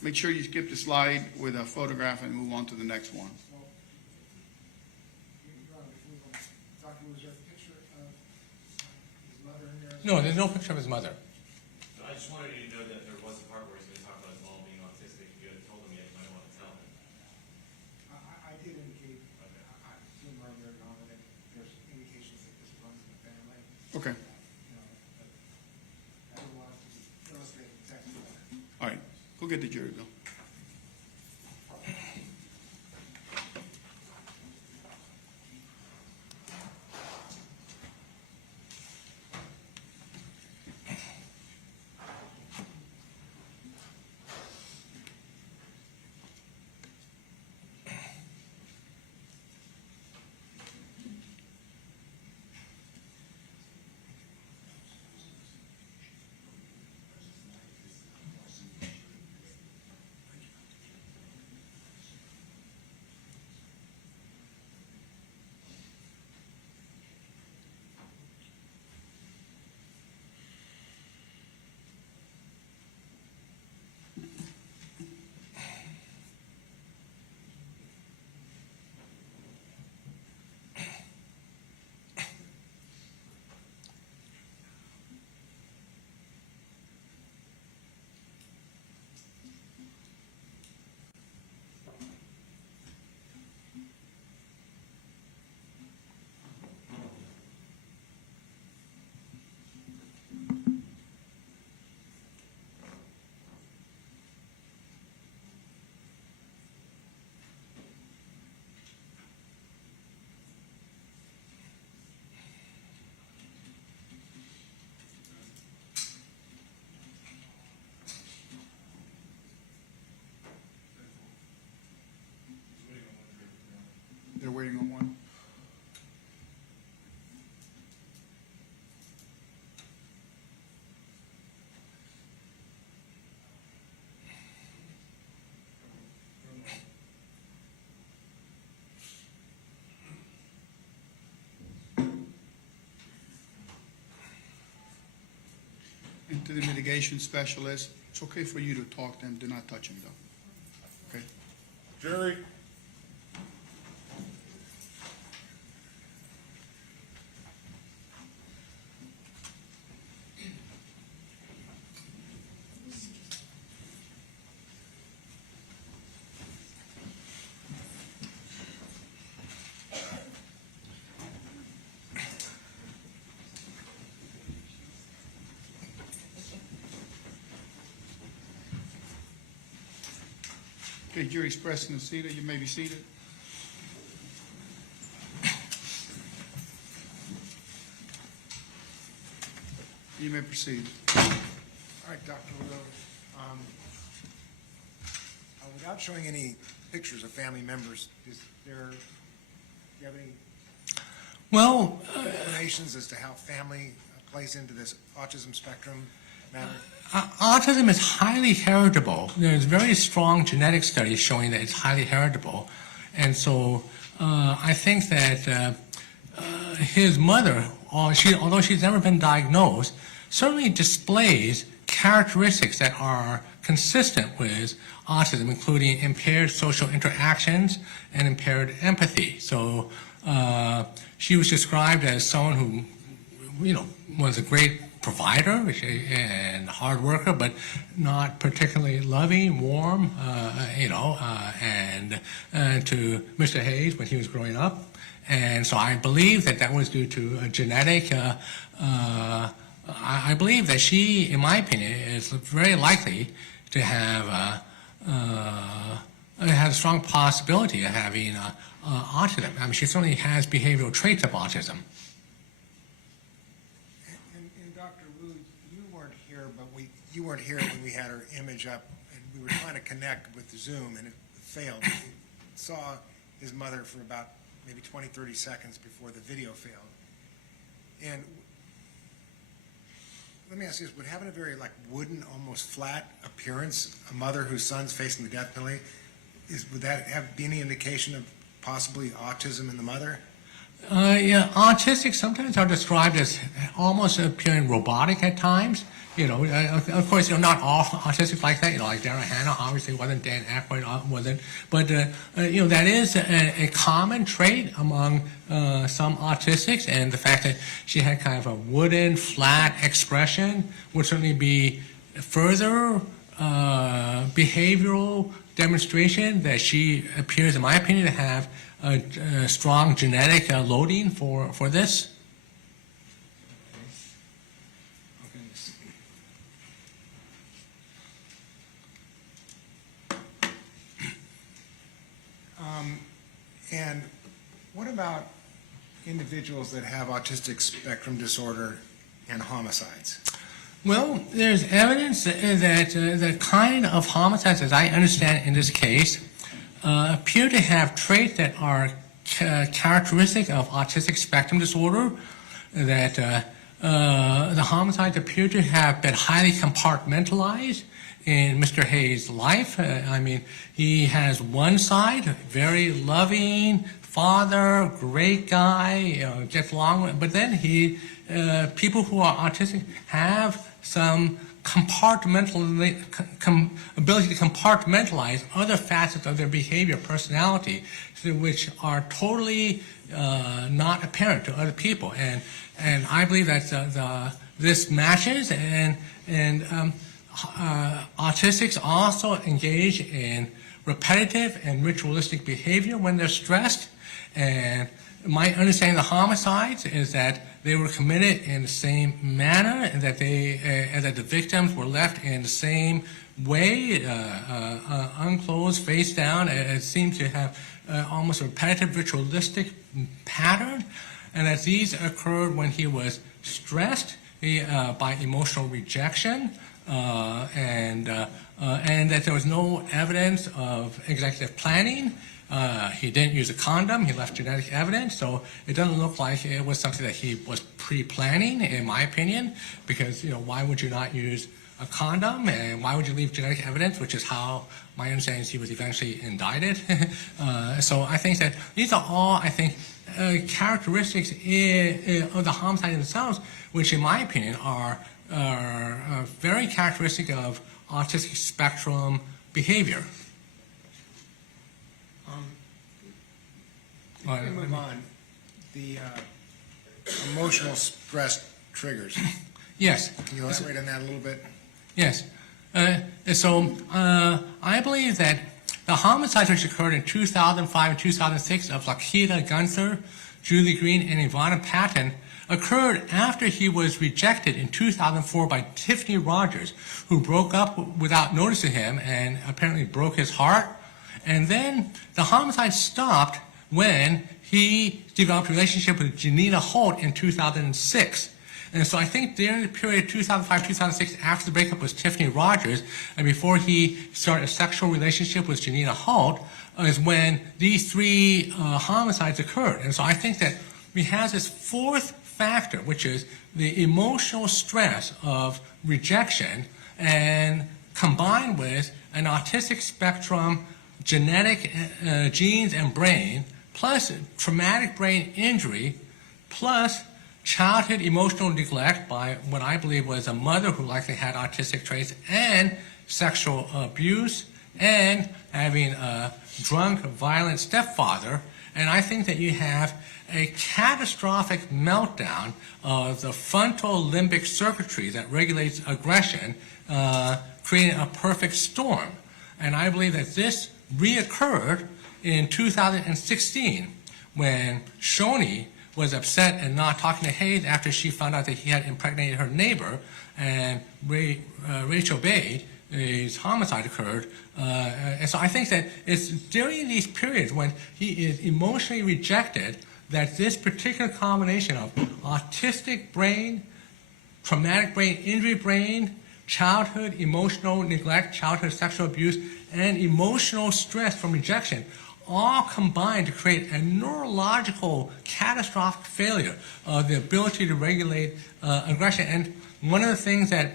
Make sure you skip the slide with a photograph and move on to the next one. Well, Your Honor, before we go, Dr. Wu, is there a picture of his mother in there? No, there's no picture of his mother. I just wanted you to know that there was a part where he's going to talk about his mom being autistic. If you had told him yet, you might want to tell him. I did indicate, I assume earlier, Your Honor, that there's indications that this runs in the family. Okay, You know, but I didn't want it to illustrate the text. all right, go get the jury, Bill. They're waiting on one. And to the mitigation specialist, it's okay for you to talk to them, do not touch him though. Okay? Jury. Okay, jury's pressing and seated, you may be seated. You may proceed. All right, Dr. Wu, without showing any pictures of family members, do you have any Well, explanations as to how family plays into this autism spectrum matter? autism is highly heritable. There's very strong genetic studies showing that it's highly heritable. And so I think that his mother, although she's never been diagnosed, certainly displays characteristics that are consistent with autism, including impaired social interactions and impaired empathy. So she was described as someone who, was a great provider and hard worker, but not particularly loving, warm, and to Mr. Hayes when he was growing up. And so I believe that was due to a genetic. I believe that she, in my opinion, is very likely to have a strong possibility of having autism. I mean, she certainly has behavioral traits of autism. And Dr. Wu, you weren't here, but you weren't here when we had her image up, and we were trying to connect with the Zoom, and it failed. We saw his mother for about maybe 20, 30 seconds before the video failed. And let me ask you this, would having a very wooden, almost flat appearance, a mother whose son's facing the death penalty, would that be any indication of possibly autism in the mother? Yeah, autistics sometimes are described as almost appearing robotic at times. Of course, not all autistics like that. Like Dara Hannah obviously wasn't, Dan Aykroyd wasn't. But, that is a common trait among some autistics. And the fact that she had kind of a wooden, flat expression would certainly be further behavioral demonstration that she appears, in my opinion, to have a strong genetic loading for this. And what about individuals that have autistic spectrum disorder and homicides? Well, there's evidence that the kind of homicides, as I understand in this case, appear to have traits that are characteristic of autistic spectrum disorder, that the homicides appear to have been highly compartmentalized in Mr. Hayes' life. I mean, he has one side, very loving father, great guy, gets along with, but then people who are autistic have some ability to compartmentalize other facets of their behavior, personality, which are totally not apparent to other people. And I believe that this matches, and autistics also engage in repetitive and ritualistic behavior when they're stressed. And my understanding of the homicides is that they were committed in the same manner, and that the victims were left in the same way, unclothed, face down. It seems to have almost a repetitive ritualistic pattern, and that these occurred when he was stressed by emotional rejection, and that there was no evidence of executive planning. He didn't use a condom. He left genetic evidence, so it doesn't look like it was something that he was pre-planning, in my opinion, because, why would you not use a condom, and why would you leave genetic evidence, which is how my understanding is he was eventually indicted. So I think that these are all, characteristics of the homicide themselves, which in my opinion are very characteristic of autistic spectrum behavior. Before we move on, the emotional stress triggers. Yes. Can you elaborate on that a little bit? Yes. So I believe that the homicides which occurred in 2005 and 2006 of Laquetta Gunther, Julie Green, and Iwana Patton occurred after he was rejected in 2004 by Tiffany Rogers, who broke up without noticing him and apparently broke his heart. And then the homicide stopped when he developed a relationship with Janina Holt in 2006. And so I think during the period 2005-2006, after the breakup with Tiffany Rogers, and before he started a sexual relationship with Janina Holt, is when these three homicides occurred. And so I think that we have this fourth factor, which is the emotional stress of rejection, and combined with an autistic spectrum, genetic genes and brain, plus traumatic brain injury, plus childhood emotional neglect by what I believe was a mother who likely had autistic traits, and sexual abuse, and having a drunk, violent stepfather. And I think that you have a catastrophic meltdown of the frontal limbic circuitry that regulates aggression, creating a perfect storm. And I believe that this reoccurred in 2016 when Shoni was upset and not talking to Hayes after she found out that he had impregnated her neighbor, and Rachel Bade's homicide occurred. And so I think that it's during these periods when he is emotionally rejected that this particular combination of autistic brain, traumatic brain injury brain, childhood emotional neglect, childhood sexual abuse, and emotional stress from rejection all combine to create a neurological catastrophic failure of the ability to regulate aggression. And one of the things that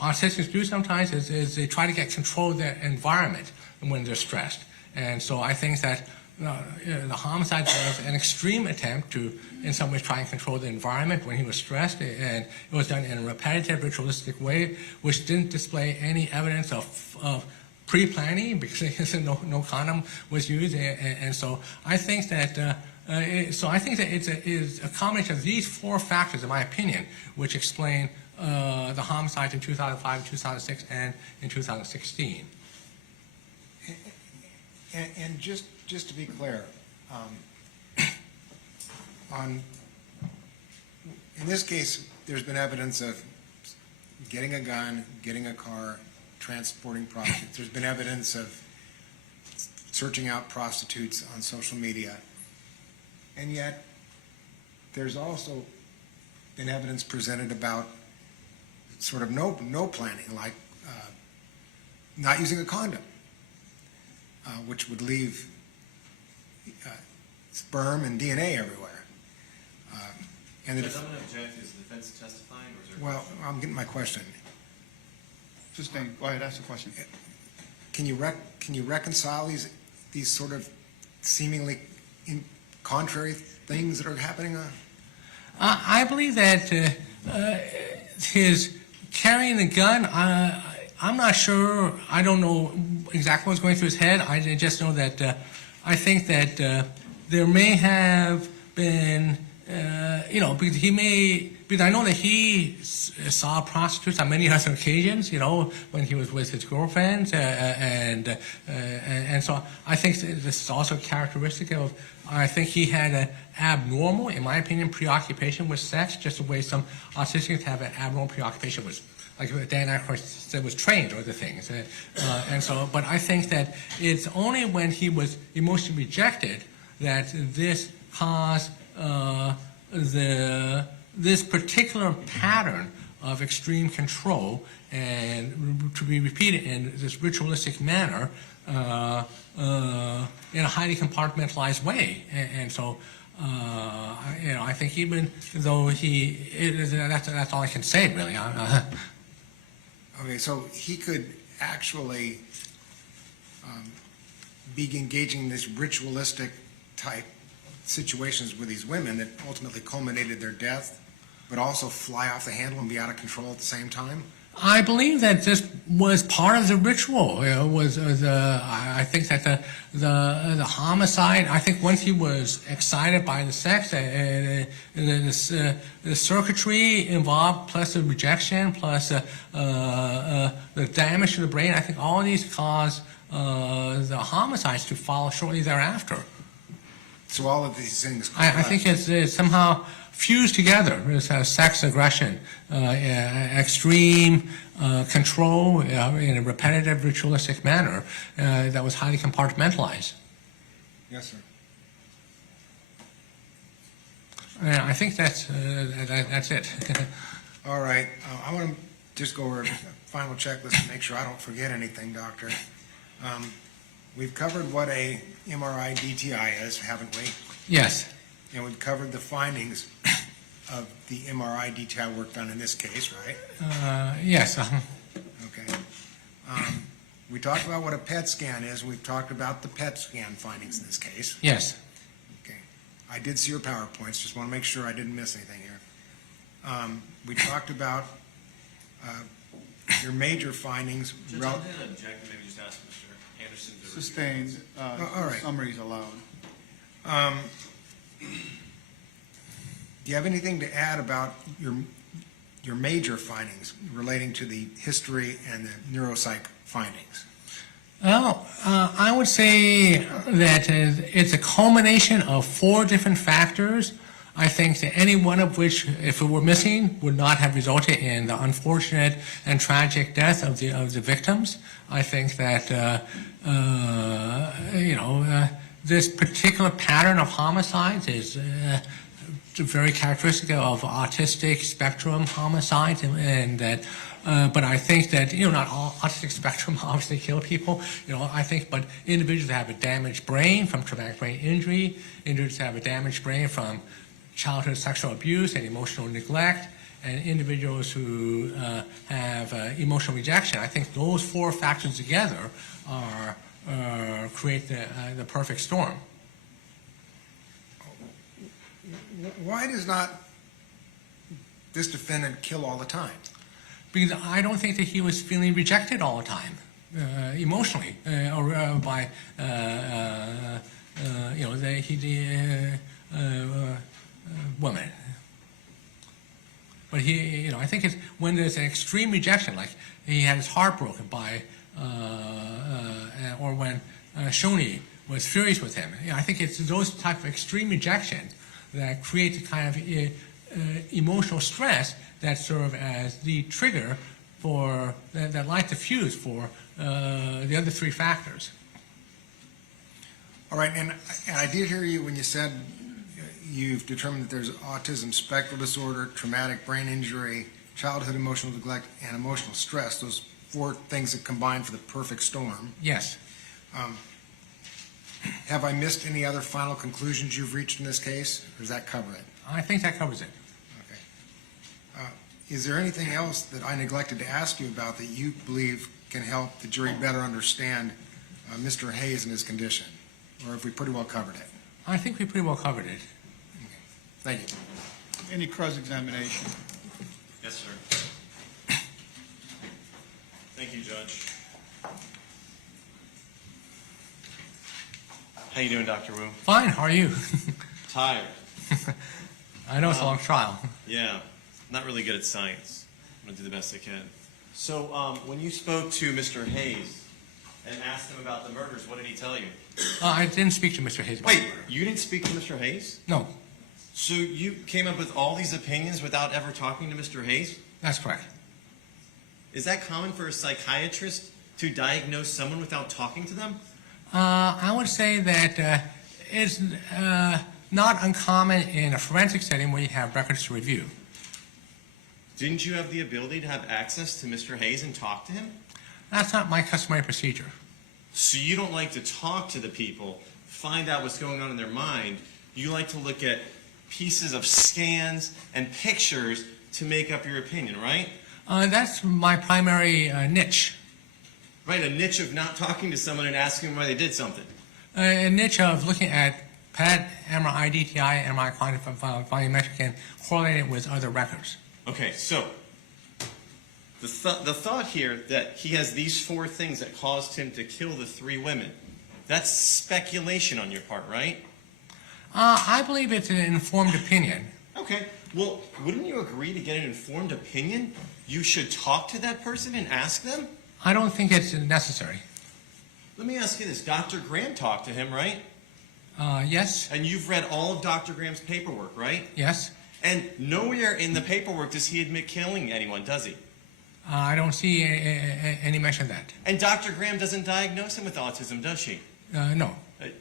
autistics do sometimes is they try to get control of their environment when they're stressed. And so I think that the homicide was an extreme attempt to, in some ways, try and control the environment when he was stressed, and it was done in a repetitive, ritualistic way, which didn't display any evidence of pre-planning because no condom was used, and so I think that it's a combination of these four factors, in my opinion, which explain the homicides in 2005, 2006, and in 2016. And just to be clear, in this case, there's been evidence of getting a gun, getting a car, transporting prostitutes. There's been evidence of searching out prostitutes on social media. And yet, there's also been evidence presented about sort of no planning, like not using a condom, which would leave sperm and DNA everywhere. And Judge, I'm going to object. Is the defense testifying, or is there? well, I'm getting my question. Just go ahead, ask the question. Can you reconcile these sort of seemingly contrary things that are happening? I believe that his carrying the gun, I'm not sure. I don't know exactly what's going through his head. I just know that I think that there may have been, because I know that he saw prostitutes on many other occasions, when he was with his girlfriends, and so I think this is also characteristic of, I think he had an abnormal, in my opinion, preoccupation with sex, just the way some autistics have an abnormal preoccupation with, like Dan Aykroyd said, was trained or other things. And so, but I think that it's only when he was emotionally rejected that this caused this particular pattern of extreme control, and to be repeated in this ritualistic manner in a highly compartmentalized way. And so, I think even though that's all I can say, really. Okay, so he could actually be engaging in this ritualistic type situations with these women that ultimately culminated their death, but also fly off the handle and be out of control at the same time? I believe that this was part of the ritual. I think that the homicide, I think once he was excited by the sex, the circuitry involved, plus the rejection, plus the damage to the brain, I think all of these caused the homicides to follow shortly thereafter. So all of these things. I think it's somehow fused together. It's sex, aggression, extreme control in a repetitive, ritualistic manner that was highly compartmentalized. Yes, sir. I think that's it. All right, I want to just go over a final checklist to make sure I don't forget anything, Doctor. We've covered what a MRI DTI is, haven't we? Yes. And we've covered the findings of the MRI DTI work done in this case, right? Yes. Okay. We talked about what a PET scan is. We've talked about the PET scan findings in this case. Yes. Okay. I did see your PowerPoints. Just want to make sure I didn't miss anything here. We talked about your major findings. Judge, I'm going to object and maybe just ask Mr. Anderson to review Sustained, this. all right. summaries allowed. Do you have anything to add about your major findings relating to the history and the neuropsych findings? Well, I would say that it's a culmination of 4 different factors. I think that any one of which, if it were missing, would not have resulted in the unfortunate and tragic death of the victims. I think that this particular pattern of homicides is very characteristic of autistic spectrum homicides, and that. But I think that, not all autistic spectrum obviously kill people, I think, but individuals that have a damaged brain from traumatic brain injury, individuals that have a damaged brain from childhood sexual abuse and emotional neglect, and individuals who have emotional rejection. I think those 4 factors together create the perfect storm. Why does not this defendant kill all the time? Because I don't think that he was feeling rejected all the time, emotionally, or by, women. But he, I think it's when there's an extreme rejection, like he had his heart broken by, or when Shoni was furious with him. I think it's those type of extreme rejection that create the kind of emotional stress that serve as the trigger for that light the fuse for the other 3 factors. All right, and I did hear you when you said you've determined that there's autism spectral disorder, traumatic brain injury, childhood emotional neglect, and emotional stress. Those 4 things that combine for the perfect storm. Yes. Have I missed any other final conclusions you've reached in this case, or does that cover it? I think that covers it. Okay. Is there anything else that I neglected to ask you about that you believe can help the jury better understand Mr. Hayes and his condition? Or have we pretty well covered it? I think we pretty well covered it. Okay. Thank you. Any cross-examination? Yes, sir. Thank you, Judge. How you doing, Dr. Wu? Fine, how are you? Tired. I know it's a long trial. Yeah, not really good at science. I'm gonna do the best I can. So, when you spoke to Mr. Hayes and asked him about the murders, what did he tell you? I didn't speak to Mr. Hayes about Wait, the murder. you didn't speak to Mr. Hayes? No, So you came up with all these opinions without ever talking to Mr. Hayes? that's correct. Is that common for a psychiatrist to diagnose someone without talking to them? I would say that it's not uncommon in a forensic setting where you have records to review. Didn't you have the ability to have access to Mr. Hayes and talk to him? That's not my customary procedure. So you don't like to talk to the people, find out what's going on in their mind. You like to look at pieces of scans and pictures to make up your opinion, right? That's my primary niche. Right, a niche of not talking to someone and asking why they did something. A niche of looking at PET, MRI, DTI, MRI volumetric, and correlating it with other records. Okay, so the thought here that he has these 4 things that caused him to kill the 3 women, that's speculation on your part, right? I believe it's an informed opinion. Okay, well, wouldn't you agree to get an informed opinion? You should talk to that person and ask them? I don't think it's necessary. Let me ask you this. Dr. Graham talked to him, right? Yes, And you've read all of Dr. Graham's paperwork, right? yes. And nowhere in the paperwork does he admit killing anyone, does he? I don't see any mention of that. And Dr. Graham doesn't diagnose him with autism, does she? No.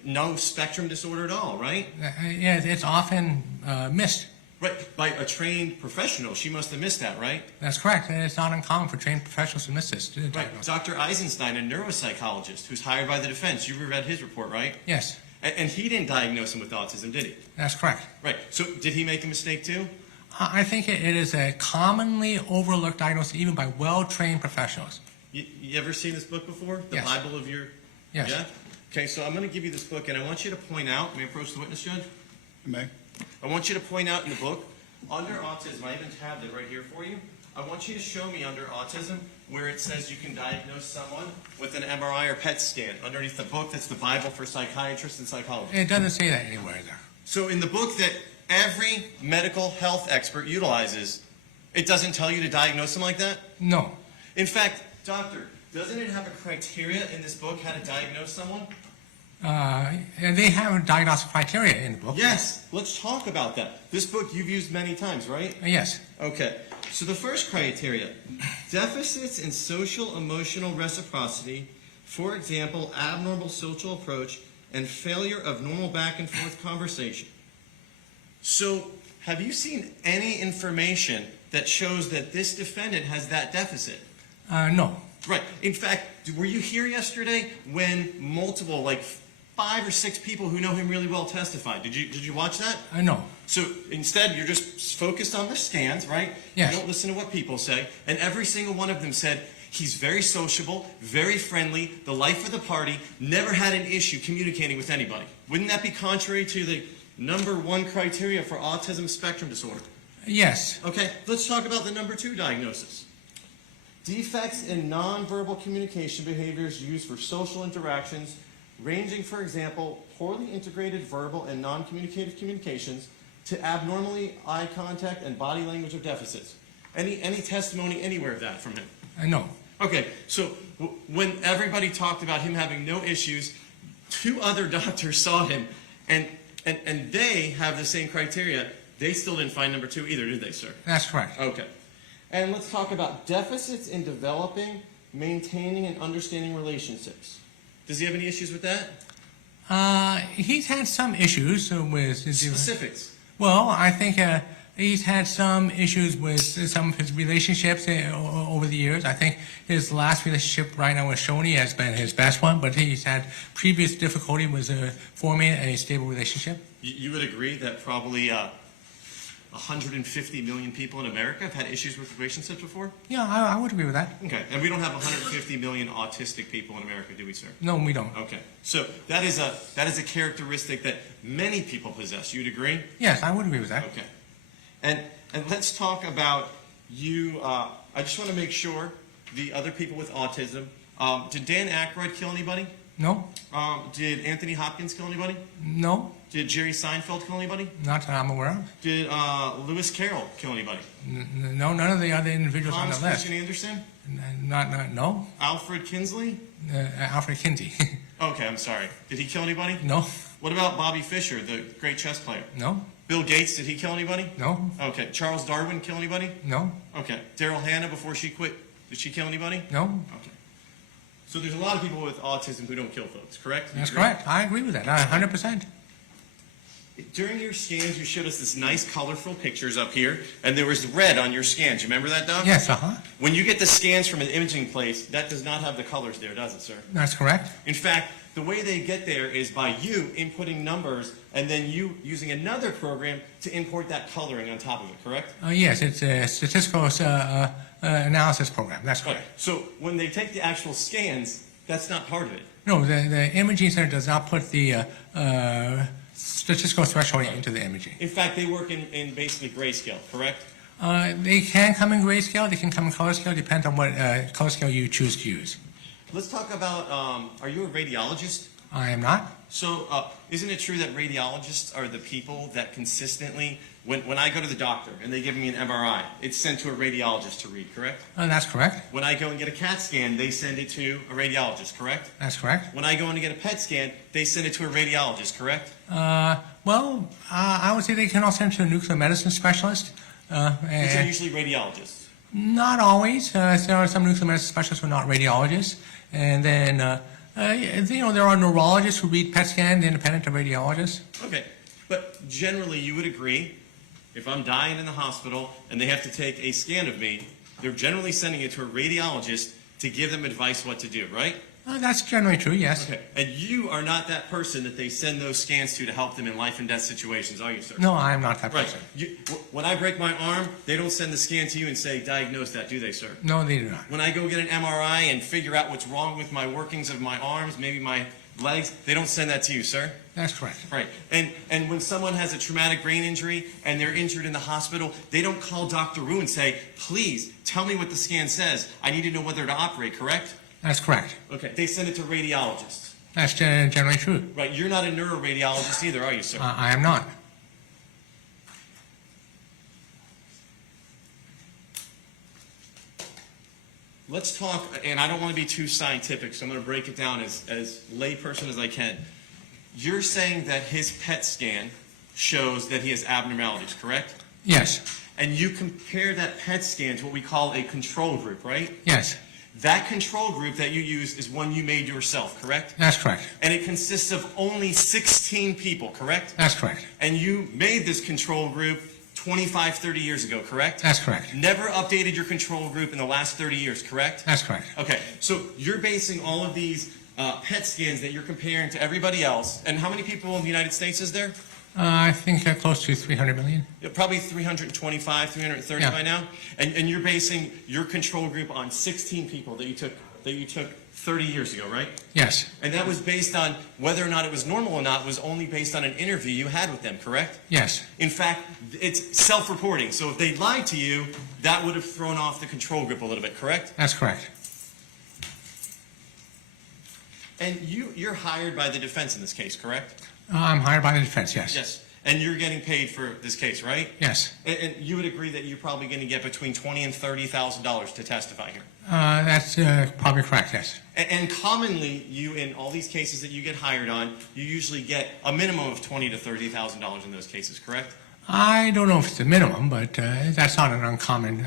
No spectrum disorder at all, right? Yeah, it's often missed. Right, by a trained professional. She must have missed that, right? That's correct. And it's not uncommon for trained professionals to miss this Right. diagnosis. Dr. Eisenstein, a neuropsychologist who's hired by the defense. You read his report, right? Yes, And he didn't diagnose him with autism, did he? that's correct. Right. So did he make a mistake too? I think it is a commonly overlooked diagnosis even by well-trained professionals. You ever seen this book before? The Yes. Bible of your... Yes. Yeah? Okay, so I'm going to give you this book, and I want you to point out... May I approach the witness, Judge? May? I want you to point out in the book, under autism, I even tabbed it right here for you. I want you to show me under autism where it says you can diagnose someone with an MRI or PET scan underneath the book that's the Bible for psychiatrists and psychologists. It doesn't say that anywhere there. So in the book that every medical health expert utilizes, it doesn't tell you to diagnose them like that? No. In fact, doctor, doesn't it have a criteria in this book how to diagnose someone? And they have a diagnostic criteria in the book. Yes. Let's talk about that. This book you've used many times, right? Yes. Okay. So the first criteria, deficits in social emotional reciprocity, for example, abnormal social approach, and failure of normal back and forth conversation. So have you seen any information that shows that this defendant has that deficit? No. Right. In fact, were you here yesterday when multiple, like 5 or 6 people who know him really well testified? Did you watch that? No. So instead, you're just focused on the scans, right? Yes. You don't listen to what people say. And every single one of them said he's very sociable, very friendly, the life of the party, never had an issue communicating with anybody. Wouldn't that be contrary to the #1 criteria for autism spectrum disorder? Yes. Okay, let's talk about the #2 diagnosis. Defects in nonverbal communication behaviors used for social interactions, ranging, for example, poorly integrated verbal and non-communicative communications to abnormally eye contact and body language of deficits. Any testimony anywhere of that from him? No. Okay, so when everybody talked about him having no issues, 2 other doctors saw him, and they have the same criteria. They still didn't find #2 either, did they, sir? That's correct. Okay. And let's talk about deficits in developing, maintaining, and understanding relationships. Does he have any issues with that? He's had some issues with... Specifics. Well, I think he's had some issues with some of his relationships over the years. I think his last relationship right now with Shoni has been his best one, but he's had previous difficulty with forming a stable relationship. You would agree that probably 150 million people in America have had issues with relationships before? Yeah, I would agree with that. Okay. And we don't have 150 million autistic people in America, do we, sir? No, we don't. Okay. So that is a characteristic that many people possess. You'd agree? Yes, I would agree with that. Okay. And let's talk about you. I just want to make sure the other people with autism. Did Dan Aykroyd kill anybody? No? Did Anthony Hopkins kill anybody? No? Did Jerry Seinfeld kill anybody? Not that I'm aware of. Did Lewis Carroll kill anybody? No, none of the other individuals on Thomas the list. Christian Anderson? No? Alfred Kinsley? Alfred Kinsey. Okay, I'm sorry. Did he kill anybody? No? What about Bobby Fischer, the great chess player? No? Bill Gates, did he kill anybody? No? Okay. Charles Darwin kill anybody? No? Okay. Daryl Hannah, before she quit, did she kill anybody? No? Okay. So there's a lot of people with autism who don't kill folks, correct? You That's agree? correct. I agree with that. 100%. During your scans, you showed us this nice, colorful pictures up here, and there was red on your scans. You remember that, Doug? Yes, When you get the scans from an imaging place, that does not have the colors there, does it, sir? That's correct. In fact, the way they get there is by you inputting numbers and then you using another program to import that coloring on top of it, correct? Yes, it's a statistical analysis program. That's Right. correct. So when they take the actual scans, that's not part of it. No, the imaging center does not put the statistical threshold into the imaging. In fact, they work in basically grayscale, correct? They can come in grayscale, they can come in color scale, depends on what color scale you choose to use. Let's talk about, are you a radiologist? I am not. So isn't it true that radiologists are the people that consistently, when I go to the doctor and they give me an MRI, it's sent to a radiologist to read, correct? That's correct. When I go and get a CAT scan, they send it to a radiologist, correct? That's correct. When I go in to get a PET scan, they send it to a radiologist, correct? Well, I would say they can also send to a nuclear medicine specialist. Which are And usually radiologists. not always. There are some nuclear medicine specialists who are not radiologists. And then There are neurologists who read PET scans independent of radiologists. Okay, but generally you would agree, if I'm dying in the hospital and they have to take a scan of me, they're generally sending it to a radiologist to give them advice what to do, right? That's generally true, yes. Okay, and you are not that person that they send those scans to help them in life and death situations, are you, sir? No, I am not that Right. person. When I break my arm, they don't send the scan to you and say, diagnose that, do they, sir? No, they do not. When I go get an MRI and figure out what's wrong with my workings of my arms, maybe my legs, they don't send that to you, sir? That's correct. Right. And when someone has a traumatic brain injury and they're injured in the hospital, they don't call Dr. Wu and say, please, tell me what the scan says. I need to know whether to operate, correct? That's correct. Okay. They send it to radiologists. That's generally true. Right. You're not a neuroradiologist either, are you, sir? I am not. Let's talk, and I don't want to be too scientific, so I'm going to break it down as layperson as I can. You're saying that his PET scan shows that he has abnormalities, correct? Yes. And you compare that PET scan to what we call a control group, right? Yes. That control group that you use is one you made yourself, correct? That's correct. And it consists of only 16 people, correct? That's correct. And you made this control group 25, 30 years ago, correct? That's correct. Never updated your control group in the last 30 years, correct? That's correct. Okay, so you're basing all of these PET scans that you're comparing to everybody else. And how many people in the United States is there? I think close to 300 million. Yeah, probably 325, 330 Yeah. by now. And you're basing your control group on 16 people that you took 30 years ago, right? Yes. And that was based on whether or not it was normal or not was only based on an interview you had with them, correct? Yes. In fact, it's self-reporting. So if they lied to you, that would have thrown off the control group a little bit, correct? That's correct. And you're hired by the defense in this case, correct? I'm hired by the defense, yes. Yes. And you're getting paid for this case, right? Yes. And you would agree that you're probably going to get between $20,000 and $30,000 to testify here. That's probably correct, yes. And commonly, you in all these cases that you get hired on, you usually get a minimum of $20,000 to $30,000 in those cases, correct? I don't know if it's a minimum, but that's not an uncommon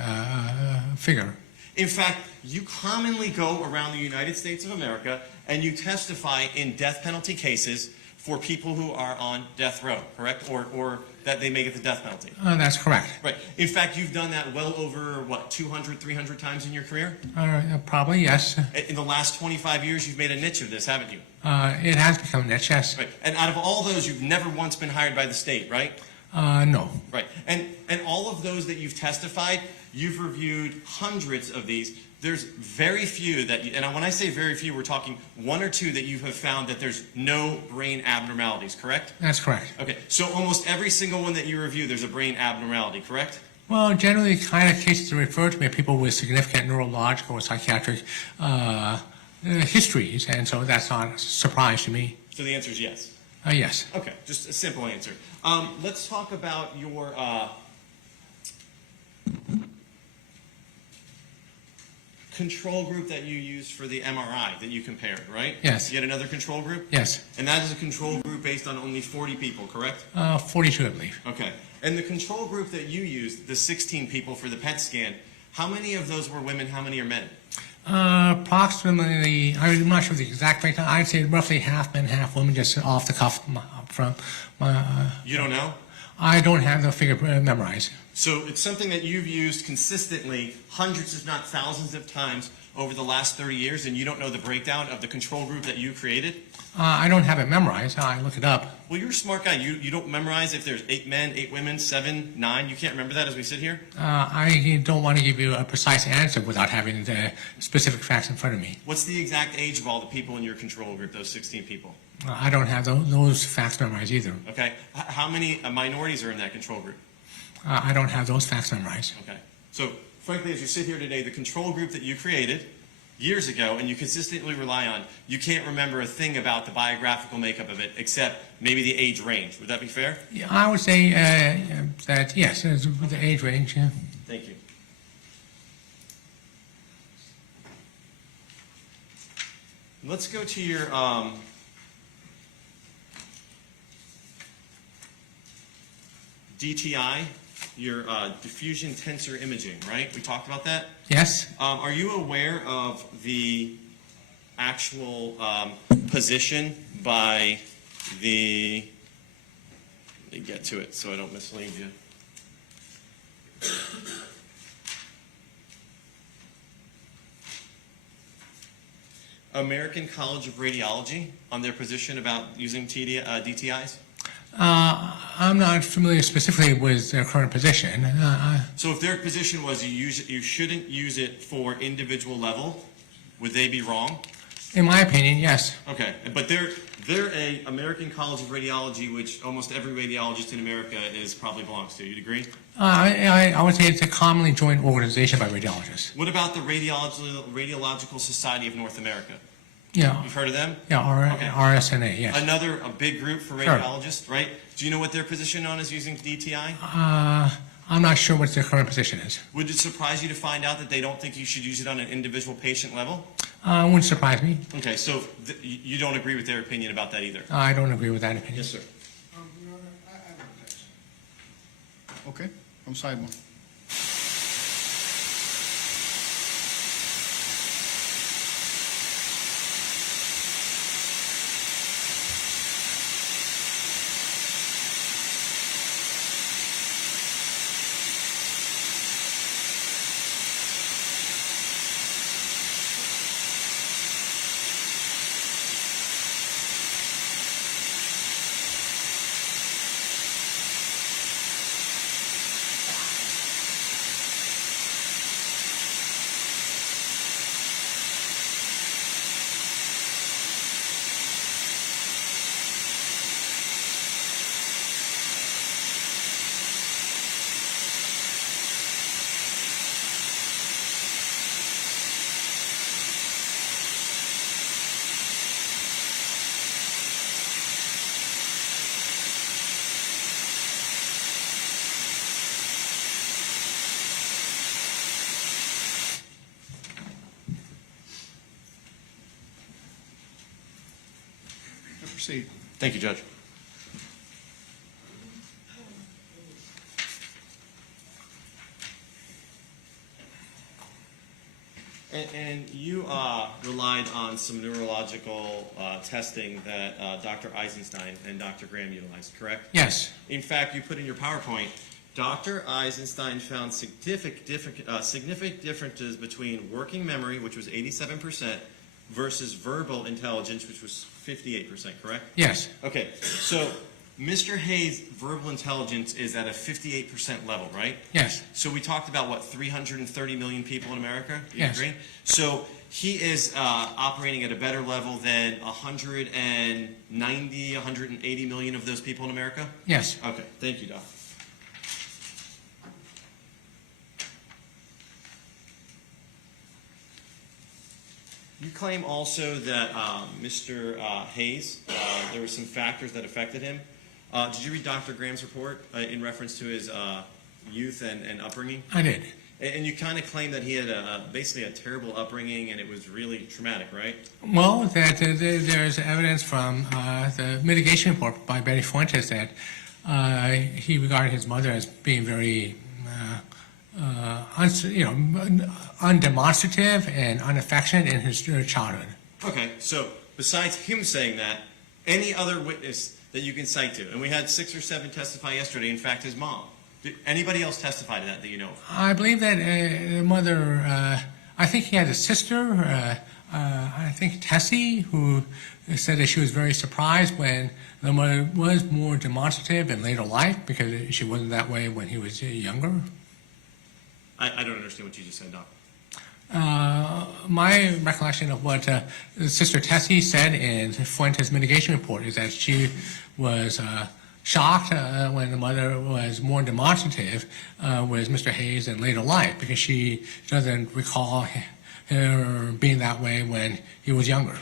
figure. In fact, you commonly go around the United States of America and you testify in death penalty cases for people who are on death row, correct? Or that they may get the death penalty. That's correct. Right. In fact, you've done that well over, what, 200, 300 times in your career? Probably, yes. In the last 25 years, you've made a niche of this, haven't you? It has become a niche, yes. Right. And out of all those, you've never once been hired by the state, right? No. Right. And all of those that you've testified, you've reviewed hundreds of these. There's very few that, and when I say very few, we're talking one or two that you have found that there's no brain abnormalities, correct? That's correct. Okay, so almost every single one that you review, there's a brain abnormality, correct? Well, generally, the kind of cases referred to me are people with significant neurological or psychiatric histories, and so that's not a surprise to me. So the answer is yes. Yes. Okay, just a simple answer. Let's talk about your control group that you used for the MRI that you compared, right? Yes. You had another control group? Yes. And that is a control group based on only 40 people, correct? 42, I believe. Okay. And the control group that you used, the 16 people for the PET scan, how many of those were women, how many are men? Approximately, I'm not sure the exact breakdown. I'd say roughly half men, half women, just off the cuff from my. You don't know? I don't have the figure memorized. So it's something that you've used consistently hundreds if not thousands of times over the last 30 years, and you don't know the breakdown of the control group that you created? I don't have it memorized. I look it up. Well, you're a smart guy. You don't memorize if there's 8 men, 8 women, 7, 9. You can't remember that as we sit here? I don't want to give you a precise answer without having the specific facts in front of me. What's the exact age of all the people in your control group, those 16 people? I don't have those facts memorized either. Okay. How many minorities are in that control group? I don't have those facts memorized. Okay. So, frankly, as you sit here today, the control group that you created years ago and you consistently rely on, you can't remember a thing about the biographical makeup of it except maybe the age range. Would that be fair? Yeah, I would say that, yes, it's the age range. Yeah. Thank you. Let's go to your DTI, your diffusion tensor imaging, right? We talked about that. Yes. Are you aware of the actual position by the, let me get to it so I don't mislead you. American College of Radiology on their position about using DTIs? I'm not familiar specifically with their current position. So if their position was you shouldn't use it for individual level, would they be wrong? In my opinion, yes. Okay, but they're a American College of Radiology, which almost every radiologist in America probably belongs to. You'd agree? I would say it's a commonly joined organization by radiologists. What about the Radiological Society of North America? Yeah, You've heard of them? yeah, Okay. RSNA, yes. A big group for Sure. radiologists, right? Do you know what their position on is using DTI? I'm not sure what their current position is. Would it surprise you to find out that they don't think you should use it on an individual patient level? Wouldn't surprise me. Okay, so you don't agree with their opinion about that either? I don't agree with that opinion. Yes, sir. Your Honor, I have an objection. Okay, from side one. Proceed. Thank you, Judge. And you relied on some neurological testing that Dr. Eisenstein and Dr. Graham utilized, correct? Yes. In fact, you put in your PowerPoint, Dr. Eisenstein found significant differences between working memory, which was 87%, versus verbal intelligence, which was 58%, correct? Yes. Okay, so Mr. Hayes' verbal intelligence is at a 58% level, right? Yes. So we talked about, what, 330 million people in America? You Yes. agree? So he is operating at a better level than 190, 180 million of those people in America? Yes. Okay, thank you, Doc. You claim also that Mr. Hayes, there were some factors that affected him. Did you read Dr. Graham's report in reference to his youth and upbringing? I did. And you kind of claim that he had basically a terrible upbringing and it was really traumatic, right? Well, there's evidence from the mitigation report by Betty Fuentes that he regarded his mother as being very undemonstrative and unaffectionate in his childhood. Okay, so besides him saying that, any other witness that you can cite to? And we had 6 or 7 testify yesterday, in fact, his mom. Did anybody else testify to that you know of? I believe that the mother, I think he had a sister, I think Tessie, who said that she was very surprised when the mother was more demonstrative in later life because she wasn't that way when he was younger. I don't understand what you just said, Doc. My recollection of what Sister Tessie said in Fuentes' mitigation report is that she was shocked when the mother was more demonstrative with Mr. Hayes in later life because she doesn't recall her being that way when he was younger.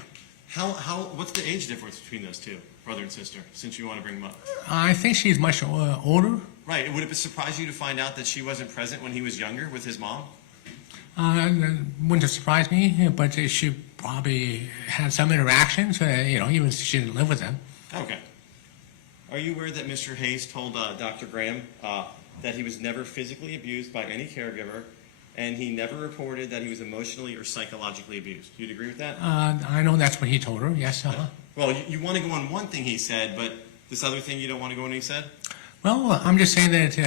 What's the age difference between those two, brother and sister, since you want to bring them up? I think she's much older. Right. Would it surprise you to find out that she wasn't present when he was younger with his mom? Wouldn't have surprised me, but she probably had some interactions. Even if she didn't live with them. Okay. Are you aware that Mr. Hayes told Dr. Graham that he was never physically abused by any caregiver and he never reported that he was emotionally or psychologically abused. You'd agree with that? I know that's what he told her, yes. Well, you want to go on one thing he said, but this other thing you don't want to go on he said? Well, I'm just saying that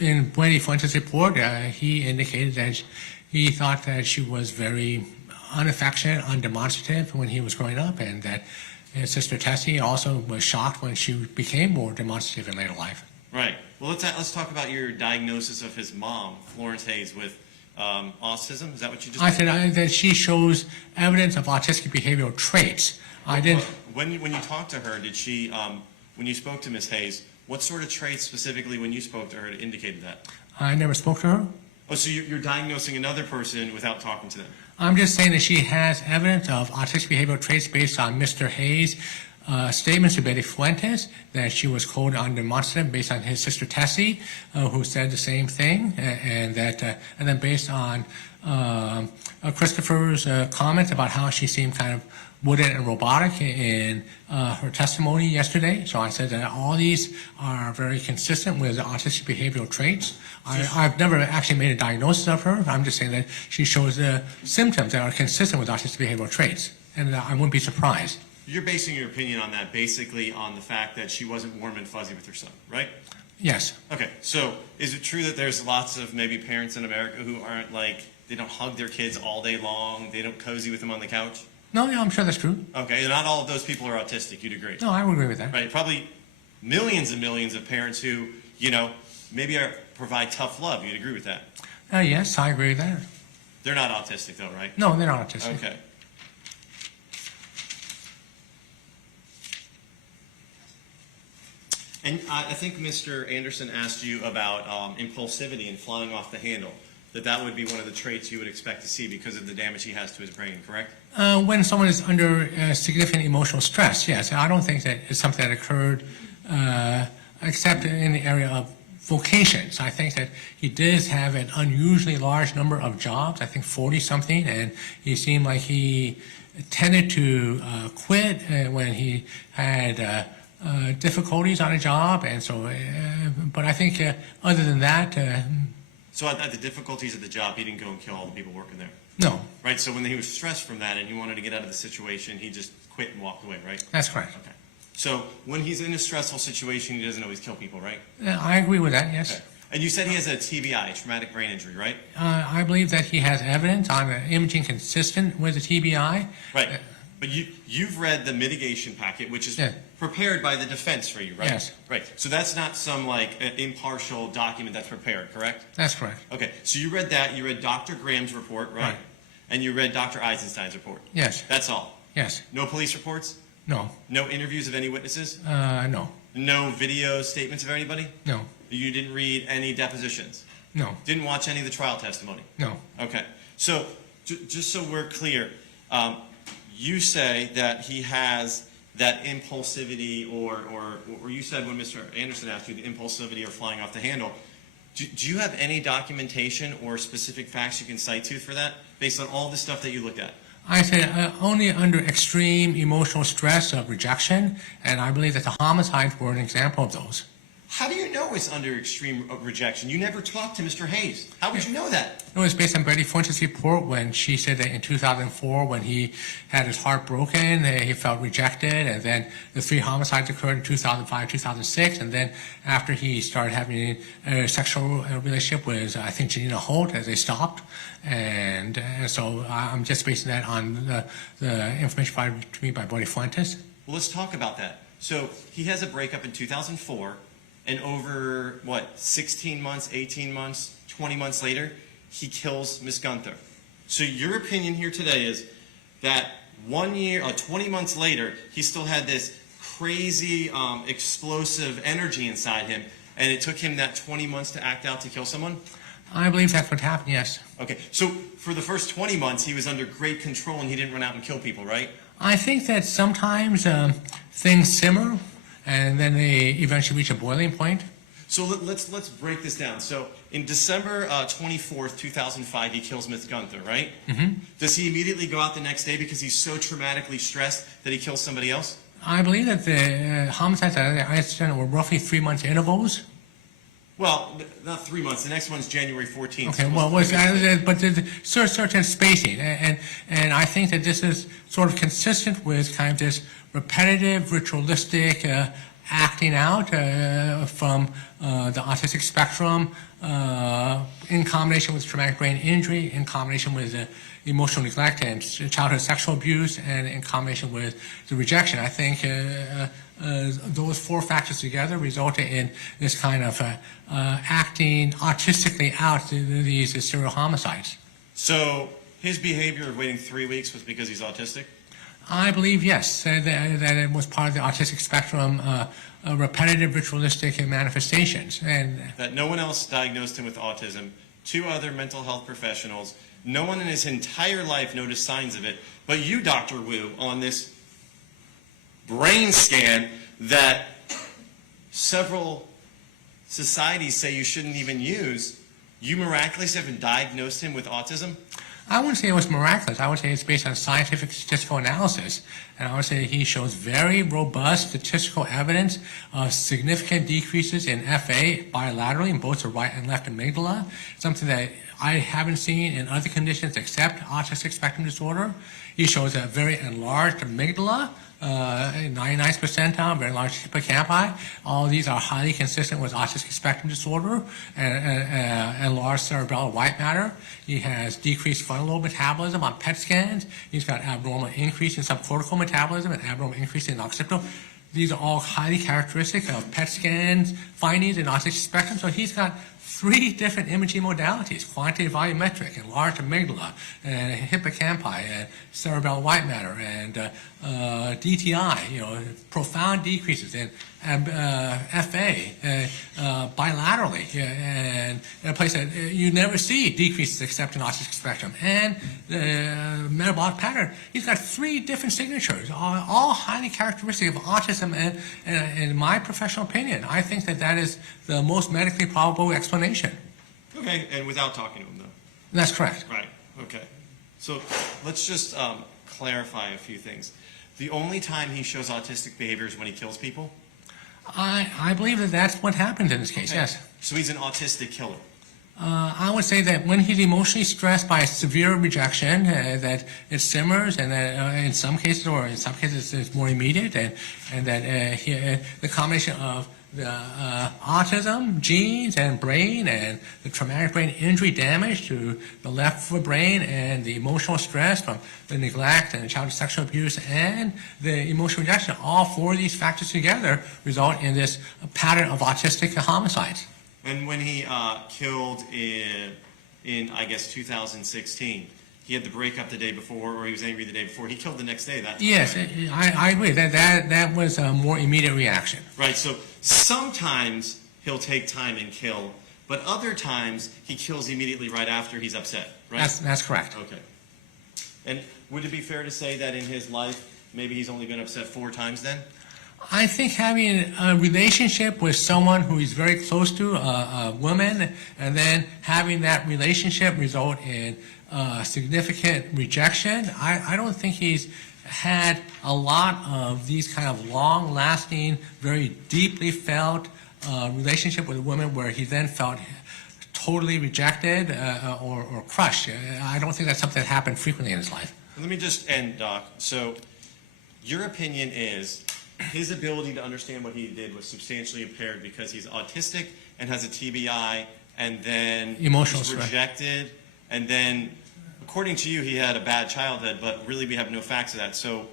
in Buena Fuente's report, he indicated that he thought that she was very unaffectionate, undemonstrative when he was growing up, and that his sister Tessie also was shocked when she became more demonstrative in later life. Right. Well, let's talk about your diagnosis of his mom, Florence Hayes, with autism. Is that what you just I said? said that she shows evidence of autistic behavioral traits. I didn't. When you talked to her, did she, when you spoke to Ms. Hayes, what sort of traits specifically when you spoke to her indicated that? I never spoke to her. Oh, so you're diagnosing another person without talking to them? I'm just saying that she has evidence of autistic behavioral traits based on Mr. Hayes' statements to Betty Fuentes, that she was cold and undemonstrative based on his sister Tessie, who said the same thing, and then based on Christopher's comments about how she seemed kind of wooden and robotic in her testimony yesterday. So I said that all these are very consistent with autistic behavioral traits. I've never actually made a diagnosis of her. I'm just saying that she shows symptoms that are consistent with autistic behavioral traits, and I wouldn't be surprised. You're basing your opinion on that basically on the fact that she wasn't warm and fuzzy with her son, right? Yes. Okay, so is it true that there's lots of maybe parents in America who aren't like, they don't hug their kids all day long, they don't cozy with them on the couch? No, yeah, I'm sure that's true. Okay, not all of those people are autistic, you'd agree? No, I would agree with that. Right, probably millions and millions of parents who, you know, maybe provide tough love, you'd agree with that? Yes, I agree with that. They're not autistic though, right? No, they're not autistic. Okay. And I think Mr. Anderson asked you about impulsivity and flying off the handle, that would be one of the traits you would expect to see because of the damage he has to his brain, correct? When someone is under significant emotional stress, yes. I don't think that it's something that occurred except in the area of vocations. I think that he did have an unusually large number of jobs, I think 40-something, and he seemed like he tended to quit when he had difficulties on a job, and so, but I think other than that... So at the difficulties of the job, he didn't go and kill all the people working there? No. Right, so when he was stressed from that and he wanted to get out of the situation, he just quit and walked away, right? That's correct. Okay. So when he's in a stressful situation, he doesn't always kill people, right? I agree with that, yes. Okay. And you said he has a TBI, traumatic brain injury, right? I believe that he has evidence on imaging consistent with the TBI. Right. But you've read the mitigation packet, which is prepared by the defense for you, right? Yes. Right. So that's not some like impartial document that's prepared, correct? That's correct. Okay. So you read that. You read Dr. Graham's report, right? Right. And you read Dr. Eisenstein's report. Yes. That's all. Yes. No police reports? No. No interviews of any witnesses? No. No video statements of anybody? No. You didn't read any depositions? No. Didn't watch any of the trial testimony? No. Okay. So just so we're clear, you say that he has that impulsivity or you said when Mr. Anderson asked you the impulsivity or flying off the handle. Do you have any documentation or specific facts you can cite to for that based on all the stuff that you looked at? I said only under extreme emotional stress of rejection, and I believe that the homicides were an example of those. How do you know it's under extreme rejection? You never talked to Mr. Hayes. How would you know that? It was based on Betty Fuentes' report when she said that in 2004, when he had his heart broken, he felt rejected, and then the 3 homicides occurred in 2005, 2006, and then after he started having a sexual relationship with, I think, Janina Holt, they stopped, and so I'm just basing that on the information provided to me by Betty Fuentes. Well, let's talk about that. So he has a breakup in 2004. And over, 16 months, 18 months, 20 months later, he kills Miss Gunther. So your opinion here today is that 1 year, 20 months later, he still had this crazy, explosive energy inside him, and it took him that 20 months to act out to kill someone? I believe that's what happened, yes. Okay, so for the first 20 months, he was under great control and he didn't run out and kill people, right? I think that sometimes things simmer, and then they eventually reach a boiling point. So let's break this down. So in December 24th, 2005, he kills Miss Gunther, right? Mm-hmm. Does he immediately go out the next day because he's so traumatically stressed that he kills somebody else? I believe that the homicides that I said were roughly 3 months intervals. Well, not 3 months. The next one's January 14th. Okay, so well, it's- but the certain spacing, and I think that this is sort of consistent with kind of this repetitive, ritualistic acting out from the autistic spectrum in combination with traumatic brain injury, in combination with emotional neglect and childhood sexual abuse, and in combination with the rejection. I think those four factors together resulted in this kind of acting autistically out these serial homicides. So his behavior of waiting 3 weeks was because he's autistic? I believe, yes, that it was part of the autistic spectrum, repetitive ritualistic manifestations. And That no one else diagnosed him with autism, 2 other mental health professionals, no one in his entire life noticed signs of it, but you, Dr. Wu, on this brain scan that several societies say you shouldn't even use, you miraculously have diagnosed him with autism? I wouldn't say it was miraculous. I would say it's based on scientific statistical analysis. And I would say he shows very robust statistical evidence of significant decreases in FA bilaterally in both the right and left amygdala, something that I haven't seen in other conditions except autistic spectrum disorder. He shows a very enlarged amygdala, 99th percentile, very large hippocampi. All these are highly consistent with autistic spectrum disorder and large cerebral white matter. He has decreased frontal lobe metabolism on PET scans. He's got abnormal increase in subcortical metabolism and abnormal increase in occipital. These are all highly characteristic of PET scans findings in autistic spectrum. So he's got 3 different imaging modalities: quantitative volumetric, enlarged amygdala, hippocampi, cerebral white matter, and DTI. Profound decreases in FA bilaterally, and in a place that you never see decreases except in autistic spectrum. And metabolic pattern. He's got 3 different signatures, all highly characteristic of autism. And in my professional opinion, I think that is the most medically probable explanation. Okay, and without talking to him, though. That's correct. Right, okay. So let's just clarify a few things. The only time he shows autistic behavior is when he kills people? I believe that that's what happened in this case, Okay. yes. So he's an autistic killer. I would say that when he's emotionally stressed by severe rejection, that it simmers, and that in some cases, or in some cases, it's more immediate, and that the combination of the autism genes and brain and the traumatic brain injury damage to the left of the brain and the emotional stress from the neglect and child sexual abuse and the emotional rejection, all 4 of these factors together result in this pattern of autistic homicides. And when he killed in, I guess, 2016, he had the breakup the day before, or he was angry the day before. He killed the next day. That time, Yes, right? I agree. That was a more immediate reaction. Right, so sometimes he'll take time and kill, but other times he kills immediately right after he's upset, right? That's correct. Okay. And would it be fair to say that in his life, maybe he's only been upset 4 times then? I think having a relationship with someone who he's very close to, a woman, and then having that relationship result in significant rejection, I don't think he's had a lot of these kind of long-lasting, very deeply felt relationship with a woman where he then felt totally rejected or crushed. I don't think that's something that happened frequently in his life. Let me just end, Doc. So your opinion is his ability to understand what he did was substantially impaired because he's autistic and has a TBI, and then Emotional he's stress. rejected, and then, according to you, he had a bad childhood, but really we have no facts of that. So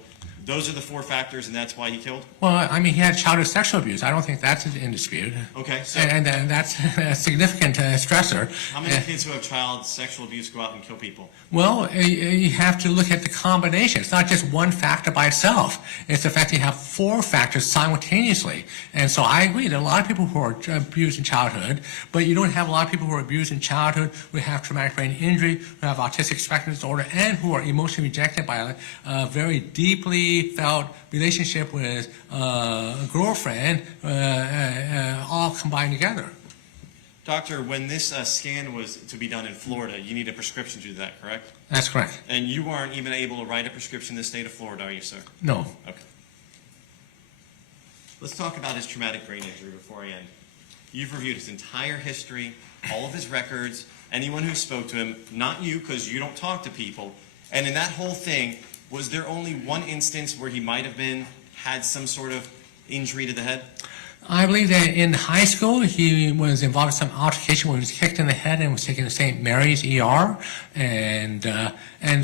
those are the 4 factors, and that's why he killed? Well, I mean, he had childhood sexual abuse. I don't think that's in dispute. Okay, so And that's a significant stressor. how many kids who have child sexual abuse go out and kill people? Well, you have to look at the combination. It's not just one factor by itself. It's the fact that you have 4 factors simultaneously. And so I agree, there are a lot of people who are abused in childhood, but you don't have a lot of people who are abused in childhood who have traumatic brain injury, who have autistic spectrum disorder, and who are emotionally rejected by a very deeply felt relationship with a girlfriend, all combined together. Doctor, when this scan was to be done in Florida, you need a prescription to do that, correct? That's correct. And you aren't even able to write a prescription in the state of Florida, are you, sir? No. Okay. Let's talk about his traumatic brain injury before I end. You've reviewed his entire history, all of his records, anyone who spoke to him, not you because you don't talk to people. And in that whole thing, was there only one instance where he might have had some sort of injury to the head? I believe that in high school he was involved in some altercation where he was kicked in the head and was taken to St. Mary's ER, and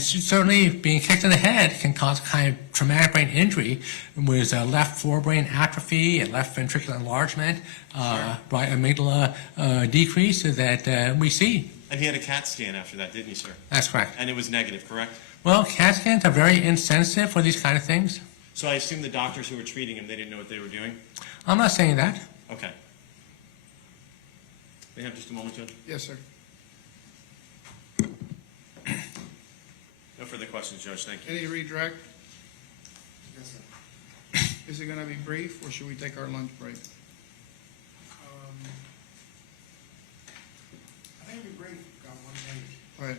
certainly being kicked in the head can cause a kind of traumatic brain injury with left forebrain atrophy and left ventricular enlargement, right amygdala decrease that we see. And he had a CAT scan after that, didn't he, sir? That's correct. And it was negative, correct? Well, CAT scans are very insensitive for these kind of things. So I assume the doctors who were treating him, they didn't know what they were doing? I'm not saying that. Okay. May I have just a moment, Judge? Yes, sir. No further questions, Judge. Thank you. Any redirect? Yes, sir. Is it gonna be brief, or should we take our lunch break? I think it'd be great, got 1 minute. Go ahead.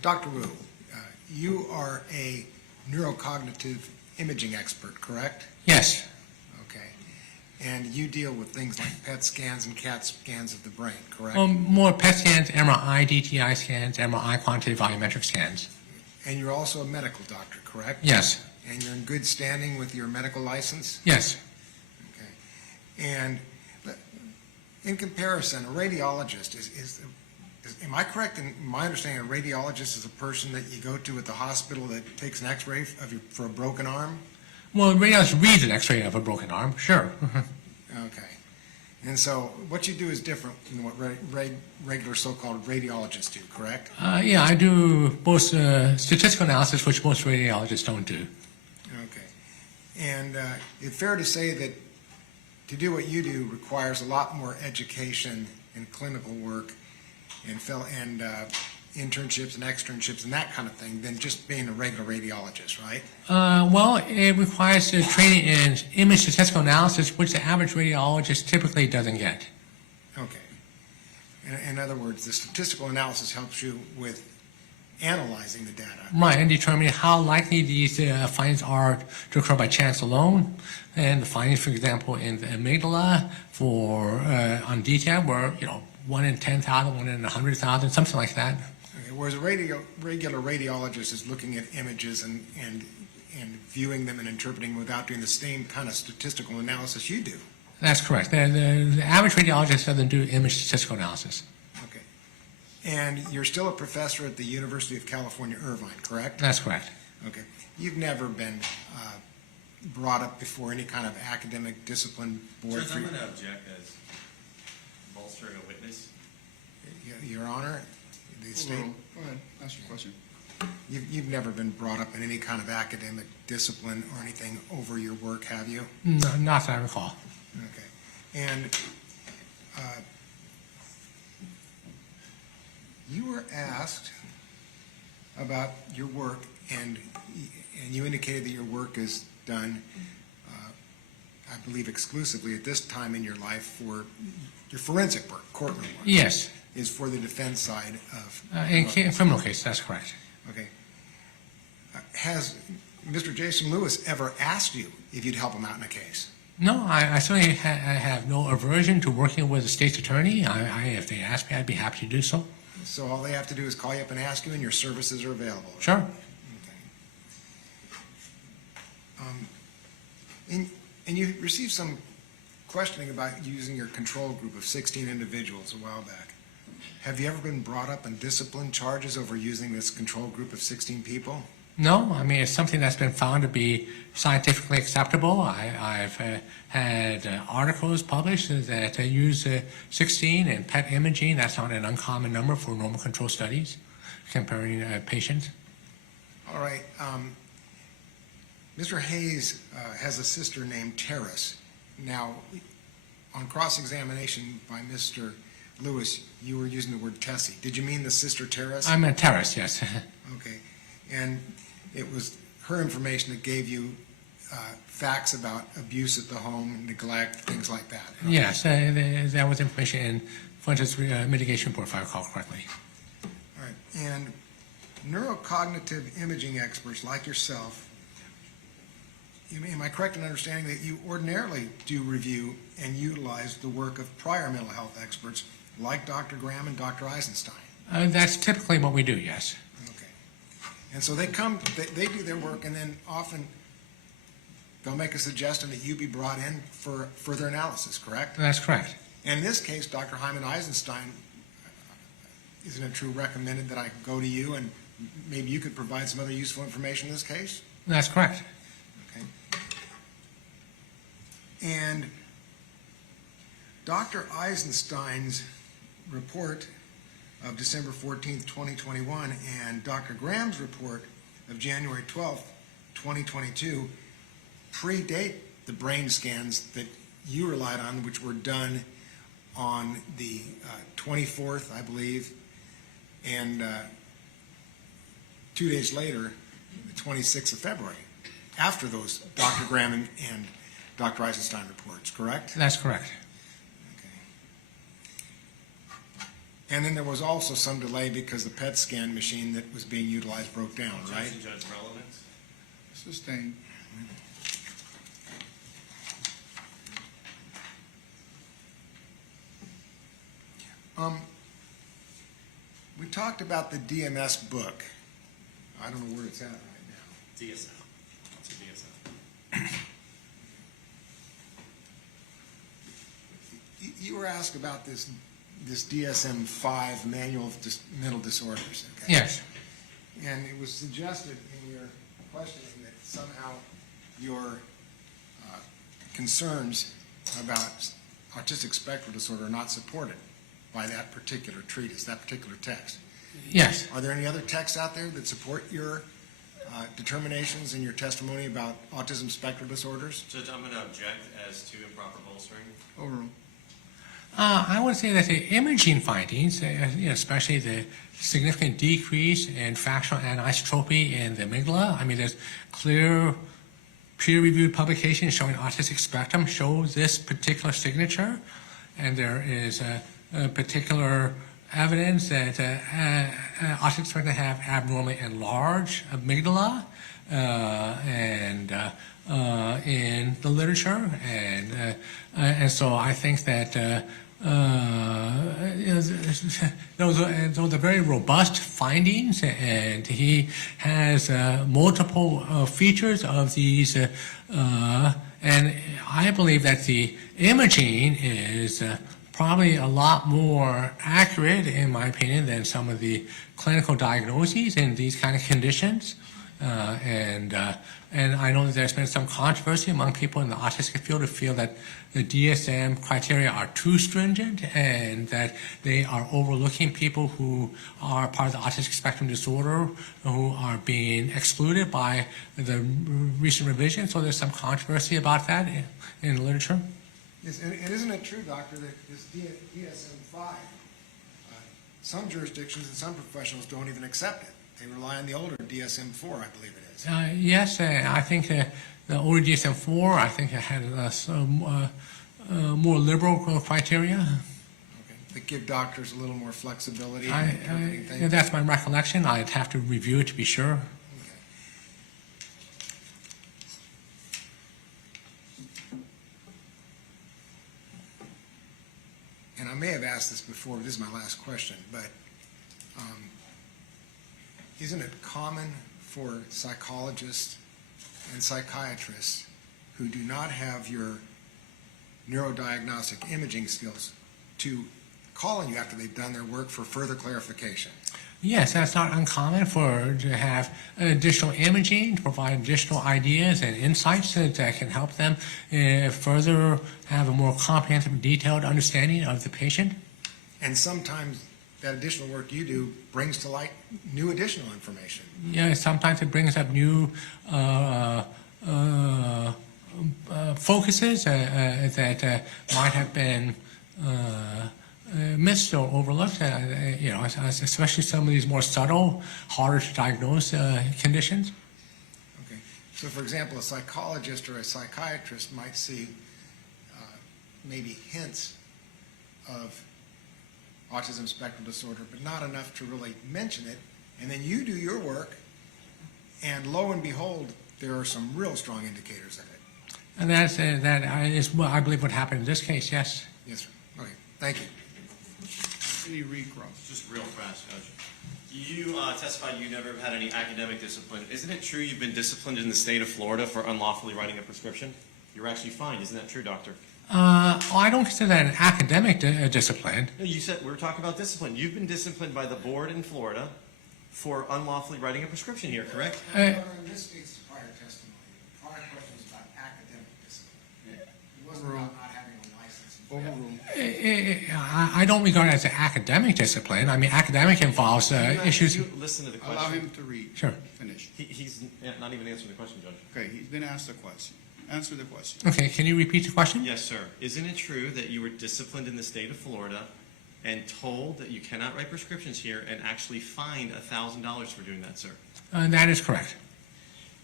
Dr. Wu, you are a neurocognitive imaging expert, correct? Yes. Okay. And you deal with things like PET scans and CAT scans of the brain, correct? More PET scans, MRI, DTI scans, MRI quantitative volumetric scans. And you're also a medical doctor, correct? Yes. And you're in good standing with your medical license? Yes. Okay. And in comparison, a radiologist am I correct in my understanding a radiologist is a person that you go to at the hospital that takes an x-ray for a broken arm? Well, radiologist reads an x-ray of a broken arm, sure. Okay. And so what you do is different than what regular so-called radiologists do, correct? Yeah, I do both statistical analysis, which most radiologists don't do. Okay. And it's fair to say that to do what you do requires a lot more education and clinical work and internships and externships and that kind of thing than just being a regular radiologist, right? Well, it requires training in image statistical analysis, which the average radiologist typically doesn't get. Okay. In other words, the statistical analysis helps you with analyzing the data. Right, and determining how likely these findings are to occur by chance alone. And the findings, for example, in the amygdala on DTI were, 1 in 10,000, 1 in 100,000, something like that. Okay. Whereas a regular radiologist is looking at images and viewing them and interpreting without doing the same kind of statistical analysis you do. That's correct. The average radiologist doesn't do image statistical analysis. Okay. And you're still a professor at the University of California, Irvine, correct? That's correct. Okay. You've never been brought up before any kind of academic discipline board? Judge, I'm going to object as bolstering a witness. Your Honor, the state, Go ahead, ask your question. you've never been brought up in any kind of academic discipline or anything over your work, have you? No, not that I recall. Okay. And you were asked about your work, and you indicated that your work is done, I believe, exclusively at this time in your life for your forensic work, courtroom work. Yes. Is for the defense side of... In criminal case, that's correct. Okay. Has Mr. Jason Lewis ever asked you if you'd help him out in a case? No, I certainly have no aversion to working with a state's attorney. If they ask me, I'd be happy to do so. So all they have to do is call you up and ask you, and your services are available. Sure. Okay. And you received some questioning about using your control group of 16 individuals a while back. Have you ever been brought up in discipline charges over using this control group of 16 people? No, I mean, it's something that's been found to be scientifically acceptable. I've had articles published that use 16 and PET imaging. That's not an uncommon number for normal control studies, comparing patients. All right. Mr. Hayes has a sister named Terrace. Now, on cross-examination by Mr. Lewis, you were using the word Tessie. Did you mean the sister Terrace? I meant Terrace, yes. Okay. And it was her information that gave you facts about abuse at the home, neglect, things like that. Yes, that was information in Fuentes mitigation report, if I recall correctly. All right. And neurocognitive imaging experts like yourself, am I correct in understanding that you ordinarily do review and utilize the work of prior mental health experts like Dr. Graham and Dr. Eisenstein? That's typically what we do, yes. Okay. And so they come, they do their work, and then often they'll make a suggestion that you be brought in for further analysis, correct? That's correct. And in this case, Dr. Hyman Eisenstein, isn't it true, recommended that I go to you and maybe you could provide some other useful information in this case? That's correct. Okay. And Dr. Eisenstein's report of December 14th, 2021, and Dr. Graham's report of January 12th, 2022, predate the brain scans that you relied on, which were done on the 24th, I believe, and 2 days later, the 26th of February, after those Dr. Graham and Dr. Eisenstein reports, correct? That's correct. Okay. And then there was also some delay because the PET scan machine that was being utilized broke down, right? Objection, Judge, relevance? Sustained. We talked about the DMS book. I don't know where it's at right now. DSM. It's a DSM. You were asked about this DSM-5 Manual of Mental Disorders. Okay? Yes. And it was suggested in your questioning that somehow your concerns about autistic spectrum disorder are not supported by that particular treatise, that particular text. Yes. Are there any other texts out there that support your determinations and your testimony about autism spectrum disorders? Judge, I'm going to object as to improper bolstering. Overruled. I would say that the imaging findings, especially the significant decrease in fractional anisotropy in the amygdala, I mean, there's clear peer-reviewed publications showing autistic spectrum show this particular signature, and there is a particular evidence that autistic spectrum have abnormally enlarged amygdala and in the literature, and so I think that those are very robust findings, and he has multiple features of these, and I believe that the imaging is probably a lot more accurate, in my opinion, than some of the clinical diagnoses in these kind of conditions. And I know that there's been some controversy among people in the autistic field who feel that the DSM criteria are too stringent and that they are overlooking people who are part of the autistic spectrum disorder who are being excluded by the recent revision. So there's some controversy about that in the literature. Yes, and isn't it true, Doctor, that this DSM-5, some jurisdictions and some professionals don't even accept it? They rely on the older DSM-4, I believe it is. Yes, I think the older DSM-4, I think it had some more liberal criteria. Okay. That give doctors a little more flexibility. in things. That's my recollection. I'd have to review it to be sure. Okay. And I may have asked this before, but this is my last question, but isn't it common for psychologists and psychiatrists who do not have your neurodiagnostic imaging skills to call on you after they've done their work for further clarification? Yes, that's not uncommon to have additional imaging, to provide additional ideas and insights that can help them further have a more comprehensive, detailed understanding of the patient. And sometimes that additional work you do brings to light new additional information. Yeah, sometimes it brings up new focuses that might have been missed or overlooked, especially some of these more subtle, harder to diagnose conditions. Okay. So for example, a psychologist or a psychiatrist might see maybe hints of autism spectrum disorder, but not enough to really mention it. And then you do your work, and lo and behold, there are some real strong indicators of it. And that is, well, I believe what happened in this case, yes. Yes, sir. Okay, thank you. Any recross? Just real fast, Judge. You testified you never had any academic discipline. Isn't it true you've been disciplined in the state of Florida for unlawfully writing a prescription? You're actually fined. Isn't that true, doctor? I don't consider that an academic discipline. No, you said we were talking about discipline. You've been disciplined by the board in Florida for unlawfully writing a prescription here, correct? In this state's prior testimony, the prior question was about academic discipline. It wasn't about not having a license. Overruled. I don't regard it as an academic discipline. I mean, academic involves issues. You listen to the question. Allow him to read. Sure. Finish. He's not even answering the question, Judge. Okay, he's been asked a question. Answer the question. Okay, can you repeat the question? Yes, sir. Isn't it true that you were disciplined in the state of Florida and told that you cannot write prescriptions here and actually fined $1,000 for doing that, sir? That is correct.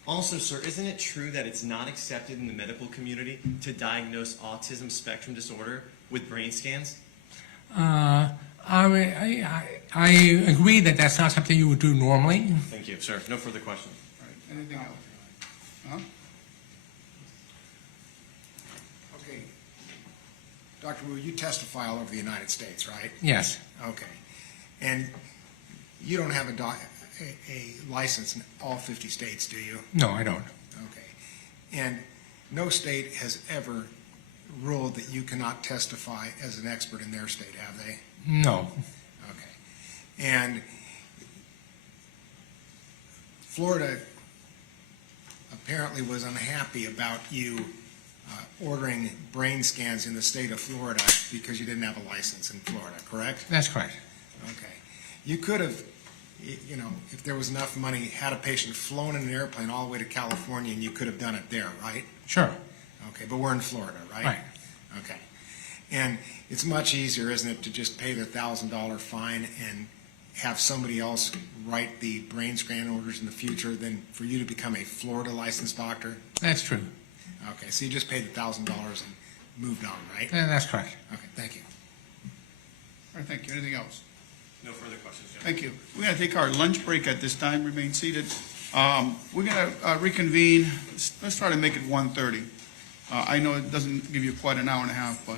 Also, sir, isn't it true that it's not accepted in the medical community to diagnose autism spectrum disorder with brain scans? I agree that that's not something you would do normally. Thank you, sir. No further questions. All right, anything else? Huh? Okay. Dr. Wu, you testify all over the United States, right? Yes. Okay. And you don't have a license in all 50 states, do you? No, I don't. Okay. And no state has ever ruled that you cannot testify as an expert in their state, have they? No. Okay. And Florida apparently was unhappy about you ordering brain scans in the state of Florida because you didn't have a license in Florida, correct? That's correct. Okay. You could have, you know, if there was enough money, had a patient flown in an airplane all the way to California and you could have done it there, right? Sure. Okay, but we're in Florida, right? Right. Okay. And it's much easier, isn't it, to just pay the $1,000 fine and have somebody else write the brain scan orders in the future than for you to become a Florida licensed doctor? That's true. Okay, so you just paid the $1,000 and moved on, right? That's correct. Okay, thank you. All right, thank you. Anything else? No further questions, Judge. Thank you. We're going to take our lunch break at this time. Remain seated. We're going to reconvene. Let's try to make it 1:30. I know it doesn't give you quite an hour and a half, but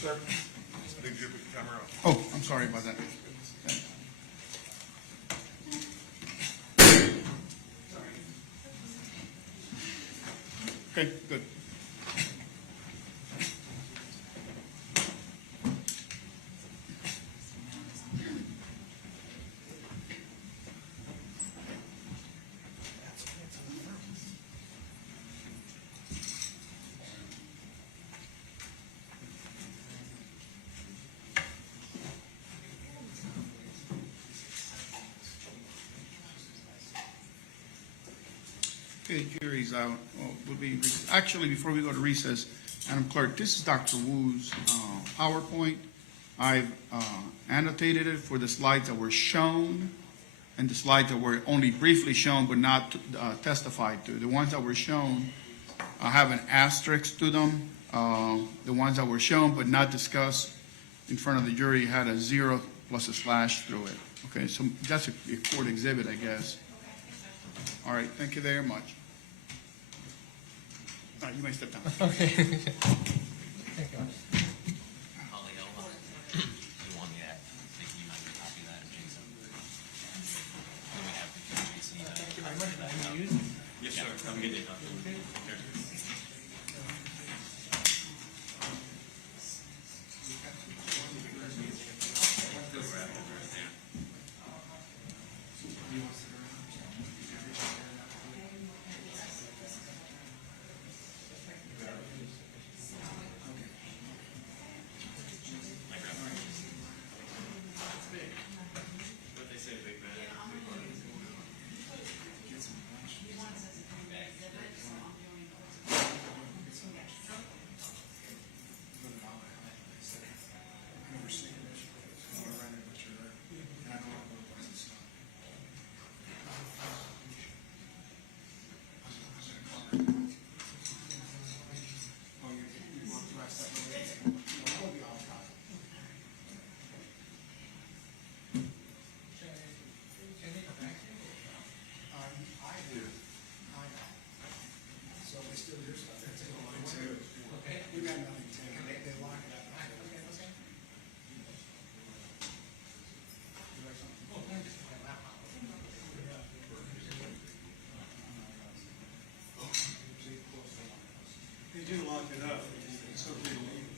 Sir, I think you put the camera on. oh, I'm sorry about that. Okay, good. Okay, jury's out. Well, actually, before we go to recess, Madam Clerk, this is Dr. Wu's PowerPoint. I've annotated it for the slides that were shown and the slides that were only briefly shown but not testified to. The ones that were shown have an asterisk to them. The ones that were shown but not discussed in front of the jury had a 0 plus a slash through it. Okay, so that's a court exhibit, I guess. All right, thank you very much. All right, you may step down. Okay. Holly, you want me to think you might copy that, Jason? Then we have the Jason. Thank you very much. Yes, sir. I'm getting it. got nothing, Tim, they lock it up. They do lock it up. It's okay to leave.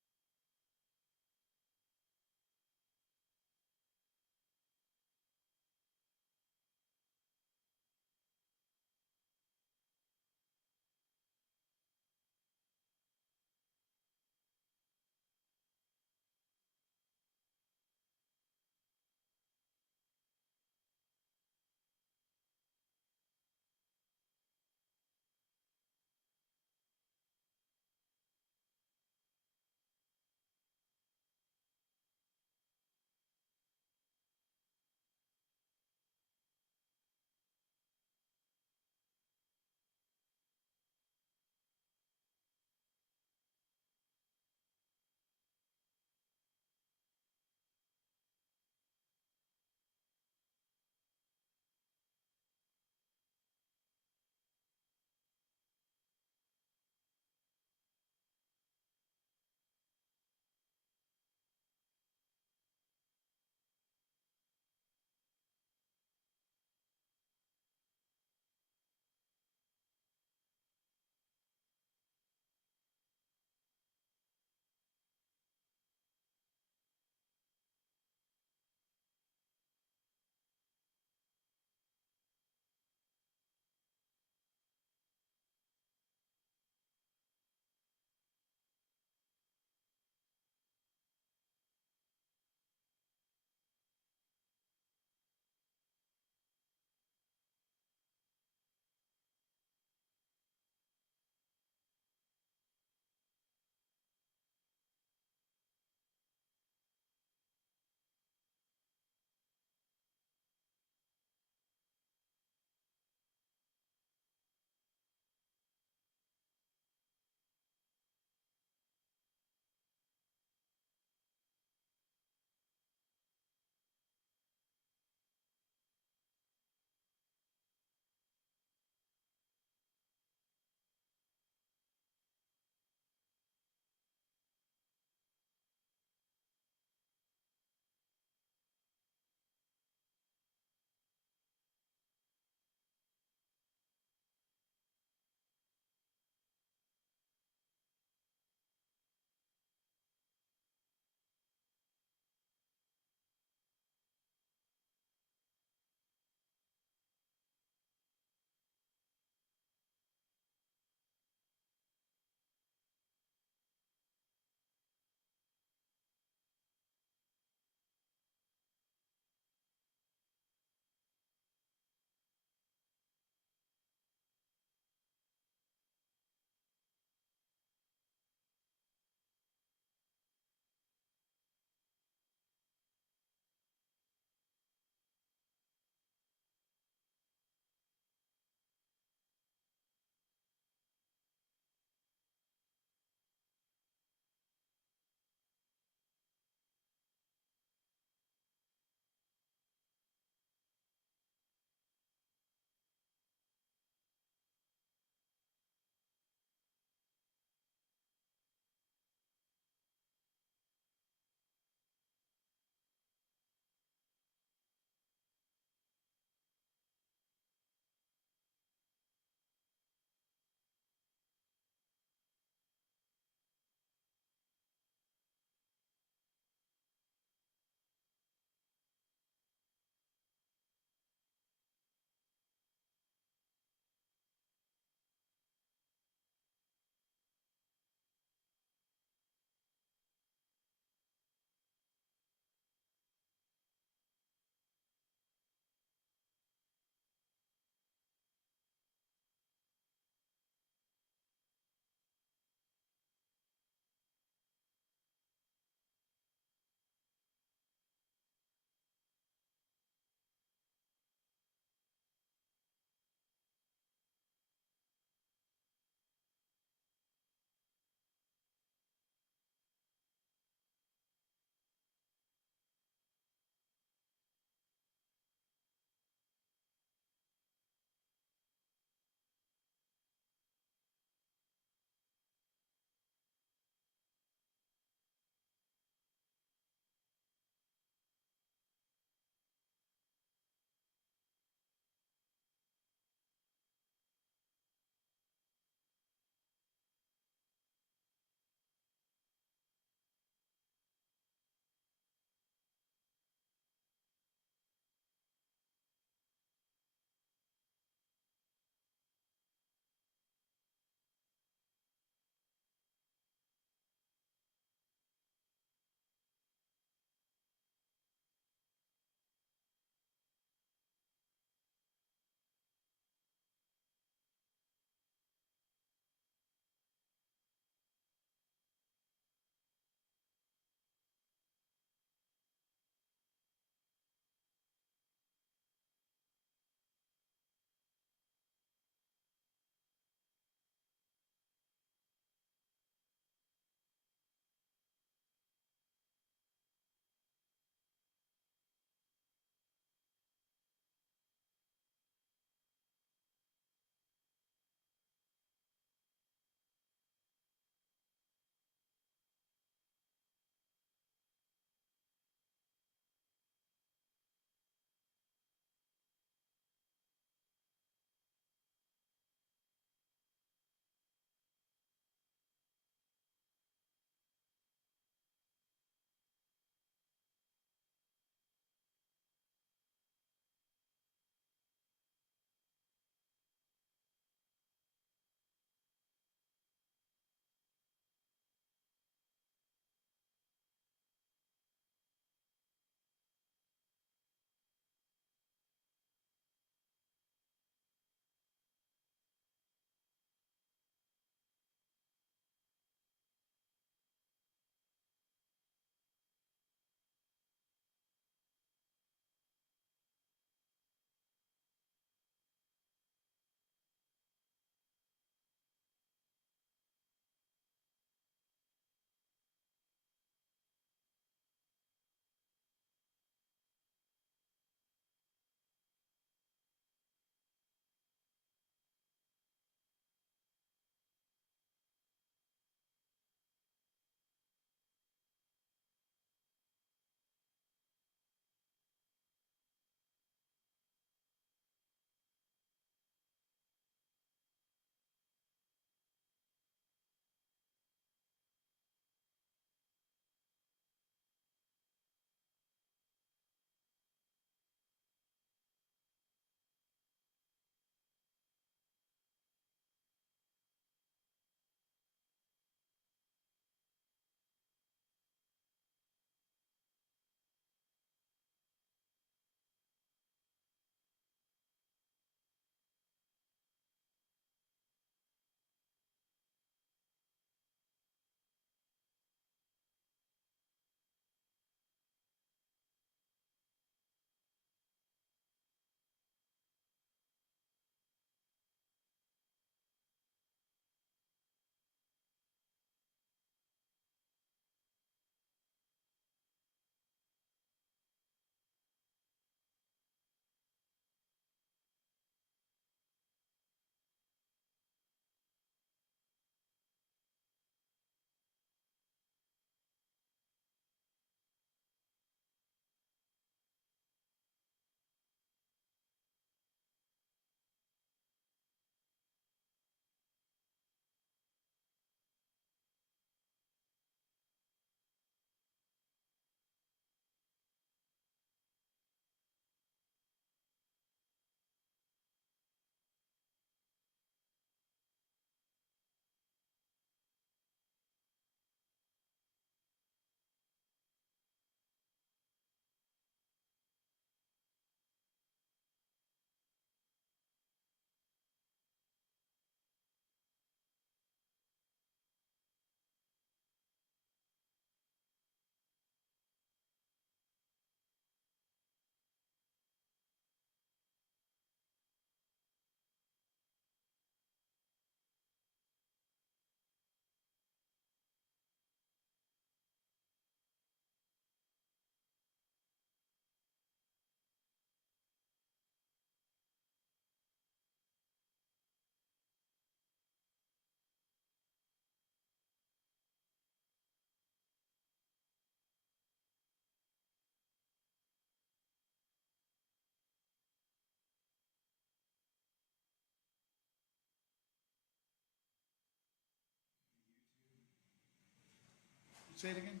Say it again?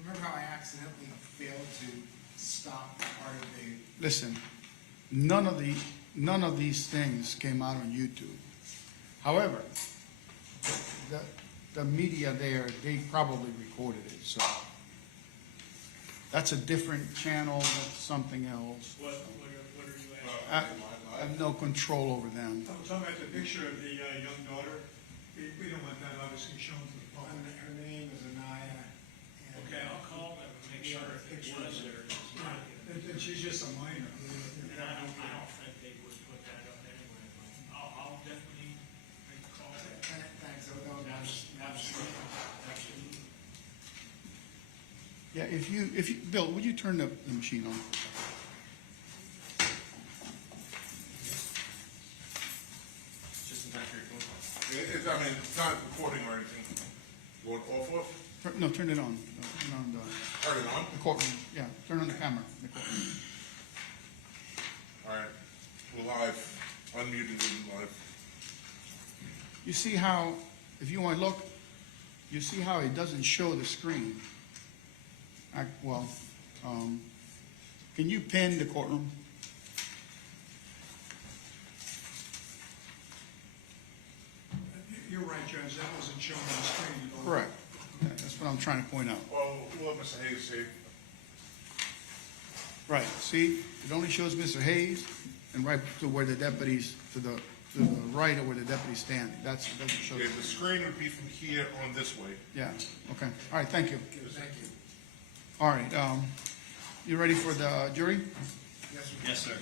Remember how I accidentally failed to stop part of the, Listen, none of these things came out on YouTube. However, the media there, they probably recorded it, so that's a different channel, that's something else. What are you I asking? I have no control over them. I'm talking about the picture of the young daughter. We don't want that obviously shown to the public. her name is Anaya. and- Okay, I'll call them and make sure if it was there. it's not. And she's just a minor. And I don't think they would put that up anyway, but I'll definitely make a call. Thanks, Absolutely. Yeah, if you, Bill, would you turn the machine on? Just in time for your phone call. It's not recording or anything. Going off of? No, turn it on. No, turn on Turn it on? the courtroom. Yeah, turn on the camera. The courtroom. All right. We're live. Unmuted and live. You see how, if you want to look, you see how it doesn't show the screen. Can you pin the courtroom? You're right, Judge, that wasn't shown on the screen at all. Correct. Yeah, that's what I'm trying to point out. Well, we'll let Mr. Hayes say. Right, see, it only shows Mr. Hayes and right to where the deputies, to the right of where the deputies stand. It doesn't show. Okay, the screen would be from here on this way. Yeah, okay. All right, thank you. Thank you. All right, you ready for the jury? Yes, sir. Yes, sir.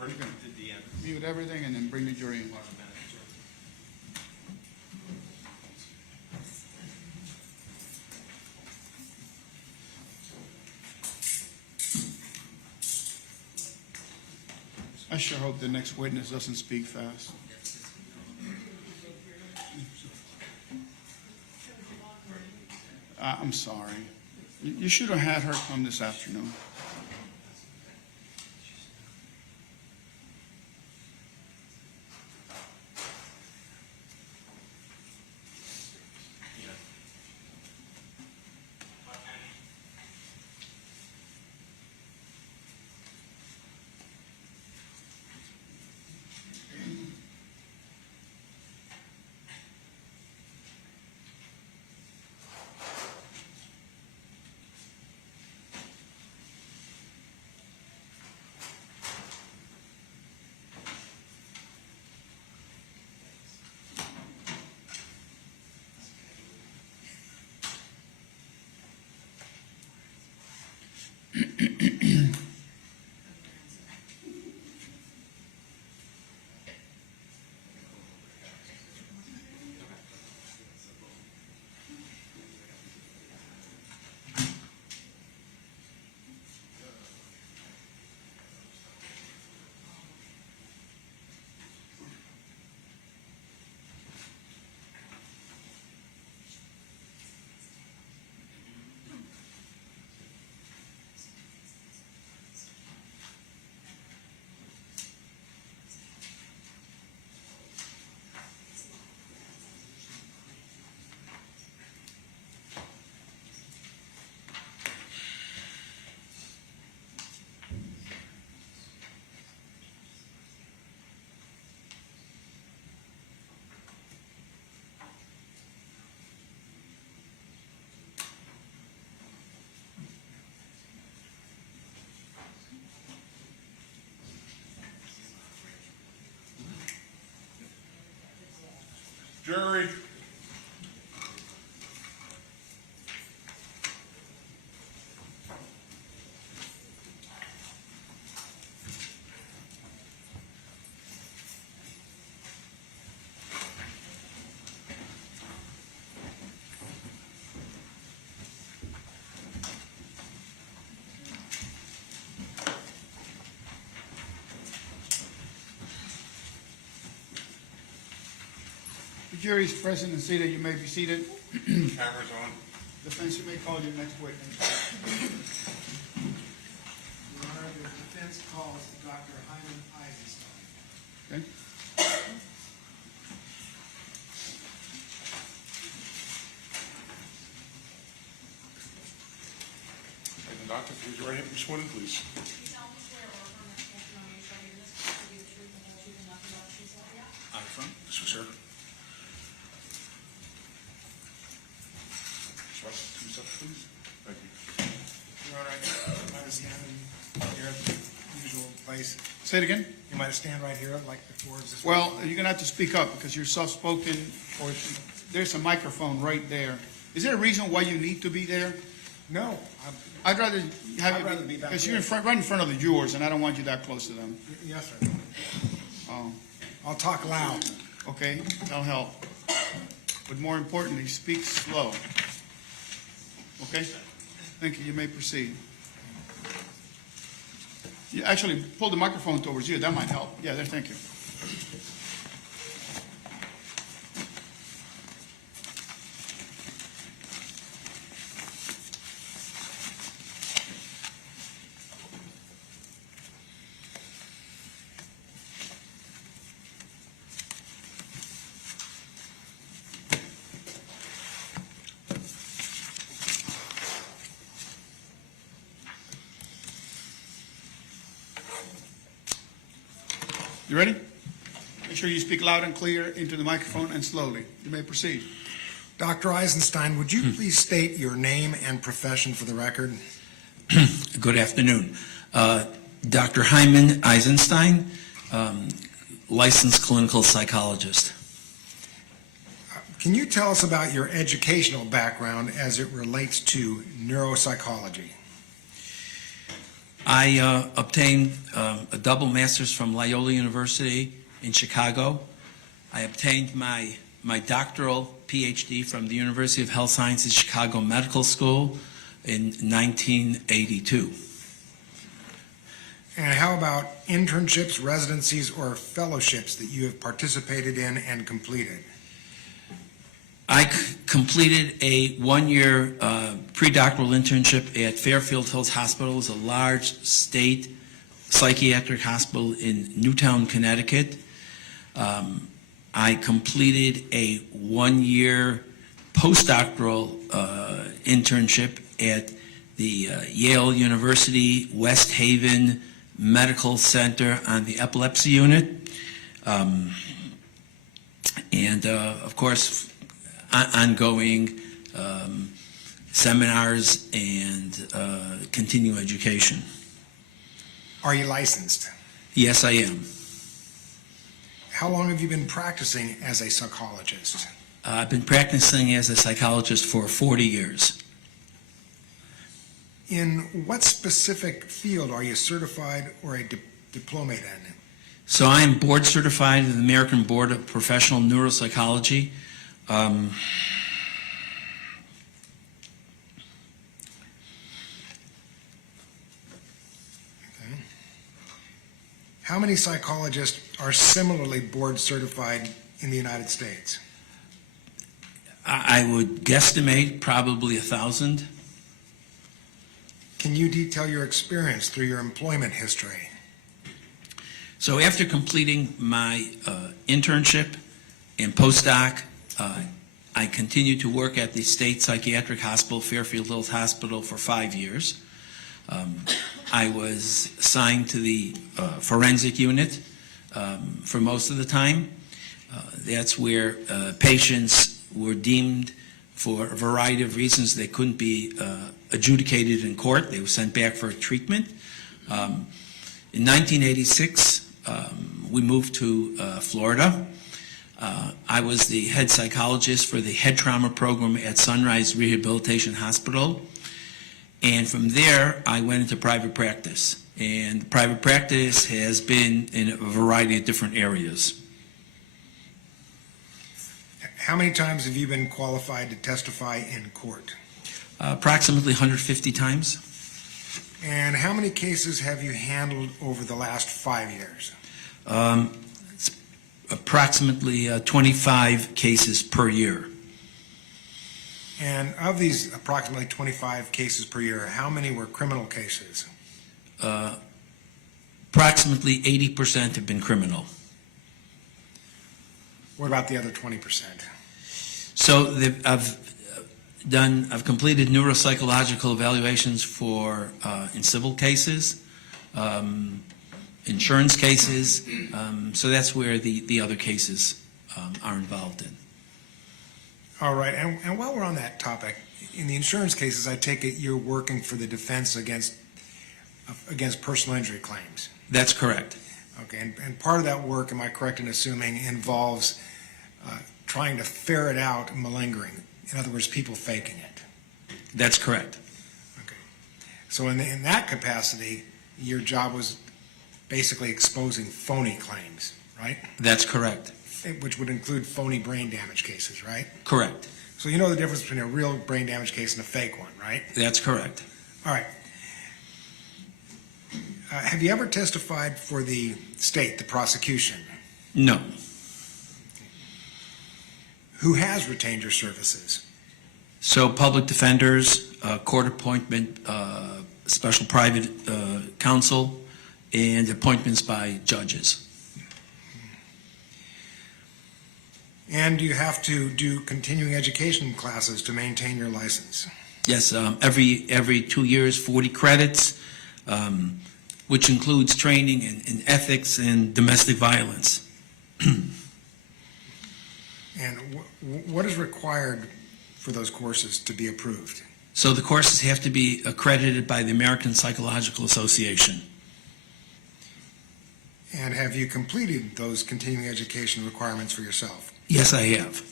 Ready? Did the Mute everything and then bring the jury in. department manager? I sure hope the next witness doesn't speak fast. I'm sorry. You should have had her come this afternoon. Jury. The jury is present and seated. You may be seated. Cameras on. Defense, you may call your next witness. Your Honor, the defense calls Dr. Hyman Eisenstein. Okay? sworn in, please. Do you solemnly swear or affirm that the testimony you shall give in this case will be the truth, the whole truth, and nothing but the truth, so help you God? I affirm. Yes, sir. Sir, 2 steps, please. Thank you. Your Honor, you might stand here at the usual place. Say it again? You might stand right here like before. Is this- Well, you're gonna have to speak up because you're soft-spoken, or there's a microphone right there. Is there a reason why you need to be there? No, I'd rather have I'd rather be back because you're there. right in front of the viewers, and I don't want you that close to them. yes, sir. Oh, I'll talk loud. okay, that'll help. But more importantly, speak slow. Okay? Thank you. You may proceed. You actually pull the microphone towards you. That might help. Yeah, there. Thank you. You ready? Make sure you speak loud and clear into the microphone and slowly. You may proceed. Dr. Eisenstein, would you please state your name and profession for the record? Good afternoon. Dr. Hyman Eisenstein, licensed clinical psychologist. Can you tell us about your educational background as it relates to neuropsychology? I obtained a double master's from Loyola University in Chicago. I obtained my doctoral PhD from the University of Health Sciences Chicago Medical School in 1982. And how about internships, residencies, or fellowships that you have participated in and completed? I completed a one-year pre-doctoral internship at Fairfield Hills Hospital. It's a large state psychiatric hospital in Newtown, Connecticut. I completed a one-year postdoctoral internship at the Yale University West Haven Medical Center on the epilepsy unit. And of course, ongoing seminars and continuing education. Are you licensed? Yes, I am. How long have you been practicing as a psychologist? I've been practicing as a psychologist for 40 years. In what specific field are you certified or a diplomate in? So I am board certified in the American Board of Professional Neuropsychology. How many psychologists are similarly board certified in the United States? I would guesstimate probably 1,000. Can you detail your experience through your employment history? So after completing my internship and postdoc, I continued to work at the State Psychiatric Hospital, Fairfield Hills Hospital, for 5 years. I was assigned to the forensic unit for most of the time. That's where patients were deemed for a variety of reasons they couldn't be adjudicated in court. They were sent back for treatment. In 1986, we moved to Florida. I was the head psychologist for the head trauma program at Sunrise Rehabilitation Hospital. And from there, I went into private practice. And private practice has been in a variety of different areas. How many times have you been qualified to testify in court? Approximately 150 times. And how many cases have you handled over the last 5 years? It's approximately 25 cases per year. And of these approximately 25 cases per year, how many were criminal cases? Approximately 80% have been criminal. What about the other 20%? So I've completed neuropsychological evaluations for, in civil cases, insurance cases, so that's where the other cases are involved in. All right, and while we're on that topic, in the insurance cases, I take it you're working for the defense against personal injury claims. That's correct. Okay, and part of that work, am I correct in assuming, involves trying to ferret out malingering? In other words, people faking it. That's correct. Okay, so in that capacity, your job was basically exposing phony claims, right? That's correct. Which would include phony brain damage cases, right? Correct. So you know the difference between a real brain damage case and a fake one, right? That's correct. All right. Have you ever testified for the state, the prosecution? No. Who has retained your services? So public defenders, court appointment, special private counsel, and appointments by judges. And do you have to do continuing education classes to maintain your license? Yes, every 2 years, 40 credits, which includes training in ethics and domestic violence. And what is required for those courses to be approved? So the courses have to be accredited by the American Psychological Association. And have you completed those continuing education requirements for yourself? Yes, I have.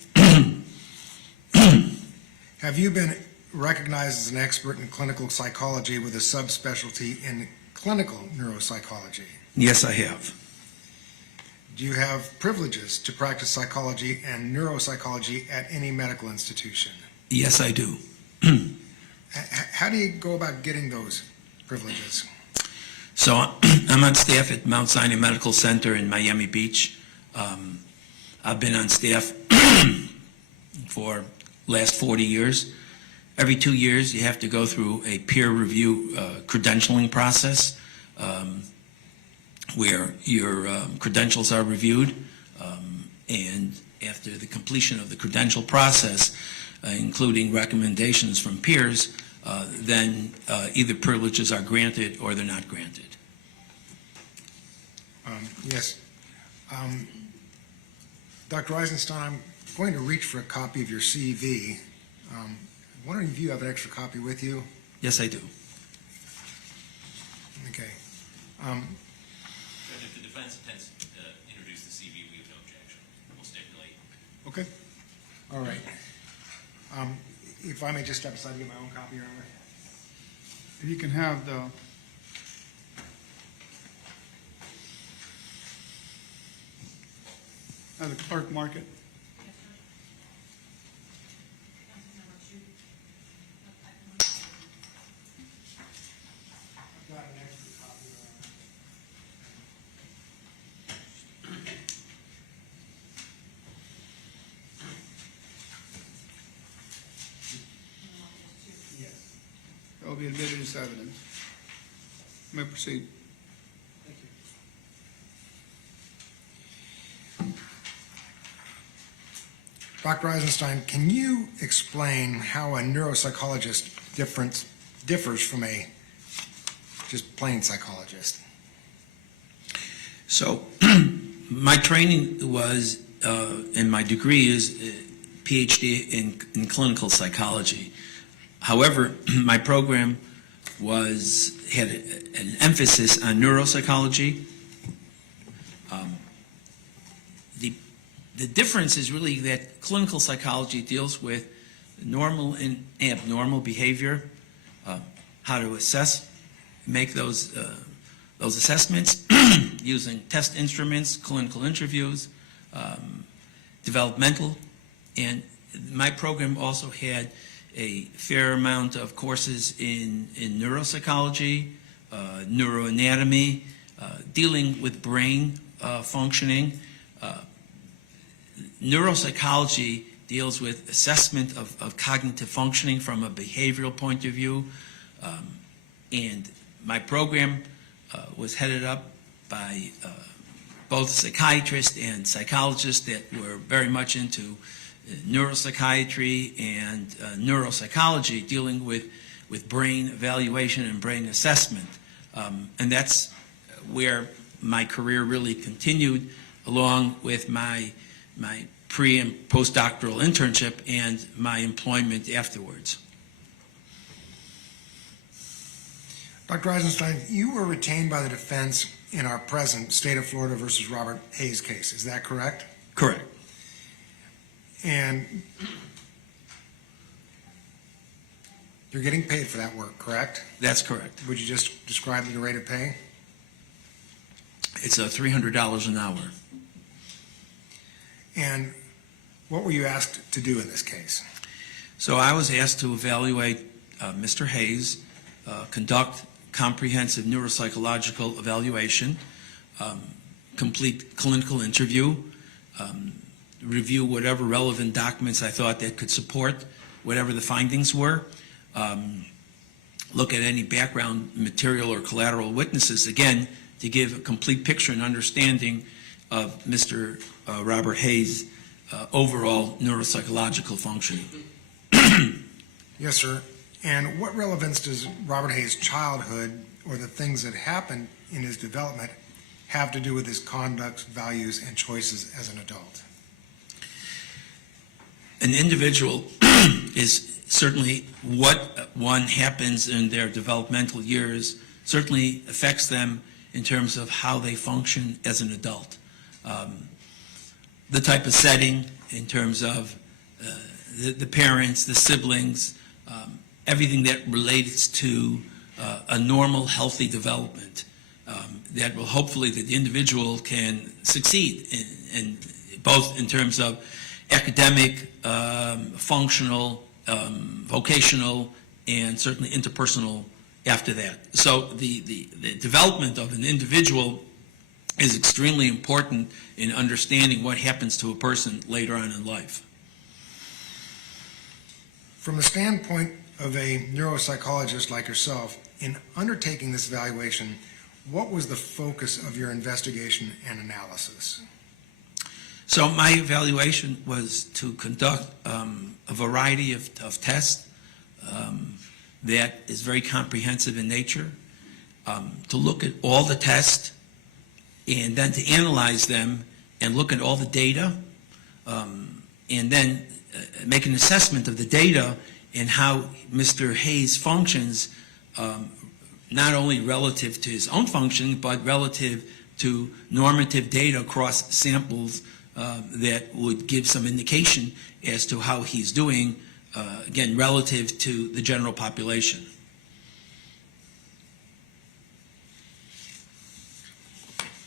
Have you been recognized as an expert in clinical psychology with a subspecialty in clinical neuropsychology? Yes, I have. Do you have privileges to practice psychology and neuropsychology at any medical institution? Yes, I do. How do you go about getting those privileges? So I'm on staff at Mount Sinai Medical Center in Miami Beach. I've been on staff for last 40 years. Every 2 years, you have to go through a peer review credentialing process where your credentials are reviewed. And after the completion of the credential process, including recommendations from peers, then either privileges are granted or they're not granted. Yes. Dr. Eisenstein, I'm going to reach for a copy of your CV. I'm wondering if you have an extra copy with you? Yes, I do. Okay. If the defense intends to introduce the CV, we have no objection. We'll stipulate. Okay. All right. If I may just step aside and get my own copy, Your Honor. If you can have the clerk mark it. Yes, sir. Council member Chu. I've got an extra copy, Your Honor. Yes. That will be admitted as evidence. You may proceed. Thank you. Dr. Eisenstein, can you explain how a neuropsychologist differs from a just plain psychologist? So my training was, and my degree is PhD in clinical psychology. However, my program had an emphasis on neuropsychology. The difference is really that clinical psychology deals with normal and abnormal behavior, how to assess, make those assessments using test instruments, clinical interviews, developmental, and my program also had a fair amount of courses in neuropsychology, neuroanatomy, dealing with brain functioning. Neuropsychology deals with assessment of cognitive functioning from a behavioral point of view, and my program was headed up by both psychiatrists and psychologists that were very much into neuropsychiatry and neuropsychology dealing with brain evaluation and brain assessment. And that's where my career really continued, along with my pre- and postdoctoral internship and my employment afterwards. Dr. Eisenstein, you were retained by the defense in our present State of Florida versus Robert Hayes case. Is that correct? Correct. And you're getting paid for that work, correct? That's correct. Would you just describe the rate of pay? It's $300 an hour. And what were you asked to do in this case? So I was asked to evaluate Mr. Hayes, conduct comprehensive neuropsychological evaluation, complete clinical interview, review whatever relevant documents I thought that could support whatever the findings were, look at any background material or collateral witnesses, again, to give a complete picture and understanding of Mr. Robert Hayes' overall neuropsychological functioning. Yes, sir. And what relevance does Robert Hayes' childhood or the things that happened in his development have to do with his conduct, values, and choices as an adult? An individual is certainly what one happens in their developmental years certainly affects them in terms of how they function as an adult. The type of setting in terms of the parents, the siblings, everything that relates to a normal, healthy development that will hopefully that the individual can succeed in both in terms of academic, functional, vocational, and certainly interpersonal after that. So the development of an individual is extremely important in understanding what happens to a person later on in life. From the standpoint of a neuropsychologist like yourself, in undertaking this evaluation, what was the focus of your investigation and analysis? So my evaluation was to conduct a variety of tests that is very comprehensive in nature, to look at all the tests and then to analyze them and look at all the data and then make an assessment of the data and how Mr. Hayes functions, not only relative to his own functioning, but relative to normative data across samples that would give some indication as to how he's doing, again, relative to the general population.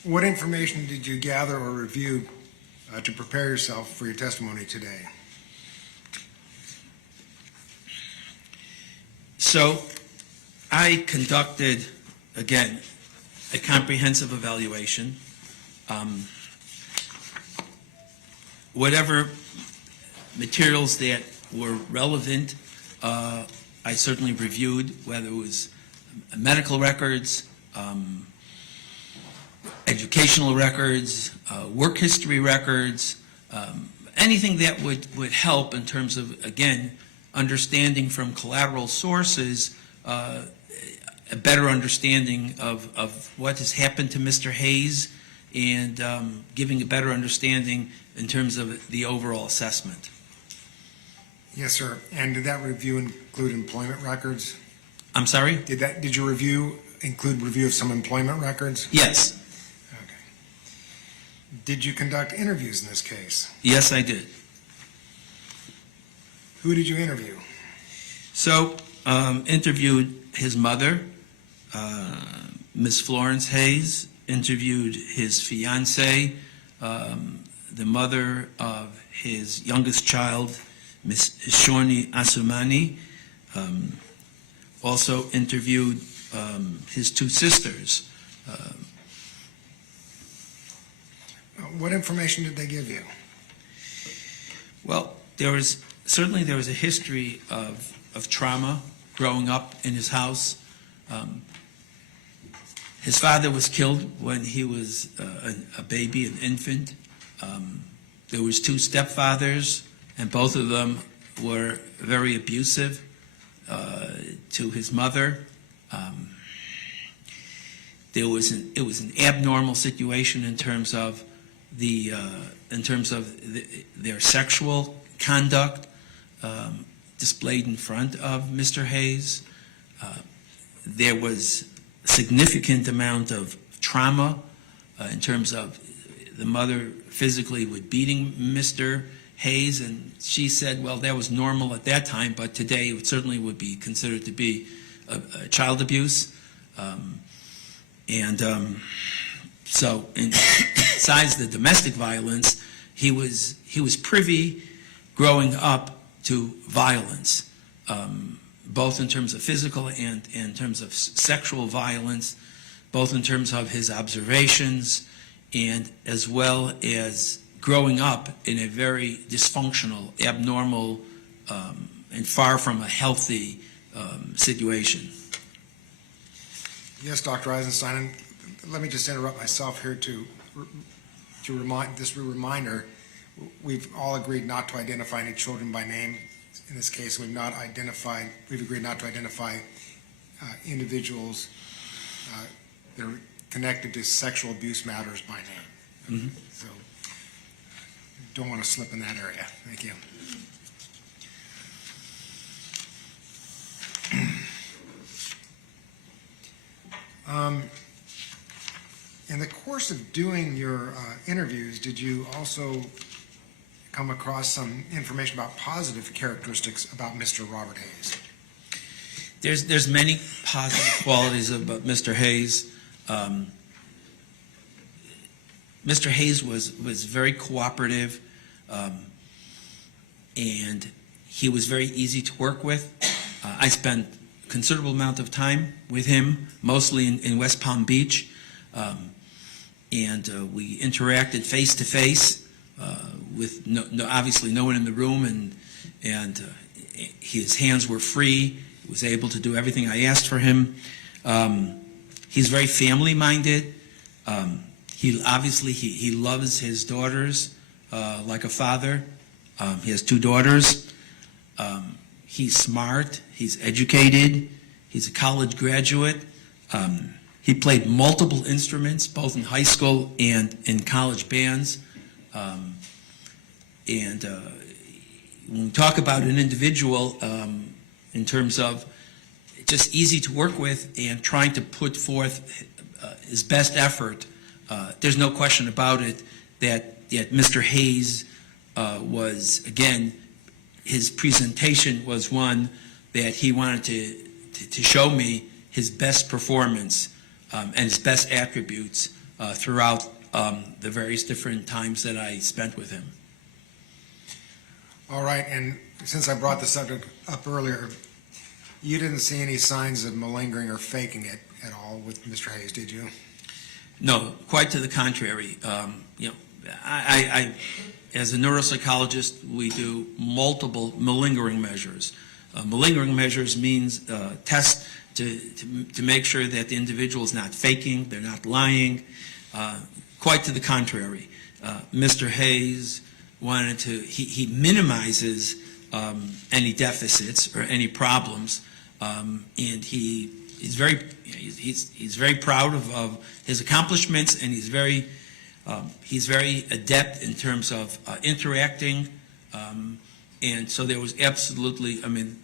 What information did you gather or review to prepare yourself for your testimony today? So I conducted, again, a comprehensive evaluation. Whatever materials that were relevant, I certainly reviewed, whether it was medical records, educational records, work history records, anything that would help in terms of, again, understanding from collateral sources a better understanding of what has happened to Mr. Hayes and giving a better understanding in terms of the overall assessment. Yes, sir. And did that review include employment records? I'm sorry? Did your review include review of some employment records? Yes. Okay. Did you conduct interviews in this case? Yes, I did. Who did you interview? So, interviewed his mother, Miss Florence Hayes, interviewed his fiancée, the mother of his youngest child, Miss Shorni Asumani, also interviewed his two sisters. What information did they give you? Well, there was a history of trauma growing up in his house. His father was killed when he was a baby, an infant. There was two stepfathers, and both of them were very abusive to his mother. It was an abnormal situation in terms of their sexual conduct displayed in front of Mr. Hayes. There was a significant amount of trauma in terms of the mother physically with beating Mr. Hayes, and she said, well, that was normal at that time, but today it certainly would be considered to be a child abuse. So, besides the domestic violence, he was privy growing up to violence, both in terms of physical and in terms of sexual violence, both in terms of his observations and as well as growing up in a very dysfunctional, abnormal, and far from a healthy situation. Yes, Dr. Eisenstein, and let me just interrupt myself here to remind this reminder. We've all agreed not to identify any children by name. In this case, we've agreed not to identify individuals that are connected to sexual abuse matters by name. Mm-hmm. So, don't want to slip in that area. Thank you. In the course of doing your interviews, did you also come across some information about positive characteristics about Mr. Robert Hayes? There's many positive qualities about Mr. Hayes. Mr. Hayes was very cooperative, and he was very easy to work with. I spent a considerable amount of time with him, mostly in West Palm Beach, and we interacted face to face with obviously no one in the room, and his hands were free. He was able to do everything I asked for him. He's very family-minded. He loves his daughters like a father. He has 2 daughters. He's smart. He's educated. He's a college graduate. He played multiple instruments, both in high school and in college bands. And when we talk about an individual in terms of just easy to work with and trying to put forth his best effort, there's no question about it that Mr. Hayes was, again, his presentation was one that he wanted to show me his best performance and his best attributes throughout the various different times that I spent with him. All right, and since I brought the subject up earlier, you didn't see any signs of malingering or faking it at all with Mr. Hayes, did you? No, quite to the contrary. I as a neuropsychologist, we do multiple malingering measures. Malingering measures means tests to make sure that the individual is not faking, they're not lying. Quite to the contrary. Mr. Hayes he minimizes any deficits or any problems, and he's very proud of his accomplishments, and he's very adept in terms of interacting, and so there was absolutely,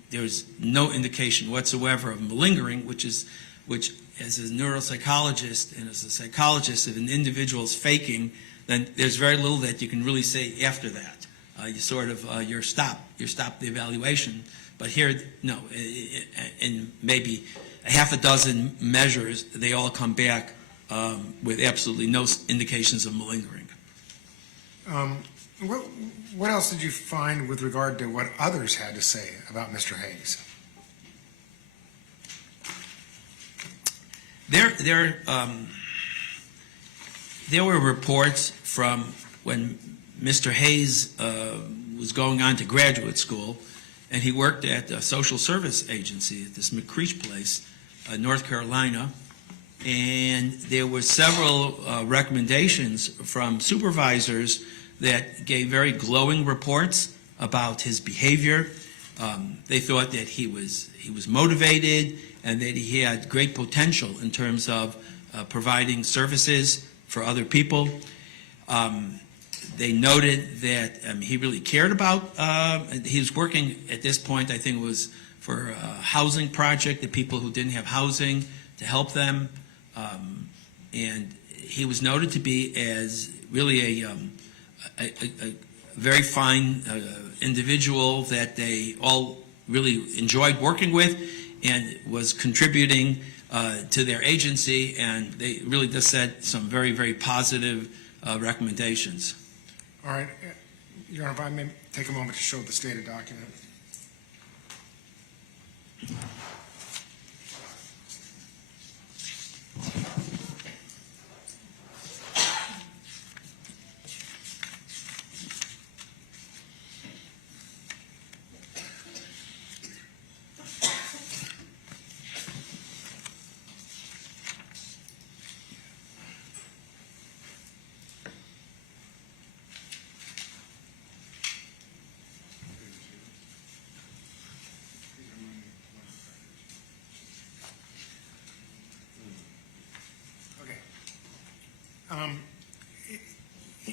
there's no indication whatsoever of malingering, which as a neuropsychologist and as a psychologist, if an individual is faking, then there's very little that you can really say after that. You sort of you stop the evaluation. But here, no, in maybe a half a dozen measures, they all come back with absolutely no indications of malingering. What else did you find with regard to what others had to say about Mr. Hayes? There were reports from when Mr. Hayes was going on to graduate school, and he worked at a social service agency at this McCreech place, North Carolina, and there were several recommendations from supervisors that gave very glowing reports about his behavior. They thought that he was motivated and that he had great potential in terms of providing services for other people. They noted that he really cared about, he was working at this point, I think it was for a housing project, the people who didn't have housing, to help them. And he was noted to be as really a very fine individual that they all really enjoyed working with, and was contributing to their agency, and they really just said some very, very positive recommendations. All right, Your Honor, if I may take a moment to show the stated document.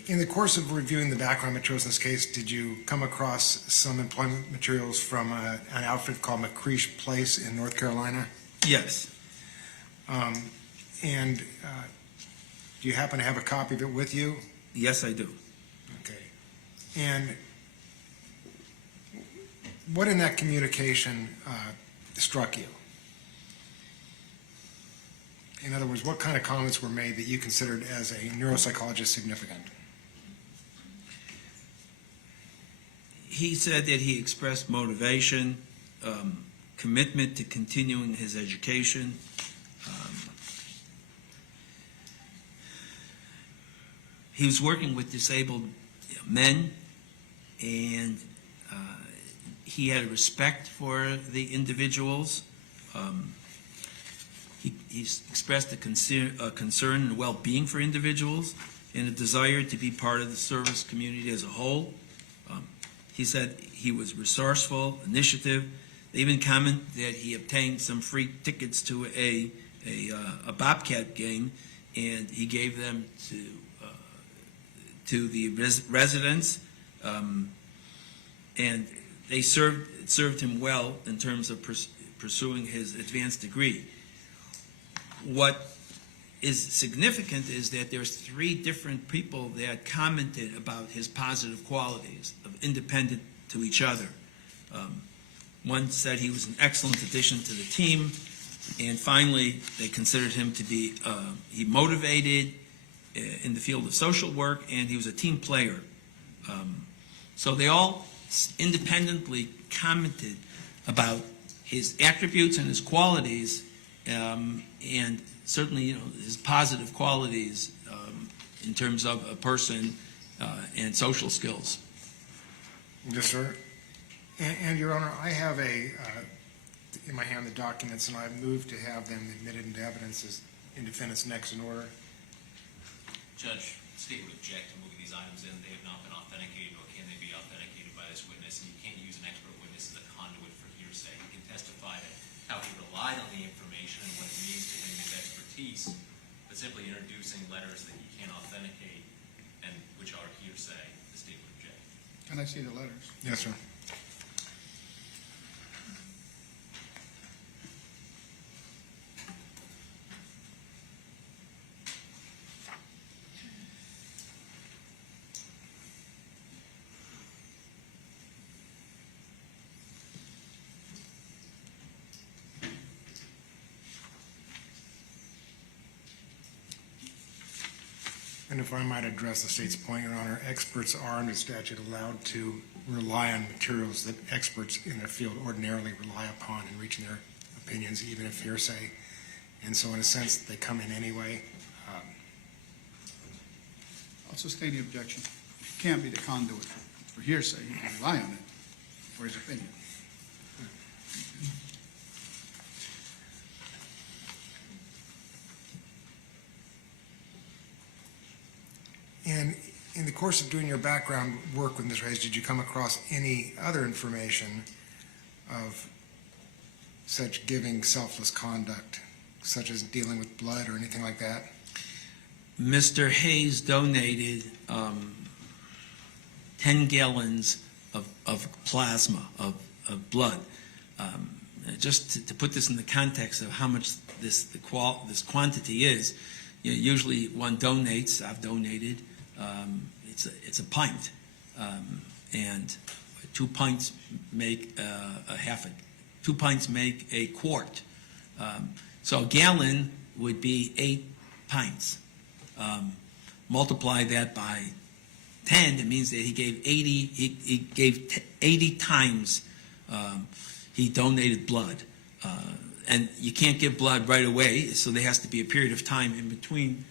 In the course of reviewing the background materials in this case, did you come across some employment materials from an outfit called McCreesh Place in North Carolina? Yes. And do you happen to have a copy of it with you? Yes, I do. Okay. And what in that communication struck you? In other words, what kind of comments were made that you considered as a neuropsychologist significant? He said that he expressed motivation, commitment to continuing his education. He was working with disabled men, and he had a respect for the individuals. He expressed a concern and well-being for individuals, and a desire to be part of the service community as a whole. He said he was resourceful, initiative. They even comment that he obtained some free tickets to a Bobcat game, and he gave them to the residents, and they served him well in terms of pursuing his advanced degree. What is significant is that there's 3 different people that commented about his positive qualities, of independent to each other. One said he was an excellent addition to the team, and finally, they considered him to be he motivated in the field of social work, and he was a team player. So they all independently commented about his attributes and his qualities, and certainly, his positive qualities in terms of a person and social skills. Yes, sir. And Your Honor, I have in my hand the documents, and I've moved to have them admitted into evidence as in defendant's next in order. Judge, the state would object to moving these items in. They have not been authenticated, nor can they be authenticated by this witness, and you can't use an expert witness as a conduit for hearsay. He can testify to how he relied on the information and what it means to him, his expertise, but simply introducing letters that he can't authenticate and which are hearsay, the state would object. Can I see the letters? Yes, sir. And if I might address the state's point, Your Honor, experts are under statute allowed to rely on materials that experts in their field ordinarily rely upon in reaching their opinions, even if hearsay. And so in a sense, they come in anyway. I'll sustain the objection. He can't be the conduit for hearsay. He can rely on it for his opinion. And in the course of doing your background work with Mr. Hayes, did you come across any other information of such giving selfless conduct, such as dealing with blood or anything like that? Mr. Hayes donated 10 gallons of plasma, of blood. Just to put this in the context of how much this quantity is, usually one donates, I've donated, it's a pint, and 2 pints make a quart. So a gallon would be 8 pints. Multiply that by 10, it means that he gave 80. He gave 80 times. He donated blood, and you can't give blood right away. So there has to be a period of time in between,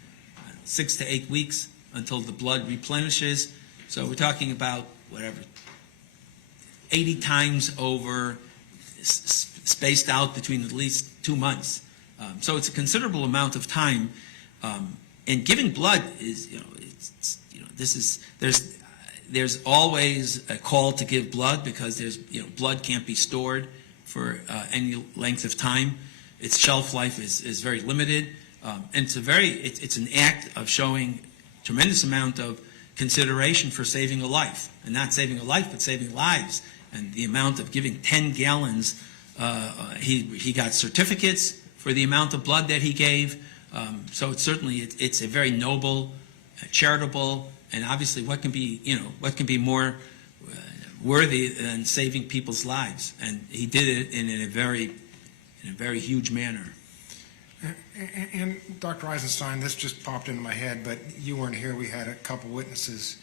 6 to 8 weeks until the blood replenishes. So we're talking about 80 times over, spaced out between at least 2 months. So it's a considerable amount of time. And giving blood is, there's always a call to give blood because blood can't be stored for any length of time. Its shelf life is very limited, and it's an act of showing tremendous amount of consideration for saving a life, and not saving a life, but saving lives. And the amount of giving 10 gallons, he got certificates for the amount of blood that he gave. So it's a very noble, charitable, and obviously what can be more worthy than saving people's lives? And he did it in a very huge manner. And Dr. Eisenstein, this just popped into my head, but you weren't here. We had a couple witnesses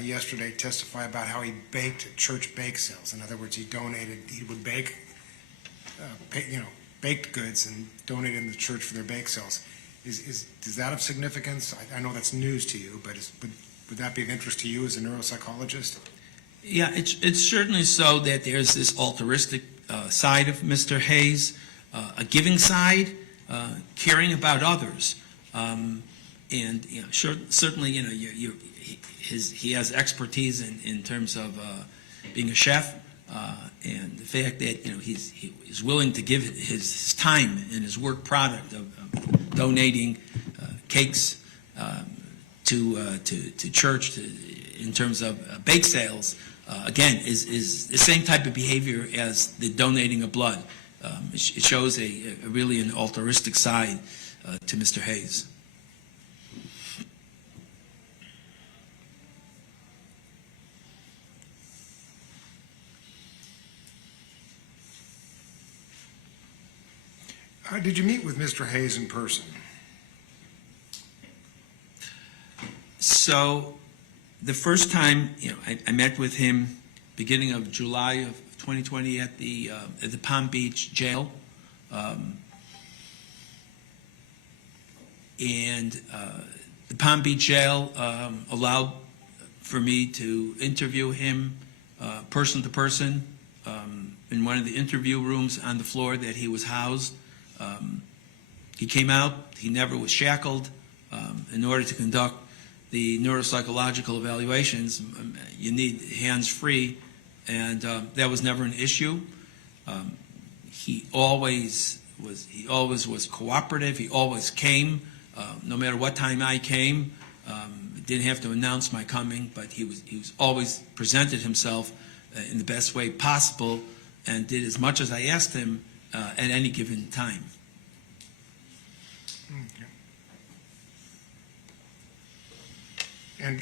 yesterday testify about how he baked church bake sales. In other words, he would bake, baked goods and donate them to the church for their bake sales. Is that of significance? I know that's news to you, but would that be of interest to you as a neuropsychologist? Yeah, it's certainly so that there's this altruistic side of Mr. Hayes, a giving side, caring about others, and certainly he has expertise in terms of being a chef, and the fact that he's willing to give his time and his work product of donating cakes to church in terms of bake sales, again, is the same type of behavior as the donating of blood. It shows really an altruistic side to Mr. Hayes. Did you meet with Mr. Hayes in person? So the first time, I met with him beginning of July of 2020 at the Palm Beach jail. And the Palm Beach jail allowed for me to interview him person to person in one of the interview rooms on the floor that he was housed. He came out, he never was shackled. In order to conduct the neuropsychological evaluations, you need hands-free, and that was never an issue. He always was cooperative. He always came, no matter what time I came. Didn't have to announce my coming, but he was always presented himself in the best way possible, and did as much as I asked him at any given time. Okay. And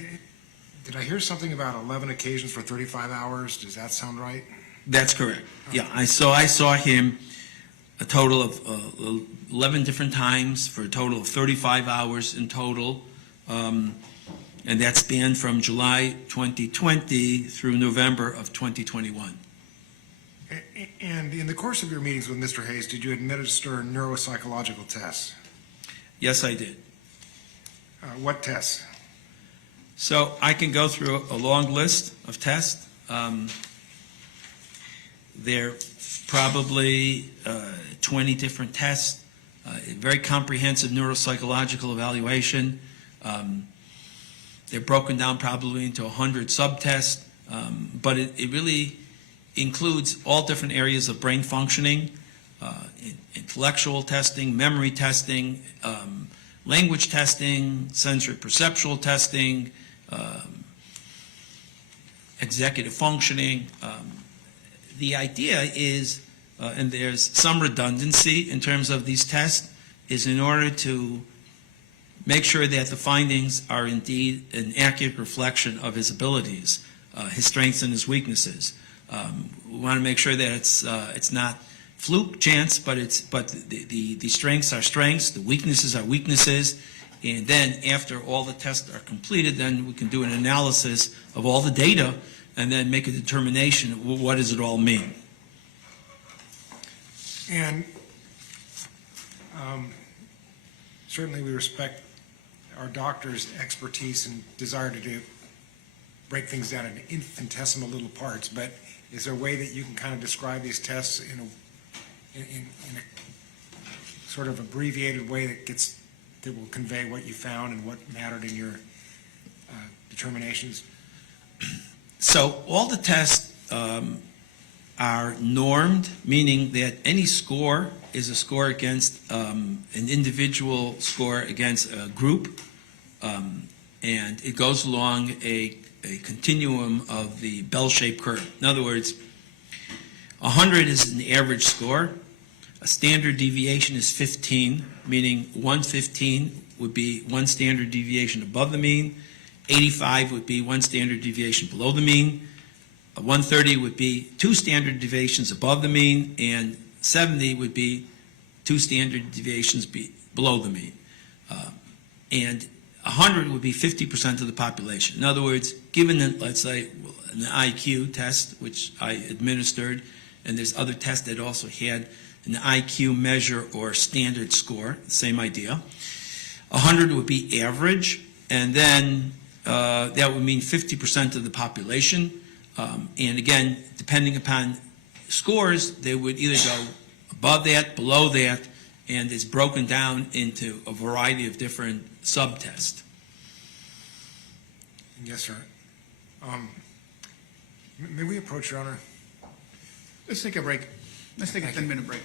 did I hear something about 11 occasions for 35 hours? Does that sound right? That's correct. Yeah, I saw him a total of 11 different times for a total of 35 hours in total, and that spanned from July 2020 through November of 2021. And in the course of your meetings with Mr. Hayes, did you administer neuropsychological tests? Yes, I did. What tests? So I can go through a long list of tests. There are probably 20 different tests, a very comprehensive neuropsychological evaluation. They're broken down probably into 100 subtests, but it really includes all different areas of brain functioning, intellectual testing, memory testing, language testing, sensory perceptual testing, executive functioning. The idea is, and there's some redundancy in terms of these tests, is in order to make sure that the findings are indeed an accurate reflection of his abilities, his strengths and his weaknesses. We want to make sure that it's not fluke, chance, but the strengths are strengths, the weaknesses are weaknesses, and then after all the tests are completed, then we can do an analysis of all the data and then make a determination of what does it all mean. And certainly we respect our doctors' expertise and desire to break things down into infinitesimal little parts, but is there a way that you can kind of describe these tests in a sort of abbreviated way that will convey what you found and what mattered in your determinations? So all the tests are normed, meaning that any score is a score against an individual score against a group, and it goes along a continuum of the bell-shaped curve. In other words, 100 is an average score. A standard deviation is 15, meaning 115 would be one standard deviation above the mean, 85 would be one standard deviation below the mean, 130 would be two standard deviations above the mean, and 70 would be two standard deviations below the mean. And 100 would be 50% of the population. In other words, given, let's say, an IQ test, which I administered, and there's other tests that also had an IQ measure or standard score, same idea. 100 would be average, and then that would mean 50% of the population. And again, depending upon scores, they would either go above that, below that, and it's broken down into a variety of different subtests. Yes, sir. May we approach, Your Honor? Let's take a break. Let's take a 10-minute break.